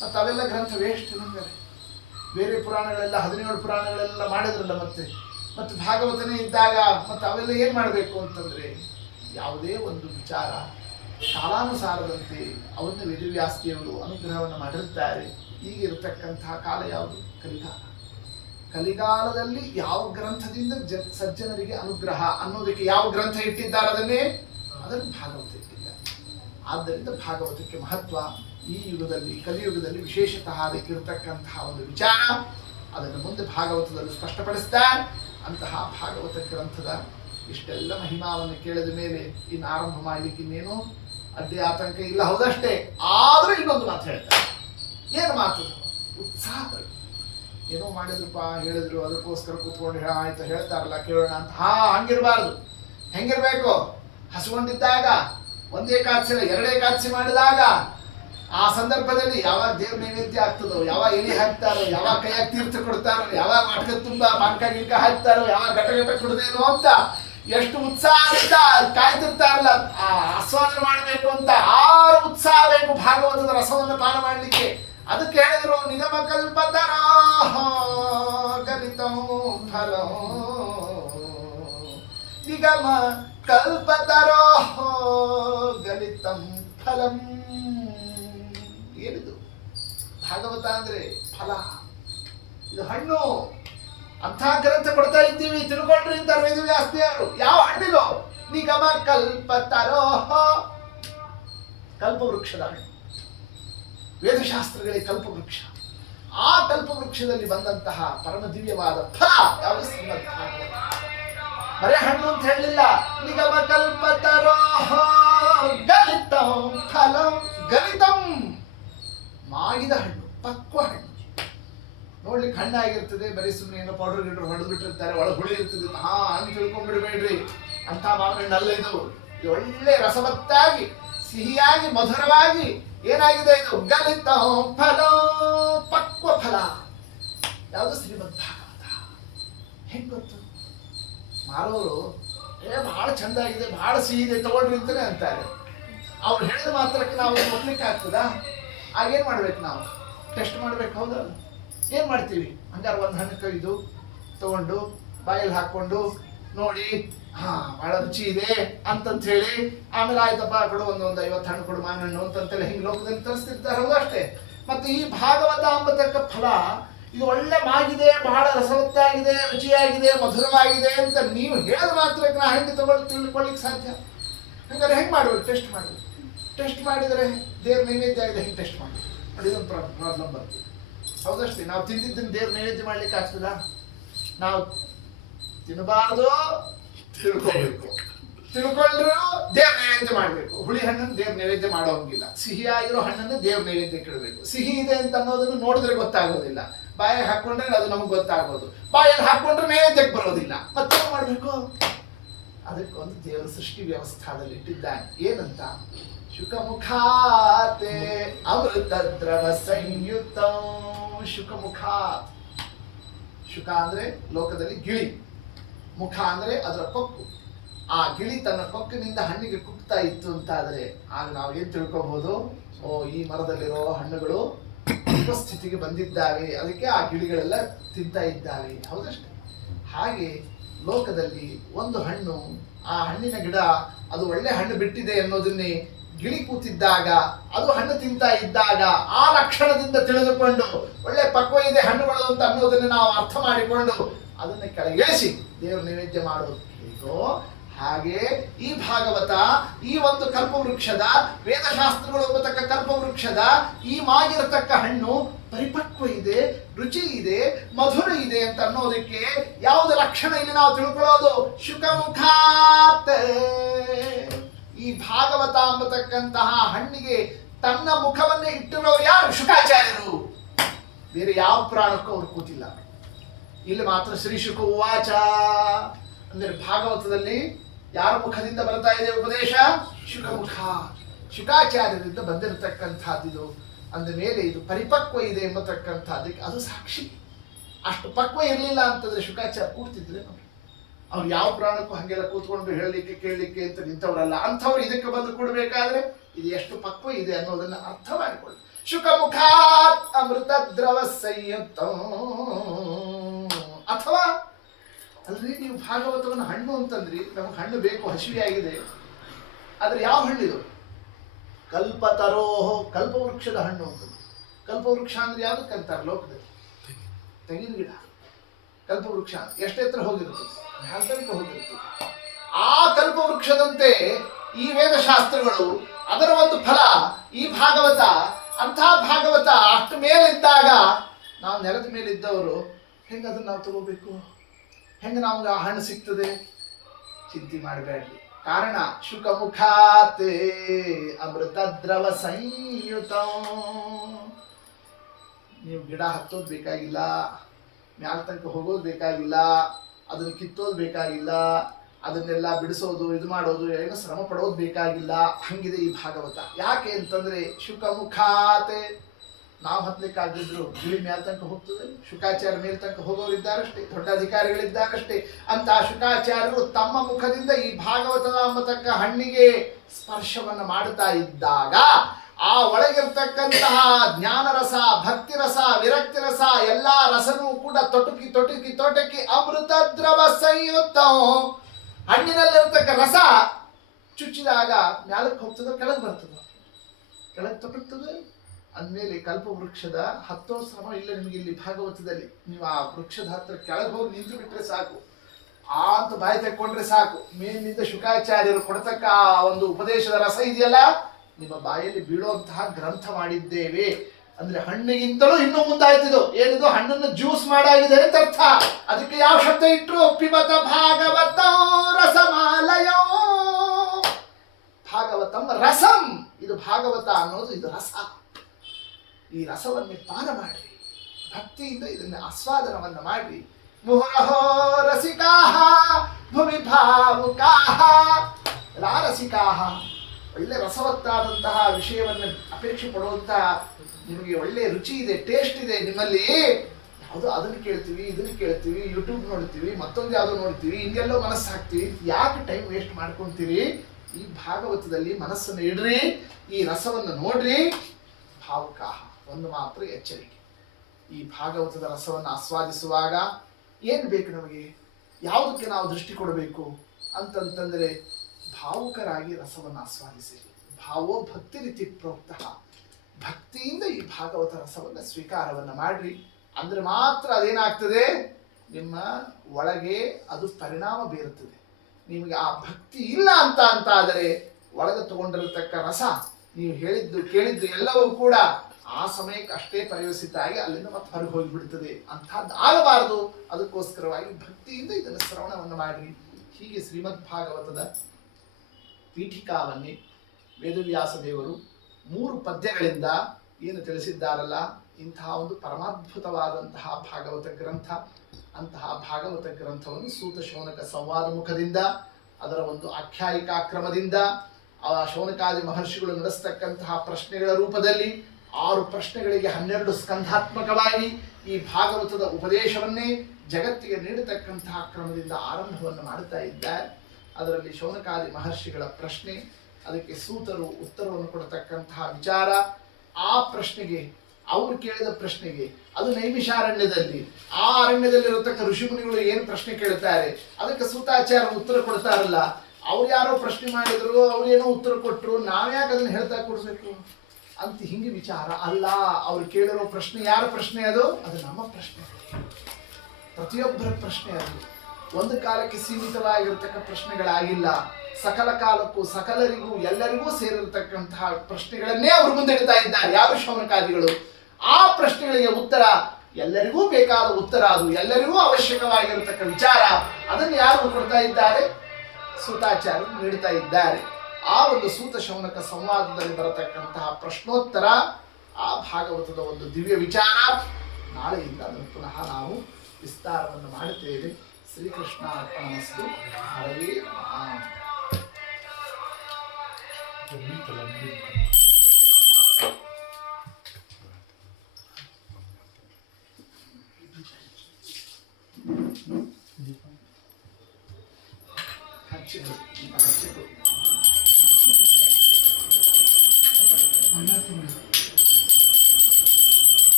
ಮತ್ತು ಅವೆಲ್ಲ ಗ್ರಂಥ ವೇಸ್ಟ್ ನಮಗೆ. ಬೇರೆ ಪುರಾಣಗಳೆಲ್ಲ 17 ಪುರಾಣಗಳೆಲ್ಲ ಮಾಡಿದ್ರಲ್ಲ, ಮತ್ತೆ ಭಾಗವತನೇ ಇದ್ದಾಗ ಮತ್ತೆ ಅವೆಲ್ಲ ಏನು ಮಾಡಬೇಕು ಅಂತಂದರೆ ಯಾವುದೇ ಒಂದು ವಿಚಾರ ಕಾಲಾನುಸಾರದಂತೆ ಅವನ್ನ ವೇದವ್ಯಾಸದೇವರು ಅನುಗ್ರಹವನ್ನು ಮಾಡಿರ್ತಾರೆ. ಈಗ ಇರತಕ್ಕಂತಹ ಕಾಲ ಯಾವುದು? ಕಲಿಕಾಲ. ಕಲಿಕಾಲದಲ್ಲಿ ಯಾವ ಗ್ರಂಥದಿಂದ ಸಜ್ಜನರಿಗೆ ಅನುಗ್ರಹ ಅನ್ನೋದಕ್ಕೆ ಯಾವ ಗ್ರಂಥ ಇಟ್ಟಿದ್ದಾರೆ ಅದನ್ನು ಭಾಗವತ ಇಟ್ಟಿದ್ದಾರೆ. ಆದ್ದರಿಂದ ಭಾಗವತಕ್ಕೆ ಮಹತ್ವ ಈ ಯುಗದಲ್ಲಿ, ಕಲಿಯುಗದಲ್ಲಿ ವಿಶೇಷತಃ ಅದಕ್ಕಿರತಕ್ಕಂತಹ ಒಂದು ವಿಚಾರ ಅದನ್ನು ಮುಂದೆ ಭಾಗವತದಲ್ಲಿ ಸ್ಪಷ್ಟಪಡಿಸ್ತಾ, ಅಂತಹ ಭಾಗವತ ಗ್ರಂಥದ ಇಷ್ಟೆಲ್ಲ ಮಹಿಮಾವನ್ನು ಕೇಳಿದ ಮೇಲೆ ಇನ್ನು ಆರಂಭ ಮಾಡಲಿಕ್ಕೆ ಇನ್ನೇನು ಅಡ್ಡಿ ಆತಂಕ ಇಲ್ಲ. ಹೌದಷ್ಟೇ, ಆದರೂ ಇನ್ನೊಂದು ಮಾತು ಹೇಳ್ತಾರೆ. ಏನು ಮಾತು? ಉತ್ಸಾಹ ಬರುತ್ತೆ. ಏನೋ ಮಾಡಿದ್ರಪ್ಪ, ಹೇಳಿದ್ರು, ಅದಕ್ಕೋಸ್ಕರ ಕೂತ್ಕೊಂಡು ಆಯ್ತು ಹೇಳ್ತಾರಲ್ಲ ಕೇಳೋಣ ಅಂತ. ಹಂಗಿರಬಾರ್ದು. ಹೆಂಗಿರ್ಬೇಕು? ಹಸುಗೊಂಡಿದ್ದಾಗ ಒಂದೇ ಕಾತ್ಸಿ 2 ಕಾತ್ಸಿ ಮಾಡಿದಾಗ ಆ ಸಂದರ್ಭದಲ್ಲಿ ಯಾವಾಗ ದೇವ್ರ ನೈವೇದ್ಯ ಆಗ್ತದೋ, ಯಾವಾಗ ಎಲೆ ಹಾಕ್ತಾರೋ, ಯಾವಾಗ ಕೈಯಾಗ ತೀರ್ಥ ಕೊಡ್ತಾರೋ, ಯಾವಾಗ ಮಟ್ಕ ತುಂಬ ಪಾನಕ ಗಿಂಕ ಹಾಕ್ತಾರೋ, ಯಾವಾಗ ಘಟ ಕುಡ್ದೇನೋ ಅಂತ ಎಷ್ಟು ಉತ್ಸಾಹದಿಂದ ಕಾಯ್ತಿರ್ತಾರಲ್ಲ, ಆ ಆಸ್ವಾದನೆ ಮಾಡಬೇಕು ಅಂತ ಆರು ಉತ್ಸಾಹ ಬೇಕು ಭಾಗವತದ ರಸವನ್ನು ಪಾನ ಮಾಡಲಿಕ್ಕೆ. ಅದಕ್ಕೆ ಹೇಳಿದ್ರು ನಿಗಮ ಕಲ್ಪತರ ಗಲಿತಂ ಫಲೋ, ನಿಗಮ ಕಲ್ಪತರೋ ಗಲಿತಂ ಫಲಂ. ಏನಿದು? ಭಾಗವತ ಅಂದ್ರೆ ಫಲ, ಇದು ಹಣ್ಣು. ಅಂಥ ಗ್ರಂಥ ಕೊಡ್ತಾ ಇದ್ದೀವಿ, ತಿಳ್ಕೊಂಡ್ರಿ ಅಂತ ವೇದವ್ಯಾಸದೇವರು. ಯಾವ ಹಣ್ಣಿದು? ನಿಗಮ ಕಲ್ಪತರೋ, ಕಲ್ಪವೃಕ್ಷದ ಹಣ್ಣು. ವೇದಶಾಸ್ತ್ರಗಳೇ ಕಲ್ಪವೃಕ್ಷ. ಆ ಕಲ್ಪವೃಕ್ಷದಲ್ಲಿ ಬಂದಂತಹ ಪರಮ ದಿವ್ಯವಾದ ಫಲ ಯಾವುದು? ಶ್ರೀಮದ್ ಭಾಗವತ. ಬರೇ ಹಣ್ಣು ಅಂತ ಹೇಳಲಿಲ್ಲ. ನಿಗಮ ಕಲ್ಪತರೋ ಗಲಿತಂ ಫಲಂ. ಗಲಿತಂ ಮಾಗಿದ ಹಣ್ಣು, ಪಕ್ವ ಹಣ್ಣು. ನೋಡ್ಲಿಕ್ಕೆ ಹಣ್ಣಾಗಿರ್ತದೆ, ಬರೀ ಸುಮ್ಮನೆ ಏನೋ ಪೌಡರ್ ಗಿಡರ್ ಹೊಡೆದು ಬಿಟ್ಟಿರ್ತಾರೆ, ಒಳಗೆ ಹುಳಿ ಇರ್ತದೆ. ಹಂಗೆ ತಿಳ್ಕೊಂಡ್ಬಿಡ್ಬೇಡ್ರಿ, ಅಂತ ಮಾವಿನ ಹಣ್ಣು ಅಲ್ಲ ಇದು. ಒಳ್ಳೆ ರಸವತ್ತಾಗಿ, ಸಿಹಿಯಾಗಿ, ಮಧುರವಾಗಿ ಏನಾಗಿದೆ ಇದು? ಗಲಿತಂ ಫಲ, ಪಕ್ವ ಫಲ. ಯಾವುದು? ಶ್ರೀಮದ್ ಭಾಗವತ. ಹೆಂಗ್ ಗೊತ್ತು? ಮಾರೋರು ಬಹಳ ಚಂದ ಆಗಿದೆ, ಬಹಳ ಸಿಹಿ ಇದೆ, ತಗೊಳ್ರಿ ಅಂತಾನೆ ಅಂತಾರೆ. ಅವ್ರು ಹೇಳಿದ ಮಾತ್ರಕ್ಕೆ ನಾವು ಕೊಡ್ಲಿಕ್ಕೆ ಆಗ್ತದಾ? ಆಗೇನು ಮಾಡ್ಬೇಕು? ನಾವು ಟೆಸ್ಟ್ ಮಾಡ್ಬೇಕು. ಹೌದಲ್ಲ? ಏನು ಮಾಡ್ತೀವಿ? ಹಂಗಾರೆ ಒಂದು ಹಣ್ಣು ಕೈದು ತಗೊಂಡು ಬಾಯಲ್ಲಿ ಹಾಕ್ಕೊಂಡು ನೋಡಿ, ಭಾಳ ರುಚಿ ಇದೆ ಅಂತಂತ ಹೇಳಿ ಆಮೇಲೆ ಆಯ್ತಪ್ಪ ಕೊಡು, ಒಂದು 50 ಹಣ್ಣು ಕೊಡು, ಮಾವಿನ ಹಣ್ಣು ಅಂತಂತೆಲ್ಲ ಹಿಂಗೆ ಲೋಕದಲ್ಲಿ ತರಿಸ್ತಿರ್ತಾರೆ. ಹೌದು ಅಷ್ಟೇ. ಮತ್ತು ಈ ಭಾಗವತ ಅಂಬತಕ್ಕ ಫಲ ಇದು ಒಳ್ಳೆ ಮಾಗಿದೆ, ಬಹಳ ರಸವತ್ತಾಗಿದೆ, ರುಚಿಯಾಗಿದೆ, ಮಧುರವಾಗಿದೆ ಅಂತ ನೀವು ಹೇಳಿದ ಮಾತ್ರಕ್ಕೆ ನಾ ಹೆಂಗೆ ತಿಳ್ಕೊಳ್ಳಿಕ್ಕೆ ಸಾಧ್ಯ? ಹಂಗಾರೆ ಹೆಂಗೆ ಮಾಡ್ಬೇಕು? ಟೆಸ್ಟ್ ಮಾಡಬೇಕು. ಟೆಸ್ಟ್ ಮಾಡಿದರೆ ದೇವ್ರ ನೈವೇದ್ಯ ಆಗಿದೆ, ಹೆಂಗೆ ಟೆಸ್ಟ್ ಮಾಡಿ ನೋಡಿ, ಇದೊಂದು ಪ್ರಾಬ್ಲಮ್ ಬರ್ತದೆ. ಹೌದಷ್ಟೇ. ನಾವು ತಿಂದಿದ್ದನ್ನು ದೇವ್ರ ನೈವೇದ್ಯ ಮಾಡ್ಲಿಕ್ಕೆ ಆಗ್ತದ? ನಾವು ತಿನ್ನಬಾರ್ದು, ತಿಳ್ಕೊಬೇಕು. ತಿಳ್ಕೊಂಡ್ರು ದೇವ್ರ ನೈವೇದ್ಯ ಮಾಡಬೇಕು. ಹುಳಿ ಹಣ್ಣನ್ನು ದೇವ್ರ ನೈವೇದ್ಯ ಮಾಡೋಂಗಿಲ್ಲ. ಸಿಹಿಯಾಗಿರೋ ಹಣ್ಣನ್ನು ದೇವ್ರ ನೈವೇದ್ಯಕ್ಕೆ ಇಡಬೇಕು. ಸಿಹಿ ಇದೆ ಅಂತ ಅನ್ನೋದನ್ನು ನೋಡಿದ್ರೆ ಗೊತ್ತಾಗೋದಿಲ್ಲ, ಬಾಯಲ್ಲಿ ಹಾಕೊಂಡ್ರೆ ಅದು ನಮಗೆ ಗೊತ್ತಾಗೋದು, ಬಾಯಲ್ಲಿ ಹಾಕೊಂಡ್ರೆ ನೈವೇದ್ಯಕ್ಕೆ ಬರೋದಿಲ್ಲ. ಮತ್ತೇನು ಮಾಡಬೇಕು? ಅದಕ್ಕೊಂದು ದೇವರ ಸೃಷ್ಟಿ ವ್ಯವಸ್ಥಾದಲ್ಲಿ ಇಟ್ಟಿದ್ದಾನೆ. ಏನಂತ? ಶುಕಮುಖಾತೆ ಅಮೃತ ದ್ರವ ಸಂಯುಕ್ತ. ಶುಕಮುಖಾತ್. ಶುಕ ಅಂದ್ರೆ ಲೋಕದಲ್ಲಿ ಗಿಳಿ, ಮುಖ ಅಂದ್ರೆ ಅದರ ಕೊಕ್ಕು. ಆ ಗಿಳಿ ತನ್ನ ಕೊಕ್ಕಿನಿಂದ ಹಣ್ಣಿಗೆ ಕುಗ್ತಾ ಇತ್ತು ಅಂತಾದರೆ ಆಗ ನಾವು ಏನ್ ತಿಳ್ಕೊಬಹುದು? ಓ, ಈ ಮರದಲ್ಲಿರೋ ಹಣ್ಣುಗಳು ಉಪಸ್ಥಿತಿಗೆ ಬಂದಿದ್ದಾವೆ, ಅದಕ್ಕೆ ಆ ಗಿಳಿಗಳೆಲ್ಲ ತಿಂತಾ ಇದ್ದಾವೆ. ಹೌದಷ್ಟೇ. ಹಾಗೆ ಲೋಕದಲ್ಲಿ ಒಂದು ಹಣ್ಣು, ಆ ಹಣ್ಣಿನ ಗಿಡ ಅದು ಒಳ್ಳೆ ಹಣ್ಣು ಬಿಟ್ಟಿದೆ ಅನ್ನೋದನ್ನೇ ಗಿಳಿ ಕೂತಿದ್ದಾಗ ಅದು ಹಣ್ಣು ತಿಂತಾ ಇದ್ದಾಗ ಆ ಲಕ್ಷಣದಿಂದ ತಿಳಿದುಕೊಂಡು ಒಳ್ಳೆ ಪಕ್ವ ಇದೆ ಹಣ್ಣುಗಳು ಅಂತ ಅನ್ನೋದನ್ನು ನಾವು ಅರ್ಥ ಮಾಡಿಕೊಂಡು ಅದನ್ನು ಕೆಳಗಿಳಿಸಿ ದೇವರ ನೈವೇದ್ಯ ಮಾಡೋದು ಹೇಗೋ ಹಾಗೆ ಈ ಭಾಗವತ ಈ ಒಂದು ಕಲ್ಪವೃಕ್ಷದ ವೇದಶಾಸ್ತ್ರಗಳು ಎಂಬತಕ್ಕ ಕಲ್ಪವೃಕ್ಷದ ಈ ಮಾಗಿರತಕ್ಕ ಹಣ್ಣು ಪರಿಪಕ್ವ ಇದೆ, ರುಚಿ ಇದೆ, ಮಧುರ ಇದೆ ಅಂತ ಅನ್ನೋದಕ್ಕೆ ಯಾವುದು ಲಕ್ಷಣ ಇಲ್ಲಿ ನಾವು ತಿಳ್ಕೊಳ್ಳೋದು? ಶುಕಮುಖಾತ್. ಈ ಭಾಗವತ ಎಂಬತಕ್ಕಂತಹ ಹಣ್ಣಿಗೆ ತನ್ನ ಮುಖವನ್ನೇ ಇಟ್ಟಿರೋರು ಯಾರು? ಶುಕಾಚಾರ್ಯರು. ಬೇರೆ ಯಾವ ಪುರಾಣಕ್ಕೂ ಅವ್ರು ಕೂತಿಲ್ಲ. ಇಲ್ಲಿ ಮಾತ್ರ ಶ್ರೀ ಶುಕ ಉವಾಚ ಅಂದ್ರೆ ಭಾಗವತದಲ್ಲಿ ಯಾರ ಮುಖದಿಂದ ಬರ್ತಾ ಇದೆ ಉಪದೇಶ? ಶುಕಮುಖ, ಶುಕಾಚಾರ್ಯರಿಂದ ಬಂದಿರತಕ್ಕಂಥದ್ದು. ಅಂದ ಮೇಲೆ ಇದು ಪರಿಪಕ್ವ ಇದೆ ಎಂಬತಕ್ಕಂಥದ್ದಕ್ಕೆ ಅದು ಸಾಕ್ಷಿ. ಅಷ್ಟು ಪಕ್ವ ಇರಲಿಲ್ಲ ಅಂತಂದ್ರೆ ಶುಕಾಚಾರ್ಯ ಕೂಡ್ತಿದ್ರೆ ಅವ್ರು ಯಾವ ಪ್ರಾಣಕ್ಕೂ ಹಂಗೆಲ್ಲ ಕೂತ್ಕೊಂಡು ಹೇಳಲಿಕ್ಕೆ ಕೇಳಲಿಕ್ಕೆ ಅಂತ ನಿಂತವರಲ್ಲ. ಅಂಥವ್ರು ಇದಕ್ಕೆ ಬಂದು ಕೂಡಬೇಕಾದ್ರೆ ಇದು ಎಷ್ಟು ಪಕ್ವ ಇದೆ ಅನ್ನೋದನ್ನ ಅರ್ಥ ಮಾಡಿಕೊಳ್ಳಿ. ಶುಕಮುಖಾತ್ ಅಮೃತ ದ್ರವ ಸಂಯುಕ್ತ. ಅಥವಾ ಅಲ್ರಿ ನೀವು ಭಾಗವತವನ್ನು ಹಣ್ಣು ಅಂತಂದ್ರಿ, ನಮಗೆ ಹಣ್ಣು ಬೇಕು, ಹಸಿವೆಯಾಗಿದೆ. ಆದ್ರೆ ಯಾವ ಹಣ್ಣಿದು? ಕಲ್ಪತರೋಹೋ, ಕಲ್ಪವೃಕ್ಷದ ಹಣ್ಣು ಅಂತ. ಕಲ್ಪವೃಕ್ಷ ಅಂದ್ರೆ ಯಾವ್ದಕ್ಕೆ ಅಂತಾರೆ ಲೋಕದಲ್ಲಿ? ತೆಂಗಿನ ಗಿಡ ಕಲ್ಪವೃಕ್ಷ. ಎಷ್ಟು ಎತ್ತರ ಹೋಗಿರ್ತದೆ? ಮ್ಯಾಲ್ತನಕ ಹೋಗಿರ್ತದೆ. ಆ ಕಲ್ಪವೃಕ್ಷದಂತೆ ಈ ವೇದಶಾಸ್ತ್ರಗಳು, ಅದರ ಒಂದು ಫಲ ಈ ಭಾಗವತ. ಅಂಥ ಭಾಗವತ ಅಷ್ಟು ಮೇಲಿದ್ದಾಗ ನಾವು ನೆಲದ ಮೇಲಿದ್ದವರು ಹೆಂಗೆ ಅದನ್ನು ನಾವು ತಗೋಬೇಕು? ಹೆಂಗೆ ನಮ್ಗೆ ಆ ಹಣ್ಣು ಸಿಗ್ತದೆ? ಚಿಂತೆ ಮಾಡಬೇಡ್ರಿ. ಕಾರಣ ಶುಕಮುಖಾತ್ ಅಮೃತ ದ್ರವ ಸಂಯುತ. ನೀವು ಗಿಡ ಹತ್ತೋದು ಬೇಕಾಗಿಲ್ಲ, ಮ್ಯಾಲ ತನಕ ಹೋಗೋದು ಬೇಕಾಗಿಲ್ಲ, ಅದನ್ನು ಕಿತ್ತೋದು ಬೇಕಾಗಿಲ್ಲ, ಅದನ್ನೆಲ್ಲ ಬಿಡಿಸೋದು ಇದು ಮಾಡೋದು ಏನು ಶ್ರಮ ಪಡೋದು ಬೇಕಾಗಿಲ್ಲ. ಹಂಗಿದೆ ಈ ಭಾಗವತ. ಯಾಕೆ ಅಂತಂದ್ರೆ ಶುಕಮುಖಾತ್. ನಾವು ಹತ್ಲಿಕ್ಕಾಗಿದ್ರು ಗಿಳಿ ಮೇಲ್ ತನಕ ಹೋಗ್ತದೆ. ಶುಕಾಚಾರ್ಯ ಮೇಲ್ ತನಕ ಹೋಗೋರಿದ್ದಾರಷ್ಟೇ, ದೊಡ್ಡ ಅಧಿಕಾರಿಗಳಿದ್ದಾರಷ್ಟೇ. ಅಂತ ಶುಕಾಚಾರ್ಯರು ತಮ್ಮ ಮುಖದಿಂದ ಈ ಭಾಗವತದ ಎಂಬತಕ್ಕ ಹಣ್ಣಿಗೆ ಸ್ಪರ್ಶವನ್ನು ಮಾಡುತ್ತಾ ಇದ್ದಾಗ ಆ ಒಳಗಿರ್ತಕ್ಕಂತಹ ಜ್ಞಾನರಸ, ಭಕ್ತಿರಸ, ವಿರಕ್ತಿರಸ ಎಲ್ಲಾ ರಸನೂ ಕೂಡ ತೊಟುಕಿ ತೊಟುಕಿ ತೊಟಕಿ ಅಮೃತ ದ್ರವ ಸಂಯುಕ್ತ. ಹಣ್ಣಿನಲ್ಲಿರ್ತಕ್ಕ ರಸ ಚುಚ್ಚಿದಾಗ ಮ್ಯಾಲಕ್ಕೆ ಹೋಗ್ತದೆ, ಕೆಳಗೆ ಬರ್ತದೆ, ಕೆಳಗೆ ತೊಟಕ್ತದೆ. ಅಂದಮೇಲೆ ಕಲ್ಪವೃಕ್ಷದ ಹತ್ತೋ ಶ್ರಮ ಇಲ್ಲ ನಿಮಗೆ ಇಲ್ಲಿ ಭಾಗವತದಲ್ಲಿ. ನೀವು ಆ ವೃಕ್ಷದ ಹತ್ರ ಕೆಳಗೆ ಹೋಗಿ ನಿಂತು ಬಿಟ್ರೆ ಸಾಕು, ಆ ಅಂತ ಬಾಯಿ ತೆಕ್ಕೊಂಡ್ರೆ ಸಾಕು. ಮೇಲಿನಿಂದ ಶುಕಾಚಾರ್ಯರು ಕೊಡ್ತಕ್ಕ ಆ ಒಂದು ಉಪದೇಶದ ರಸ ಇದೆಯಲ್ಲ, ನಿಮ್ಮ ಬಾಯಲ್ಲಿ ಬೀಳುವಂತಹ ಗ್ರಂಥ ಮಾಡಿದ್ದೇವೆ. ಅಂದ್ರೆ ಹಣ್ಣಿಗಿಂತಲೂ ಇನ್ನೂ ಮುಂದಾಯ್ತಿದು. ಏನಿದು? ಹಣ್ಣನ್ನು ಜ್ಯೂಸ್ ಮಾಡಾಗಿದೆ ಅಂತ ಅರ್ಥ. ಅದಕ್ಕೆ ಯಾವ ಶಬ್ದ ಇಟ್ರು? ಪಿಬತ ಭಾಗವತ ರಸಮಾಲಯೋ. ಭಾಗವತಂ ರಸಂ. ಇದು ಭಾಗವತ ಅನ್ನೋದು ಇದು ರಸ. ಈ ರಸವನ್ನೇ ಪಾನ ಮಾಡ್ರಿ, ಭಕ್ತಿಯಿಂದ ಇದನ್ನ ಆಸ್ವಾದನವನ್ನ ಮಾಡ್ರಿ. ಮುಹುರಹೋ ರಸಿಕಾಹ ಭುವಿ ಭಾವುಕಾಹ. ಎಲ್ಲಾ ರಸಿಕಾಹ, ಒಳ್ಳೆ ರಸವತ್ತಾದಂತಹ ವಿಷಯವನ್ನು ಅಪೇಕ್ಷೆ ಪಡುವಂತಹ, ನಿಮಗೆ ಒಳ್ಳೆ ರುಚಿ ಇದೆ, ಟೇಸ್ಟ್ ಇದೆ ನಿಮ್ಮಲ್ಲಿ, ಯಾವುದು ಅದನ್ನು ಕೇಳ್ತೀವಿ, ಇದನ್ನು ಕೇಳ್ತೀವಿ, ಯೂಟ್ಯೂಬ್ ನೋಡ್ತೀವಿ, ಮತ್ತೊಂದು ಯಾವುದೋ ನೋಡ್ತೀವಿ, ಹಿಂಗೆಲ್ಲೋ ಮನಸ್ಸು ಹಾಕ್ತೀವಿ. ಯಾಕೆ ಟೈಮ್ ವೇಸ್ಟ್ ಮಾಡ್ಕೊಂತೀರಿ? ಈ ಭಾಗವತದಲ್ಲಿ ಮನಸ್ಸನ್ನು ಇಡ್ರಿ, ಈ ರಸವನ್ನು ನೋಡ್ರಿ. ಭಾವುಕಾಹ. ಒಂದು ಮಾತ್ರ ಎಚ್ಚರಿಕೆ, ಈ ಭಾಗವತದ ರಸವನ್ನು ಆಸ್ವಾದಿಸುವಾಗ ಏನು ಬೇಕು ನಮಗೆ? ಯಾವುದಕ್ಕೆ ನಾವು ದೃಷ್ಟಿ ಕೊಡಬೇಕು ಅಂತಂತಂದ್ರೆ ಭಾವುಕರಾಗಿ ರಸವನ್ನು ಆಸ್ವಾದಿಸಿ. ಭಾವೋ ಭಕ್ತಿ ರೀತಿ ಪ್ರೋಕ್ತ. ಭಕ್ತಿಯಿಂದ ಈ ಭಾಗವತ ರಸವನ್ನು ಸ್ವೀಕಾರವನ್ನು ಮಾಡ್ರಿ. ಅಂದ್ರೆ ಮಾತ್ರ ಅದೇನಾಗ್ತದೆ, ನಿಮ್ಮ ಒಳಗೆ ಅದು ಪರಿಣಾಮ ಬೀರುತ್ತದೆ. ನಿಮಗೆ ಆ ಭಕ್ತಿ ಇಲ್ಲ ಅಂತ ಆದರೆ ಒಳಗೆ ತಗೊಂಡಿರತಕ್ಕ ರಸ, ನೀವು ಹೇಳಿದ್ದು ಕೇಳಿದ್ದು ಎಲ್ಲವೂ ಕೂಡ ಆ ಸಮಯಕ್ಕೆ ಅಷ್ಟೇ ಪರಿವಸಿತ ಆಗಿ ಅಲ್ಲಿಂದ ಮತ್ತೆ ಹೊರಗೆ ಹೋಗಿಬಿಡ್ತದೆ. ಅಂಥದ್ದು ಆಗಬಾರದು. ಅದಕ್ಕೋಸ್ಕರವಾಗಿ ಭಕ್ತಿಯಿಂದ ಇದನ್ನು ಶ್ರವಣವನ್ನು ಮಾಡ್ರಿ. ಹೀಗೆ ಶ್ರೀಮದ್ ಭಾಗವತದ ಪೀಠಿಕಾವನ್ನೇ ವೇದವ್ಯಾಸ ದೇವರು 3 ಪದ್ಯಗಳಿಂದ ಏನು ತಿಳಿಸಿದ್ದಾರಲ್ಲ, ಇಂತಹ ಒಂದು ಪರಮಾದ್ಭುತವಾದಂತಹ ಭಾಗವತ ಗ್ರಂಥ. ಅಂತಹ ಭಾಗವತ ಗ್ರಂಥವನ್ನು ಸೂತ ಶೌನಕ ಸಂವಾದ ಮುಖದಿಂದ, ಅದರ ಒಂದು ಆಖ್ಯಾಯಿಕಾ ಕ್ರಮದಿಂದ, ಆ ಶೌನಕಾದಿ ಮಹರ್ಷಿಗಳು ನಡೆಸ್ತಕ್ಕಂತಹ ಪ್ರಶ್ನೆಗಳ ರೂಪದಲ್ಲಿ 6 ಪ್ರಶ್ನೆಗಳಿಗೆ 12 ಸ್ಕಂಧಾತ್ಮಕವಾಗಿ ಈ ಭಾಗವತದ ಉಪದೇಶವನ್ನೇ ಜಗತ್ತಿಗೆ ನೀಡತಕ್ಕಂತಹ ಕ್ರಮದಿಂದ ಆರಂಭವನ್ನು ಮಾಡುತ್ತಾ ಇದ್ದಾರೆ. ಅದರಲ್ಲಿ ಶೌನಕಾದಿ ಮಹರ್ಷಿಗಳ ಪ್ರಶ್ನೆ, ಅದಕ್ಕೆ ಸೂತರು ಉತ್ತರವನ್ನು ಕೊಡತಕ್ಕಂತಹ ವಿಚಾರ, ಆ ಪ್ರಶ್ನೆಗೆ ಅವರು ಕೇಳಿದ ಪ್ರಶ್ನೆಗೆ ಅದು ನೈಮಿಷಾರಣ್ಯದಲ್ಲಿ ಆ ಅರಣ್ಯದಲ್ಲಿರತಕ್ಕ ಋಷಿಮುನಿಗಳು ಏನು ಪ್ರಶ್ನೆ ಕೇಳ್ತಾರೆ ಅದಕ್ಕೆ ಸೂತಾಚಾರ್ಯ ಉತ್ತರ ಕೊಡ್ತಾರಲ್ಲ, ಅವ್ರು ಯಾರೋ ಪ್ರಶ್ನೆ ಮಾಡಿದ್ರು, ಅವ್ರೇನೋ ಉತ್ತರ ಕೊಟ್ಟರು, ನಾವ್ಯಾಕೆ ಅದನ್ನ ಹೇಳ್ತಾ ಕೊಡ್ಬೇಕು ಅಂತ ಹಿಂಗೆ ವಿಚಾರ ಅಲ್ಲ. ಅವ್ರು ಕೇಳಿರೋ ಪ್ರಶ್ನೆ ಯಾರ ಪ್ರಶ್ನೆ? ಅದು ನಮ್ಮ ಪ್ರಶ್ನೆ, ಪ್ರತಿಯೊಬ್ಬರ ಪ್ರಶ್ನೆ. ಅದು ಒಂದು ಕಾಲಕ್ಕೆ ಸೀಮಿತವಾಗಿರತಕ್ಕ ಪ್ರಶ್ನೆಗಳಾಗಿಲ್ಲ, ಸಕಲ ಕಾಲಕ್ಕೂ ಸಕಲರಿಗೂ ಎಲ್ಲರಿಗೂ ಸೇರಿರತಕ್ಕಂತಹ ಪ್ರಶ್ನೆಗಳನ್ನೇ ಅವರು ಮುಂದಿಡ್ತಾ ಇದ್ದಾರೆ ಯಾರು? ಶೌನಕಾದಿಗಳು. ಆ ಪ್ರಶ್ನೆಗಳಿಗೆ ಉತ್ತರ ಎಲ್ಲರಿಗೂ ಬೇಕಾದ ಉತ್ತರ, ಅದು ಎಲ್ಲರಿಗೂ ಅವಶ್ಯಕವಾಗಿರತಕ್ಕ ವಿಚಾರ, ಅದನ್ನು ಯಾರು ಕೊಡ್ತಾ ಇದ್ದಾರೆ? ಸೂತಾಚಾರ್ಯರು ನೀಡ್ತಾ ಇದ್ದಾರೆ. ಆ ಒಂದು ಸೂತ ಶೌನಕ ಸಂವಾದದಲ್ಲಿ ಬರತಕ್ಕಂತಹ ಪ್ರಶ್ನೋತ್ತರ ಆ ಭಾಗವತದ ಒಂದು ದಿವ್ಯ ವಿಚಾರ. ನಾಳೆಯಿಂದ ಅದನ್ನು ಪುನಃ ನಾವು ವಿಸ್ತಾರವನ್ನು ಮಾಡುತ್ತೇವೆ. ಶ್ರೀಕೃಷ್ಣ ಅರ್ಪಣಮಸ್ತು. ಹರೇ ರಾಮ.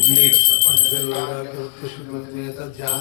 ಮುಂದೆ ಇಡು ಸ್ವಲ್ಪ. ಧ್ಯಾನ